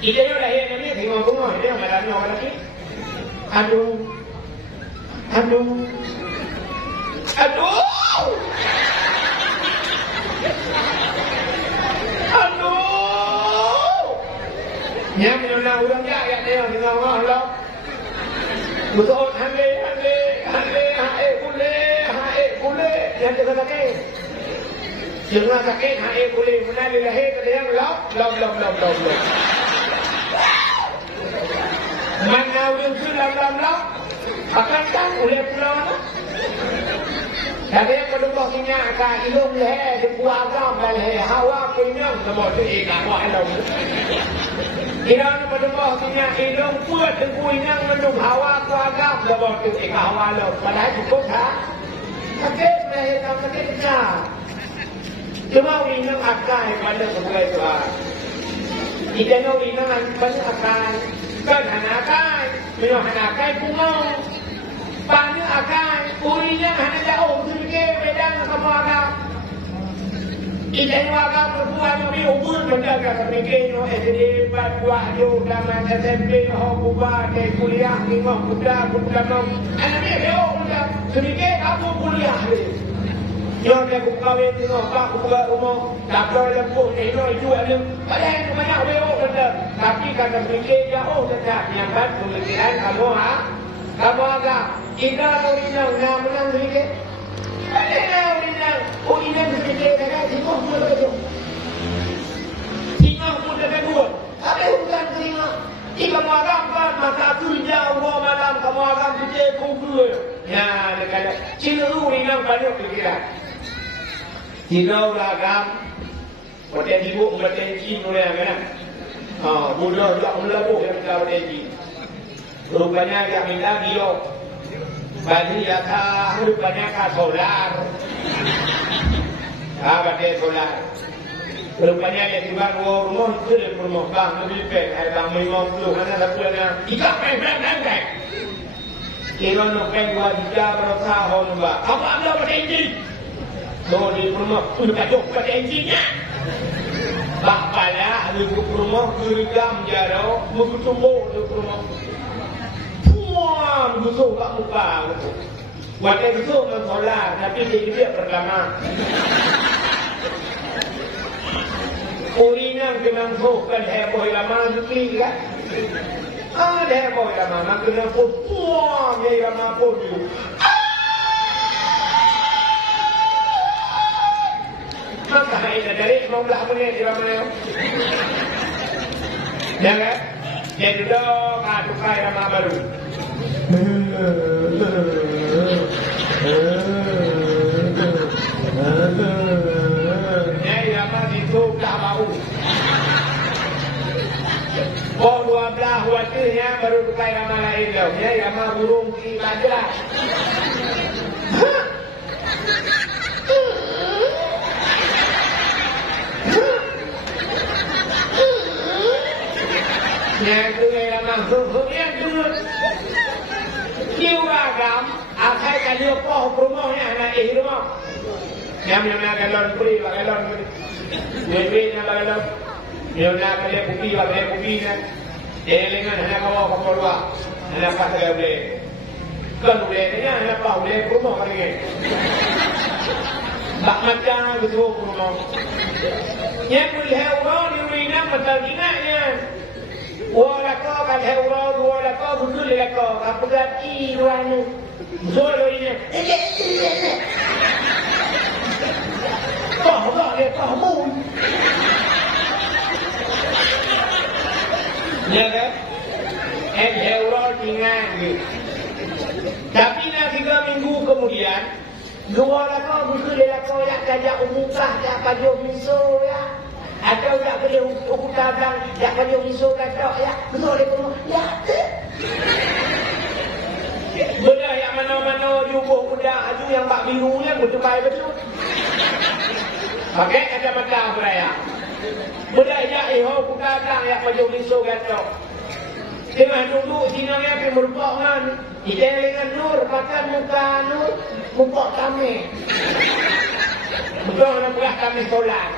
dia lahir ni tengok bunga dia malam orang lagi aduh yang mengenal orang jaya dia dengan Allah betul hae boleh yang kita sakit jangan sakit hae boleh menali lahir ke yang lop mana orang sulam akan tak boleh pulang tapi yang berdua punya akan ilung leher di buah agam dan leher hawa punya semua tu ikat buah ilung kira berdua punya ilung buat dengan yang mendung hawa buah agam semua tu ikat hawa ilung padahal cukup tak sakit leher tak sakitnya cuma ilung akan pada sebuah itu kita nak ilung pada akan kan hanakan minum hanakan punggung banyak akan urinya hanya jauh sedikit bedang kamu agak ikan agak perempuan yang umur menjaga sedikit no SD buat yo dalam SMP ho buat ke kuliah ni mau budak no anak dia jauh budak sedikit aku kuliah ni yo dia kawin tengok pak buka rumah tak boleh lempuh ni no itu ada padahal banyak beo benda tapi kata sedikit jauh tetap yang bad pemikiran kamu kamu agak ina urinang na menang sedikit. Ada na urinang, urinang sedikit kan? Singok pun begitu. Singok pun ada dua. Ada hutan singok. Jika kamu agak kan mata tujuh Allah malam kamu agak sedikit kumpul. Ya, dekat. Cina urinang banyak pikiran. Cina agak. Buat ibu, buat cing orang kan? Mudah tak melabuh yang kita berjanji. Rupanya yang minta dia. Bagi yata, rupanya ka solar. Bagai solar. Rupanya dia tiba rumah itu dia rumah bang lebih baik. Ada bang 50 mana satu yang ikat peng. Kira nak peng dua tiga berapa tahun mbak? Apa anda berjanji? So di rumah tu kacau berjanjinya. Bakpala lugu rumah gerigam jaro mukutumbo lugu rumah puan busuk kat muka waktu busuk dengan solat tapi dia pertama urinang kena sok kan heboh lama dukli kan heboh lama nak kena puan dia lama pun maka ini dari 15 menit di mana? Jangan. Jadi dong, tukai nama baru. Nyai nama itu tak mau. Oh 12 waktunya baru tukai nama lain dong. Nyai nama burung kira. Yang tu memang yang tu kiu agam akai kali apa rumahnya anak rumah yang galon puri galon wewe galon yang kali pupi kan dengan anak bawa keluar anak pas boleh kan boleh ni anak apa boleh rumah lagi bak macam betul rumah yang boleh orang di rumah macam dinanya wala kau kan hewrod wala kau betul le kau apa lagi ruanu zolo ini kau le kau mu ya kan hewrod tinggal tapi nak 3 minggu kemudian wala kau betul le kau yang kajak umukah tak pajo miso ya atau tak boleh ukur tabang, tak boleh risau katak ya, betul itu ya. Benda yang mana-mana diukur budak aju yang bak biru yang betul baik betul. Pakai kacamata beraya. Benda yang ukur tabang yang boleh risau katak. Tengah duduk sini yang pergi merupakan kita dengan nur, makan muka nur, muka kami. Betul nak berat kami solat.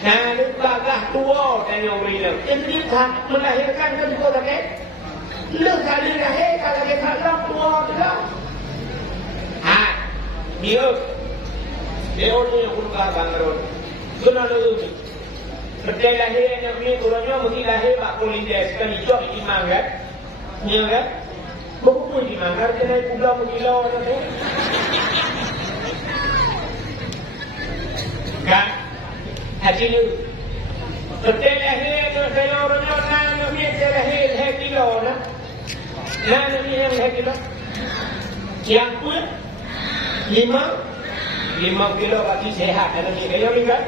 Nah, bagah tua tanya orang ini tak melahirkan kan juga tak kan? Lu kali lahir kalau dia tak tua juga. Dia orang yang kurang bangkrut. Guna lu. Percaya lahir yang ni kurangnya mesti lahir bak kuliah sekali jauh imam kan? Ni kan? Bukan imam kan? Kena pulau mengilau tu. Kan? Haji ni, betul lahir tu saya orangnya nak ni lahir kilo na, nak ni yang kilo, yang pun 5 kilo bagi sehat ada ni kaya ni kan,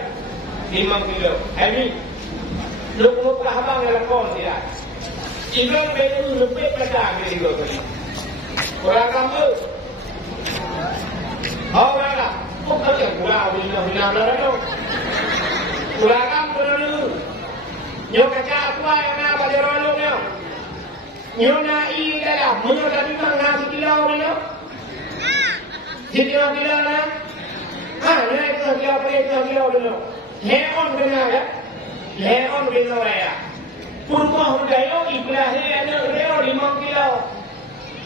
5 kilo. Ini, lu mau abang dalam kau tidak? Jika belu lebih pada ni juga ni, orang kamu, orang lah, bukan yang pulau ni lah tu. Kurang perlu. Nyo kaca apa yang nak pada rolong nyo. Nyo nak dalam. Nyo tadi mana sekilau nyo. Sekilau na. Nyo itu sekilau dulu. Leon benar ya. Leon benar ya. Purma hundayo ibrahi ada leo 5 kilo.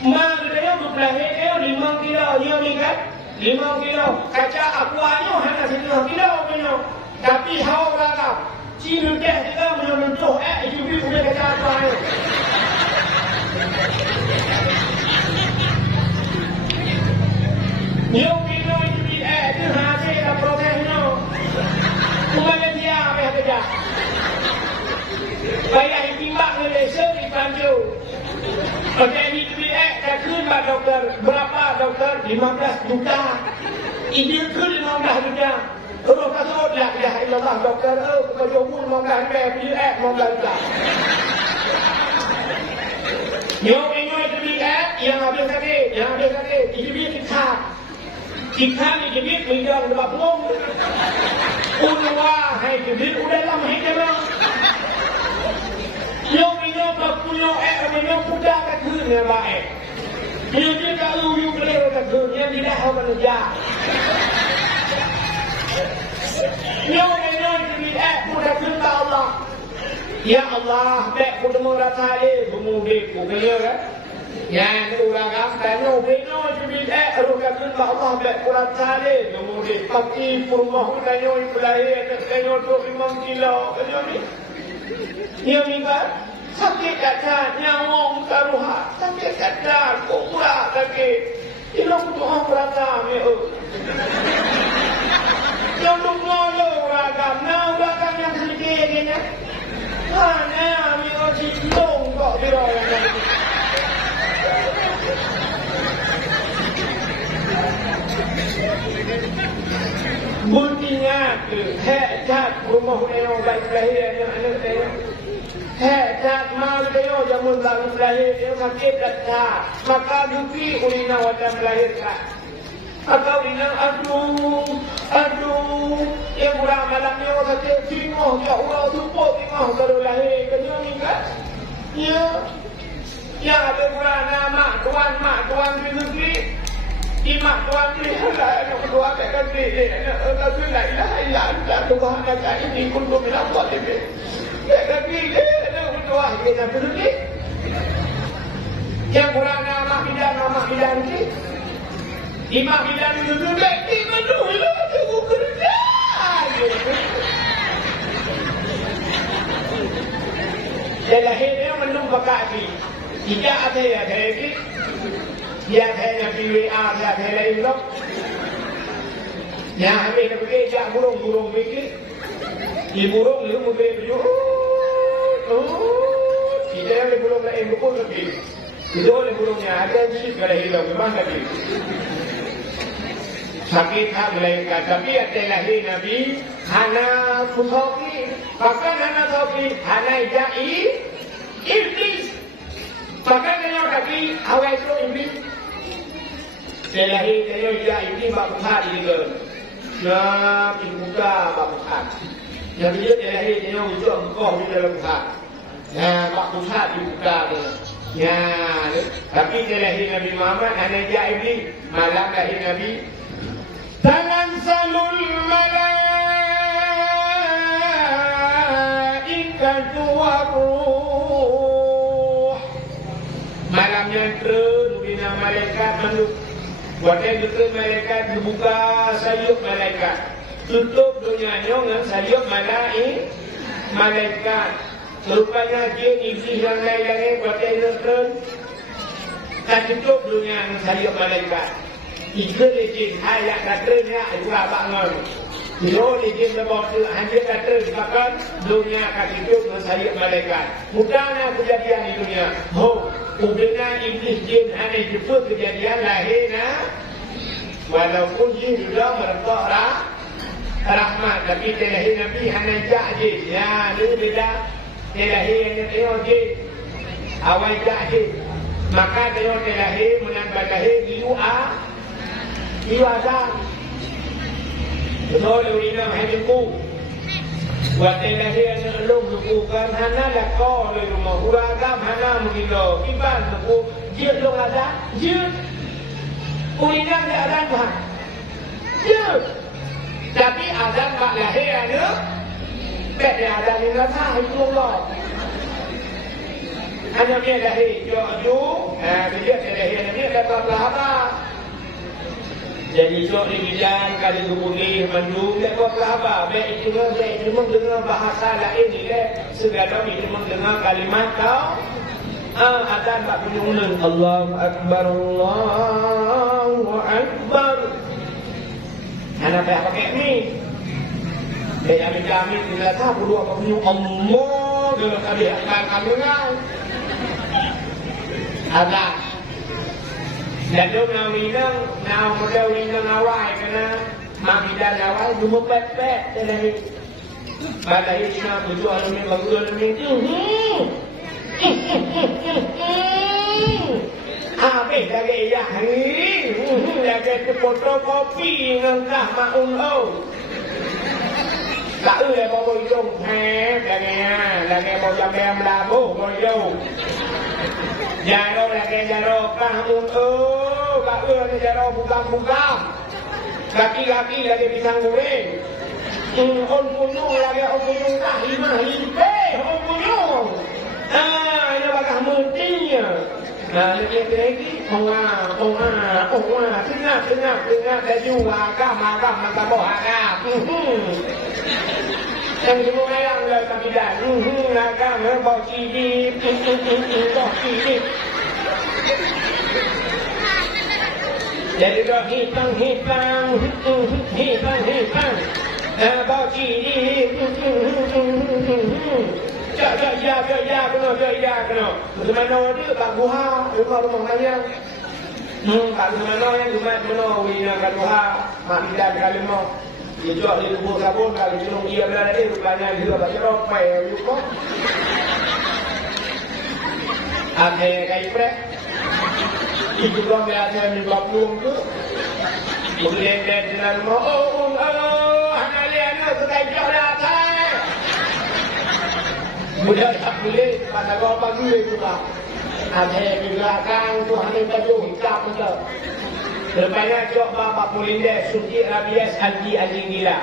Mang dia ibrahi leo 5 kilo. Nyo ni kan 5 kilo. Kaca apa nyo hanya 1 kilo nyo. Tapi hau ragam, cina kita menyentuh itu boleh kata apa? Yung Pinoy itu hasil dan prosesnya. Kemudian dia apa kerja? Bayar timbang Malaysia di Tanjung. Okey, ini tak kena doktor. Berapa doktor? 15 juta. Ini ke 15 juta. Terus kasut lah ya Allah doktor. Kejauhan 15 juta. Yung Pinoy itu yang habis sakit. Ini dia kita. Kita ni jebit minjam 20. Unwa hai jebit udah lama hai dah. Yo minjam 40 minjam pudak kat keun ya baik. Dia kalau you boleh kat keun yang tidak tahu kerja. Yo minjam jebit pudak keun Allah. Ya Allah, baik ku demo rasa le bumube ku kaya kan. Yang orang kata no beno jubit ruka kun Allah baik kurang sale kemudian pagi rumah kanyo ibulai kanyo 25 kilo kanyo ni ni kan sakit kata nyawong karuha sakit kata kumura sakit ilo Tuhan berata me yang ngolo ragam yang sedikit ni mana mi oji long kok biro yang Bunyinya cat rumah yang baik lahir yang anak saya. Cat mal dia jamun baru lahir dia sakit cat. Maka duki ulina wajah melahirkan. Maka ulina aduh yang kurang malamnya orang sakit tengok ya Allah support tengok baru lahir kena ni kan? Ya. Yang ada kurang mak tuan di negeri. Imak tuan ni lah anak kedua kat negeri ni. Anak tu la ilaha illa anta Tuhan kat ini kuntum min al-zalimin. Kat negeri ni anak kedua kita negeri. Yang kurang mak bidan ni. Imak bidan ni tu beki madu lah tu kerja. Dia lahirnya menumpak kaki. Tidak ada lagi. Dia ada PWA, dia ada lain tak. Yang kami nak pergi, dia burung pergi. Di burung itu mungkin berjauh. Tidak ada burung lain berpun lagi. Itu ada burungnya ada sih kalau hilang memang lagi. Sakit tak melahirkan. Tapi ada lahir Nabi Hana Fusoki. Bahkan Hana Fusoki Hana Ijai Iblis. Bahkan dia kaki awal itu iblis. Dia lahir dia Ijai Iblis bab besar juga. Nah, dibuka bab besar. Yang dia lahir dia wujud engkau di dalam besar. Nah, bab besar dibuka dia. Ya, tapi dia lahir Nabi Muhammad Hana Ijai Iblis. Malam lahir Nabi Tanazalul malaikatu waruh. Malamnya turun bina malaikat menuk. Waktu itu malaikat dibuka sayup malaikat. Tutup dunia dengan sayup malaikat. Rupanya jin iblis yang lain-lain waktu itu turun. Tak tutup dunia dengan sayup malaikat. Ika lejin ayat katanya juga bangun. Yo lejin lebih tu hanya kata bahkan dunia kaki itu mensayap malaikat. Mudahnya kejadian di dunia. Oh, ubina iblis jin hanya jumpa kejadian lahirnya. Walaupun jin juga merentak rahmat, tapi terlahir Nabi hanya jin. Ya, itu beda. Terlahir hanya jin. Awal jin. Maka dia terlahir menambah lahir Iwadah. Betul urina hidupku. Waktu lahir belum lukukan hana lakau le rumah uragam hana mengilo. Iban luku dia belum ada. Dia urina dia ada kan? Dia. Tapi azan mak lahir ada. Tak dia ada ni rasa itu Allah. Hanya dia lahir jauh. Dia lahir dia dapat apa? Jadi sok di bilang kali kebuli mendung tak apa baik itu mendengar bahasa lain ni segala itu mendengar kalimat kau azan tak punya ulun Allahu akbar Allahu Allahu Akbar. Anak saya pakai ni. Dia ambil dia tahu dulu apa punya Allah dalam kali akan kandungan. Ada. Dan dia nak minang, nak model minang awal kena mak bidan awal cuma pet-pet dalam ni. Pada ini nak berjual ni bagus ni. Habis lagi yang ni, lagi fotokopi dengan maun oh. Tak ada bawa hidung lagi mau jam labu bawa hidung. Jaro lagi jaro kahmun oh, tak ada jaro bukan. Kaki-kaki lagi pisang goreng. On punyung lagi on punyung dah lima on punyung. Ini bakal mentinya. Lagi tengah baju agam tak bawa agam. Yang semua yang dah tapi dah agam bawa CD. Jadi dah hitam bawa CD. Ya kena. Mana dia tak buha, rumah saya. Tak mana yang cuma wina kat buha, mak tidak kali mau. Dia jual di kubur sabun kali celung dia berada dia rupanya dia baca ropai juga. Ada kai prek. Itu orang biasa minta pelung tu. Boleh dia dengan oh, anak liana sedai jalan. Mudah tak boleh, pada kau pagi juga. Ada di belakang tu hanya baju hitam saja. Lepas jok bapa Polindes suntik rabies anti anjing gila.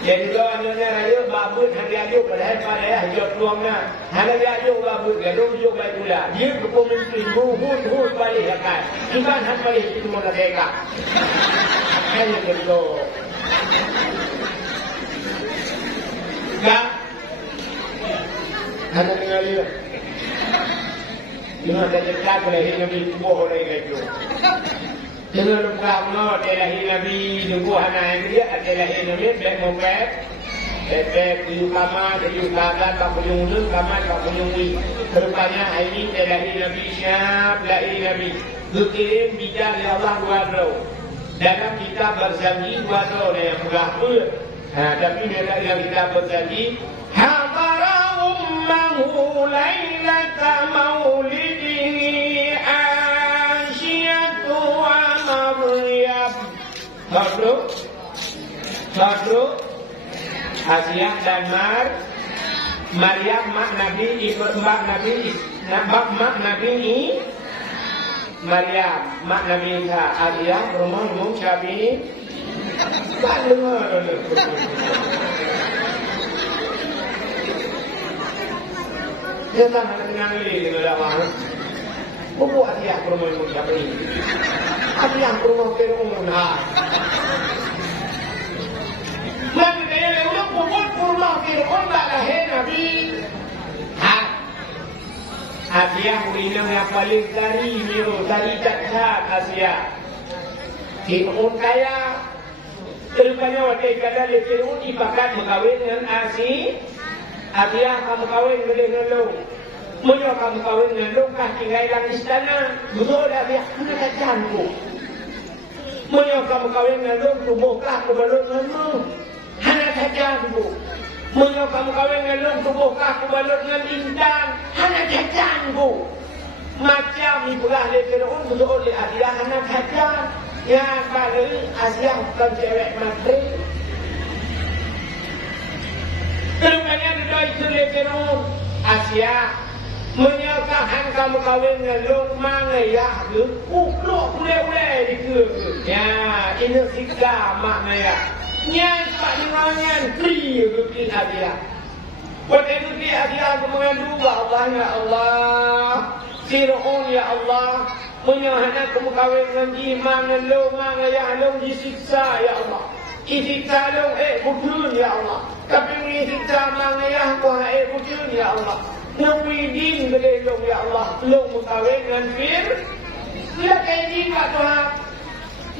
Jadi kalau anaknya raya babut hari ajuk pada jok peluangnya. Hari ajuk babut gaduh jok baik pula. Dia berkomentar hut balik akan. Bukan hanya balik itu mana mereka. Hanya betul. Gak. Hanya tinggal dia. Cuma ada dekat lahir Nabi tubuh orang itu. Jangan lupa no, ada lahir Nabi tubuh anak dia, ada lahir Nabi baik moped, baik tujuh kamar, tujuh kamar, tak punya ulun, kamar tak punya uli. Terupanya ini ada lahir Nabi siap, lahir Nabi. Berkirim bicara ya Allah dua roh. Dalam kitab berjanji dua roh yang berlapur. Tapi dalam kitab berjanji. ليلة مولده عاشية ومريم Satu Asia dan Maryam mak Nabi Maryam mak Nabi Isa. Asia rumah Syafi'i tak dengar. Dia tak nak dengan lagi dengan dakwah. Buat dia perumah siapa ini? Ada yang perumah Fir'aun. Maka dia udah buat perumah Fir'aun tak lahir Nabi. Asia Fir'aun yang paling dari cacat Asia. Fir'aun kaya. Terupanya waktu kata dia Fir'aun dipakat berkahwin dengan Asia kamu kahwin dengan lo. Mula kamu kahwin dengan lo kah tinggal dalam istana. Betul dah biar kena kacanku. Mula kamu kahwin dengan lo tubuh kah kebalut dengan lo. Hana kacanku. Mula kamu kahwin dengan lo tubuh kah kebalut dengan intan. Hana kacanku. Macam ni pula le Fir'aun betul le Asia hana kacan. Yang pada Asia bukan cewek mati. Terupanya dia itu Fir'aun Asia menyatakan kamu kahwin dengan Luqman ya ke ukluk boleh di ke ya ini siksa maknanya yang tak dengannya free ke Asia waktu itu Asia mengadu Allah ya Allah Fir'aun ya Allah menyatakan kamu kahwin dengan Iman dengan Luqman ya Allah disiksa ya Allah isiksa lo bujun ya Allah. Tapi isiksa mangayah ko bujun ya Allah. Nawidin belelong ya Allah. Lo mukawin dengan Fir. Sila kayo di ka to ha.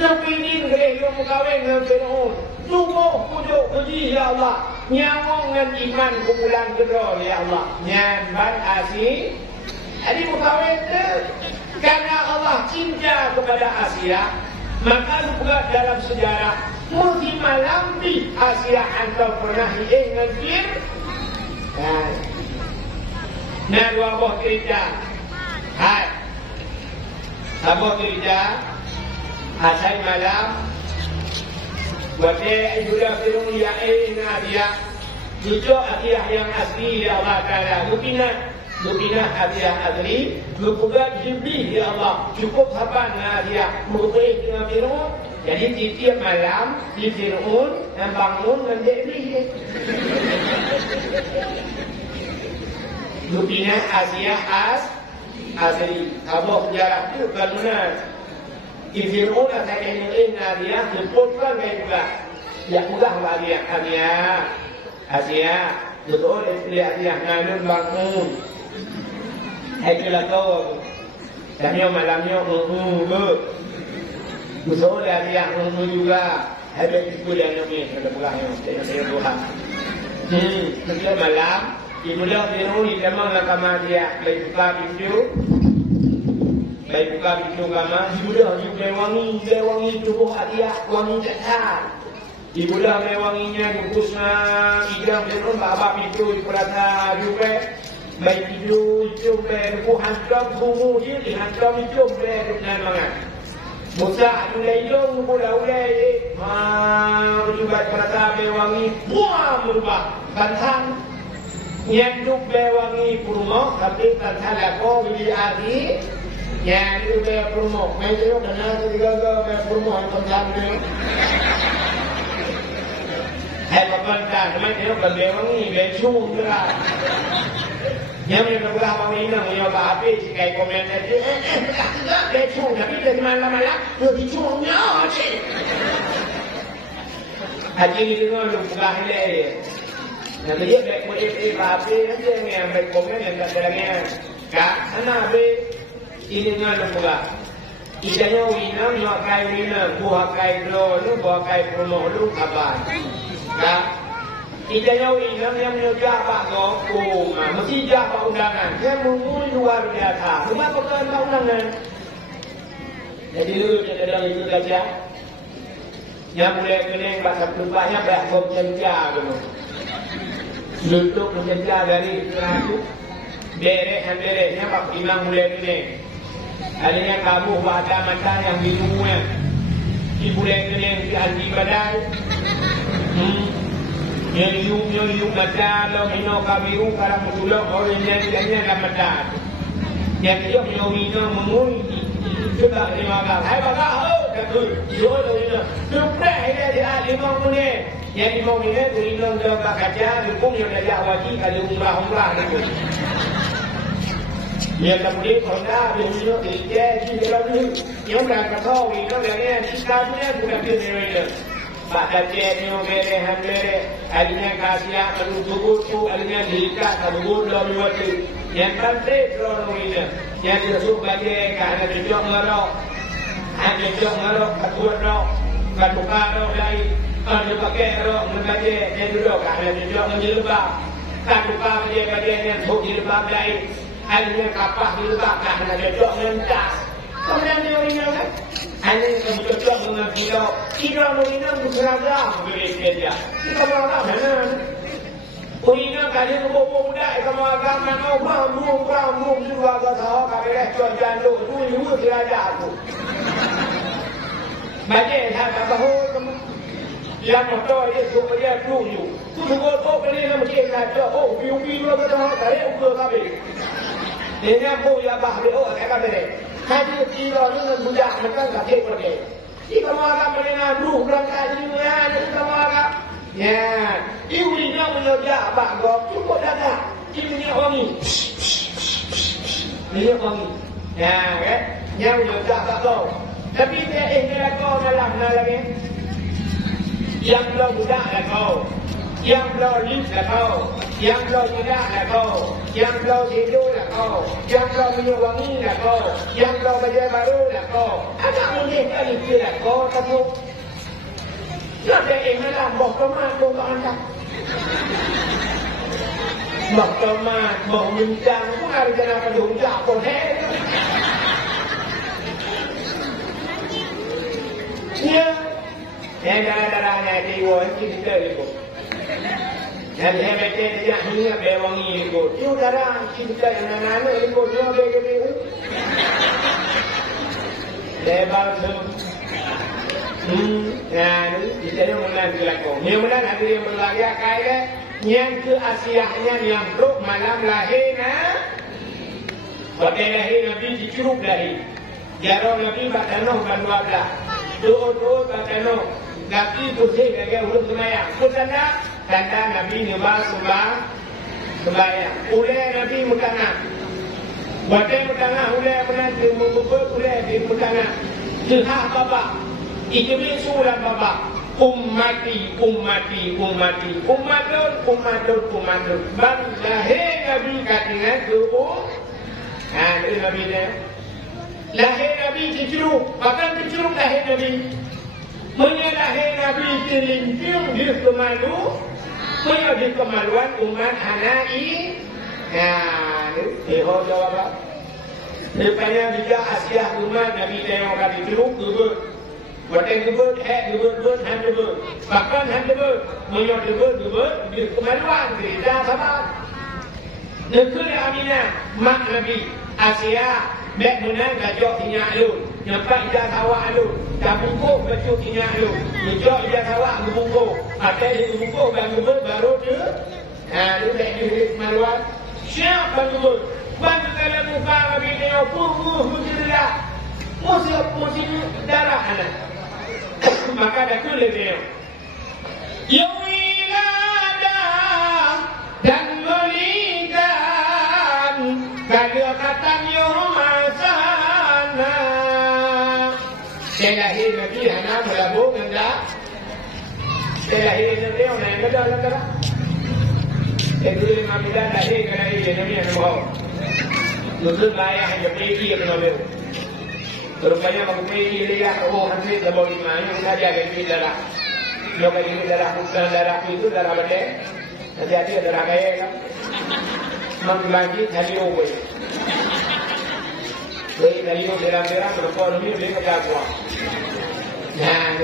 Napingin kerja mengkawin dengan Fir'aun. Tunggu pujuk puji ya Allah. Nyawang dengan iman kumpulan kedua ya Allah. Nyan Asia. Jadi mengkawin itu karena Allah cinta kepada Asia, maka juga dalam sejarah mesti malambi Asia atau pernah dengan Fir'aun. Nah, dua buah cerita. Hai. Apa cerita? Asal malam Wate juga firman ya dia Lucu hadiah yang asli ya Allah Ta'ala Lupinah hadiah asli Lupuga jibli ya Allah Cukup hapan hadiah Murtih dengan firman. Jadi tiap malam di Fir'aun dan bangun dan jadi Lupinah hadiah asli Apa sejarah itu kanunan di Fir'aun ada yang dia jemputkan kayak juga. Ya udah dia Asia betul lihat dia nganun bangun. Itulah kau. Jamnya malamnya betul lihat dia juga. Ada itu dia ni ada pulangnya. Saya Tuhan. Setiap malam ibu dia Fir'aun dia mau nak kamar dia lagi buka pintu. Baik buka pintu kamar, ibu dah wangi tubuh hadiah, wangi cetar. Ibu dah wanginya bungkusnya, ikan Fir'aun bapa pintu di perasa juga. Baik tidur, jumpa, buku hantam, bungu dia, dihantam, jumpa, dengan mangan. Musa, ulai dong, ulai, juga perasa wangi, buah berubah, bantang. Yang juga wangi purmo, tapi bantang lako, beli adi. Yang itu kayak promo, main itu karena tiga kayak promo yang penting. Hai bapak dah, main itu berbewang ni, becung juga. Yang mana berapa ini nak punya apa kayak komen tadi, becung tapi dari malam-malam lebih cungnya sih. Haji ni dengan buka hele. Nanti dia baik boleh apa nanti yang baik komen yang tak terangnya. Kak, mana be? Ini dengan pula. Idanya winam, makai winam, buah kai bro, lu buah kai promo lu kabar. Nah, idanya winam yang menjadi pak goku, mesti jadi pak undangan. Yang mengumum luar biasa. Cuma bukan pak undangan. Jadi lu dalam itu saja. Yang mulai kening bahasa perubahannya beragam cenca dulu. Untuk mencenca dari itu, derek-dereknya pak imam mulai kening. Adanya kamu pada mata yang minumnya ibu yang di badai yang mata lo minum kabiru karena musulah orang yang mata yang dia minum mengui juga lima kali hai bapak betul jual itu sudah ini dia lima menit yang lima menit minum dalam kaca hukum yang ada wajib kalau umrah itu. Yang kemudian korda berusaha kerja di dalam itu, yang berkata ini orang yang Islamnya bukan berbeza. Pada jenis bere, alinya kasih berubah tu, alinya diikat berubah dalam waktu. Yang penting orang ini, yang disebut sebagai kerana jejak ngerok, ketua rok, ketuka rok lain, kalau pakai rok mengaji, yang duduk kerana jejak menjelbab, ketuka menjadi yang sok jelbab lain. Hanya kapah dilebak kerana cocok mentas. Kemudian dia orang kan? Hanya cocok dengan kita orang berseragam begitu dia. Kita orang mana? Orang kali membawa budak kamu agama no bram juga kata kalau cuaca jando tu belajar tu. Macam apa bahu yang motor dia supaya dulu. Tu tu ni macam kata biu kata kaya ukur kami. Dia pun ya bahaya kata dia. Hadi tidak dengan budak mereka tak pergi. Jika mereka mendengar dulu berangkat dunia, jika mereka ya, ibu ini menjadi apa? Cukup dah. Ini wangi. Ini wangi. Ya, kan? Yang menjadi apa kau? Tapi dia kau dalam lagi. Yang belum budak kau. yang belau lift lah kau, yang belau tidak lah kau, yang belau tidur lah kau, yang belau minyak wangi lah kau, yang belau baju baru lah kau. Agak boleh kali itu lah kau, tapi nak dia lah, bawa kemat, bawa anda. Bawa kemat, bawa mencang, pun ada jalan pada hujak pun, ya, yang darah-darahnya diwa, kita ikut. Dan saya baca dia hingga bewangi ikut. Dia darah kita yang anak-anak ikut. Dia bagi-bagi. Lebar tu. Nah, kita ni mulan berlaku. Ni mulan ada yang berlagak kaya. Yang ke Asiahnya yang ruk malam lahir na. Waktu lahir Nabi dicuruk lahir. Jarang Nabi baktanah bandua belah. Doa-doa baktanah. Kaki putih gagal huruf semayang. Putanda, tanda Nabi nyebah sembayang. Ulai Nabi mutangah. Batai mutangah, ulai menang membubur, ulai di mutangah. Sehah babak. Ijmi sulam babak. Ummati. Ummatun. Bang lahir Nabi katingan ke Nah, itu Nabi dia. Lahir Nabi dicuruk. Bahkan dicuruk lahir Nabi. Menyalahi Nabi dilimping di kemalu, menjadi kemaluan umat hanai. Nah, ini jawab apa? Rupanya juga Asiah umat Nabi tengok kali jeruk gebut, buatan gebut, gebut, han gebut, bahkan han gebut, menyalahi gebut di kemaluan kita sama. Negeri Aminah, mak Nabi Asiah. Bek menang gajok tinyak lu, nyampak ijaz awak lu, dah bungkuk baju tinyak lu, gajok ijaz awak ngebungkuk, atas dia ngebungkuk bang ngebut baru dia, lu bek di maluan, siap bang ngebut, bang dalam muka Nabi tengok hujurlah, musim darah anak, maka dah tu lebih, Yawiladah dan meligan, kalau kata Saya lahir Nabi hana berlabuh ganda. Saya lahir Nabi orang yang ganda ganda. Saya dulu Nabi dah lahir Nabi yang mau. Nuzul ayah yang pergi ke Nabi. Rupanya bang pergi dia hantar ke bawah iman yang saja dari darah. Kalau dari darah bukan darah itu darah benda. Jadi darah kaya kan. Menglanjut hari over. Dari itu dalam berkorban ini berkata, nah,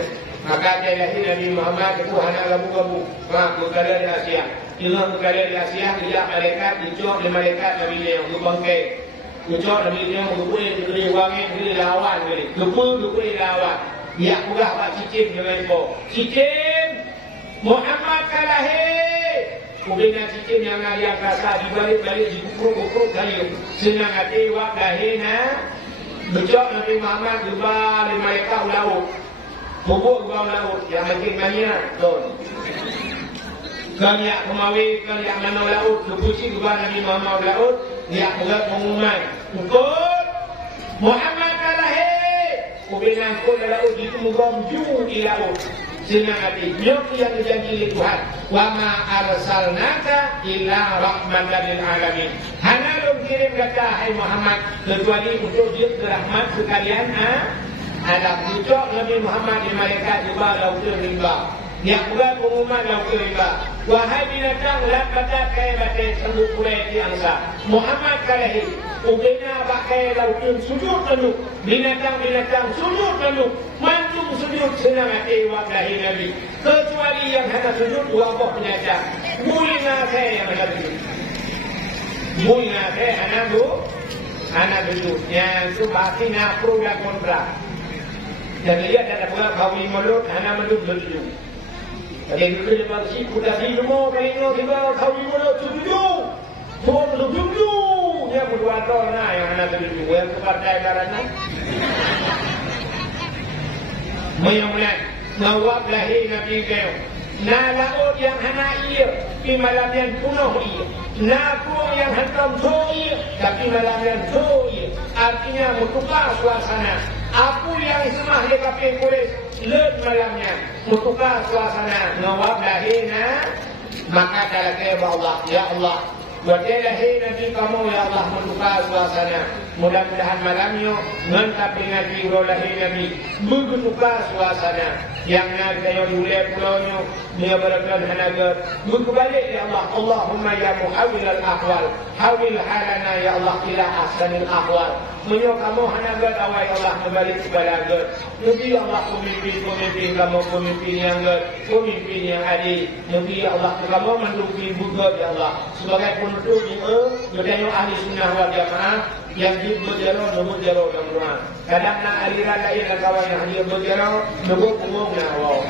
maka dia lahir Nabi Muhammad itu hanya labu-labu, bukan dari Asia. Itu bukan dari Asia, dia malaikat, dicok di malaikat Nabi dia yang berbangkai, dicok Nabi dia yang berkuih, diberi wangi, diberi lawan, diberi lawan. Ya, bukan Pak Cicim dengan kau. Cicim, Muhammad kalahir. Kemudian cicim yang ada rasa dibalik-balik dibukruk-bukruk kayu. Senang hati wak lahirnya. Bejok Nabi Muhammad gebal di mereka laut. Bubuk gebal laut. Yang makin banyak. Kaliak kemawi, kaliak mana laut. Kepuci gebal Nabi Muhammad laut. Dia berat pengumuman. Ukut. Muhammad kalahir. Kemudian kau laut itu meromju di laut. Senang hati. Nyok yang dijanji Tuhan. Wa ma arsalnaka illa rahmatan lil alamin. Hana belum kirim kata hai Muhammad kecuali untuk dia rahmat sekalian alam. Ucap Nabi Muhammad di malaikat juga lautul rimba. Yang buat pengumuman lautul rimba. Wahai binatang lak batat kaya batai sanggup kurai di angsa. Muhammad kalahi. Ubena pakai lautul sujud penuh. Binatang-binatang sujud penuh. Mantung sujud senang hati wakahi Nabi. Kecuali yang hanya sujud dua buah penyajak. Mulina saya yang hanya sujud. Mulina saya anak sujud. Yang itu pasti nak pro dan kontra. Dan lihat ada pula kawi mulut, hanya mulut sujud. Jadi kita dapat si kuda si semua kaino tiba kawi mulut sujud. Semua sujud. Yang berdua tahun yang hanya sujud. Yang kepartai karena Menyambulan Nawab lahir Nabi Gaya. Na laut yang hana ia, tapi malam yang penuh ia. Na puang yang hentam so ia, tapi malam yang so ia. Artinya bertukar suasana. Aku yang semah dia kapil kulis, led malamnya. Bertukar suasana. Nawab lahir Maka dalam kepada Allah, ya Allah, wajalahi Nabi kamu ya Allah membuka suasana. Mudah-mudahan malamnya mantap dengan firolahi Nabi membuka suasana. Yang nak saya mulai pulaunya dia berdoa hanaga berbalik ya Allah. Allahumma ya muhawwil al-ahwal hawil halana ya Allah ila ahsanil ahwal. Menyo kamu hanaga awal ya Allah kembali kepada Nabi ya Allah pemimpin kamu pemimpin yang adil. Nabi ya Allah kamu mendukung buka ya Allah sebagai penutup berdanyo ahli sunnah wal jamaah yang berjaro dalam Quran. Kadang nak aliran lain dan kawan yang hadir berjaro nunggu umum na Allah.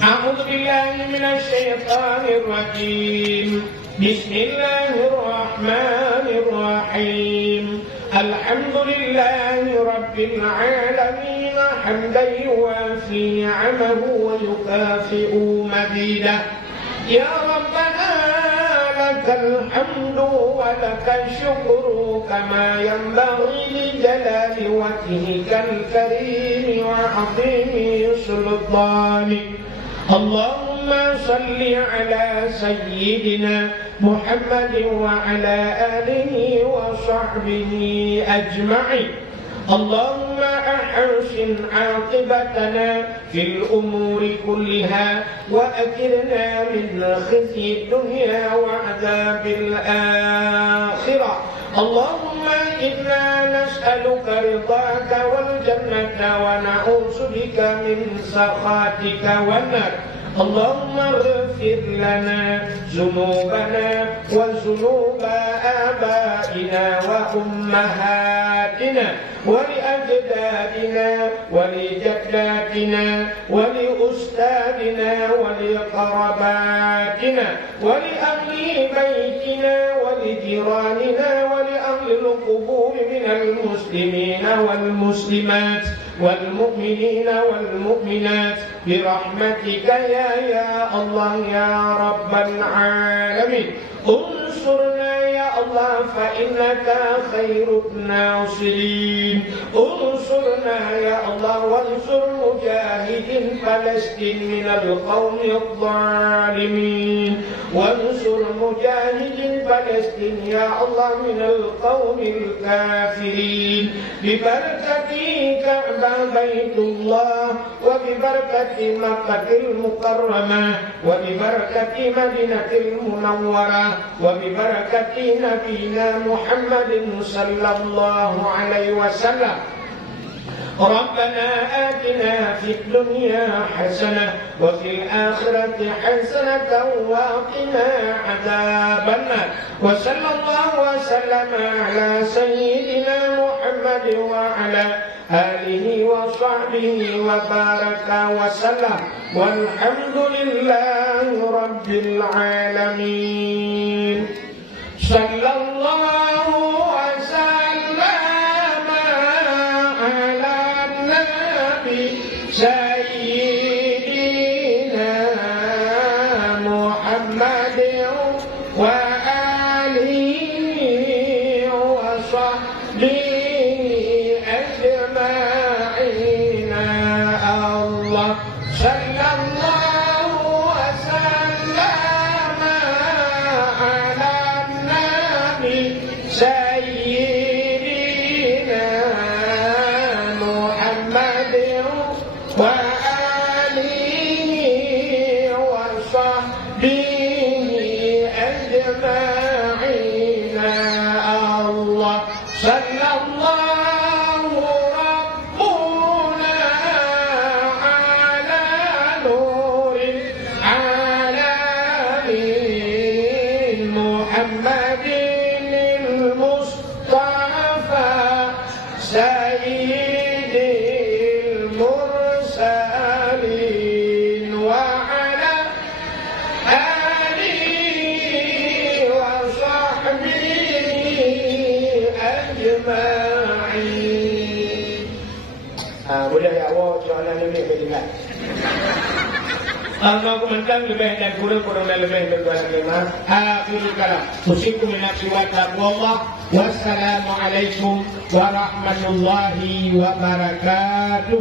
A'udzu billahi minasy syaithanir rajim. Bismillahirrahmanirrahim. Alhamdulillahi rabbil alamin hamdan yuwafi 'amahu wa yukafi'u mazidah. Ya Rabbana لك الحمد ولك الشكر كما ينبغي لجلال وجهك الكريم وعظيم سلطانك. اللهم صل على سيدنا محمد وعلى آله وصحبه أجمعين. اللهم أحسن عاقبتنا في الأمور كلها وأجرنا من خزي الدنيا وعذاب الآخرة. اللهم إنا نسألك رضاك والجنة ونعوذ بك من سخطك والنار. اللهم اغفر لنا ذنوبنا وذنوب آبائنا وأمهاتنا ولأجدادنا ولجداتنا ولأستاذنا ولقرباتنا ولأهل بيتنا ولجيراننا ولأهل القبور من المسلمين والمسلمات والمؤمنين والمؤمنات برحمتك يا الله يا رب العالمين. انصرنا يا الله فإنك خير الناصرين. انصرنا يا الله وانصر مجاهد فلسطين من القوم الظالمين. وانصر مجاهد فلسطين يا الله من القوم الكافرين. ببركة كعبة بيت الله وببركة مكة المكرمة وببركة مدينة المنورة وببركة نبينا محمد صلى الله عليه وسلم. ربنا آتنا في الدنيا حسنة وفي الآخرة حسنة وقنا عذاب النار. وصلى الله وسلم على سيدنا محمد وعلى آله وصحبه وبارك وسلم والحمد لله رب العالمين. صلى الله وسلم على النبي سيدنا محمد وآله وصحبه أجمعين. الله صلى الله وسلم على النبي سيدنا محمد وآله وصحبه أجمعين. الله صلى الله ربنا على نور العالمين محمد المصطفى سيد المرسلين وعلى آله وصحبه أجمعين. Boleh ya Allah soalan lebih beriman. Allah komentar lebih dan kurang dan lebih berdoa lima. Akhirul kalam. Usikum min nafsi wa taqwallah. Wassalamualaikum warahmatullahi wabarakatuh.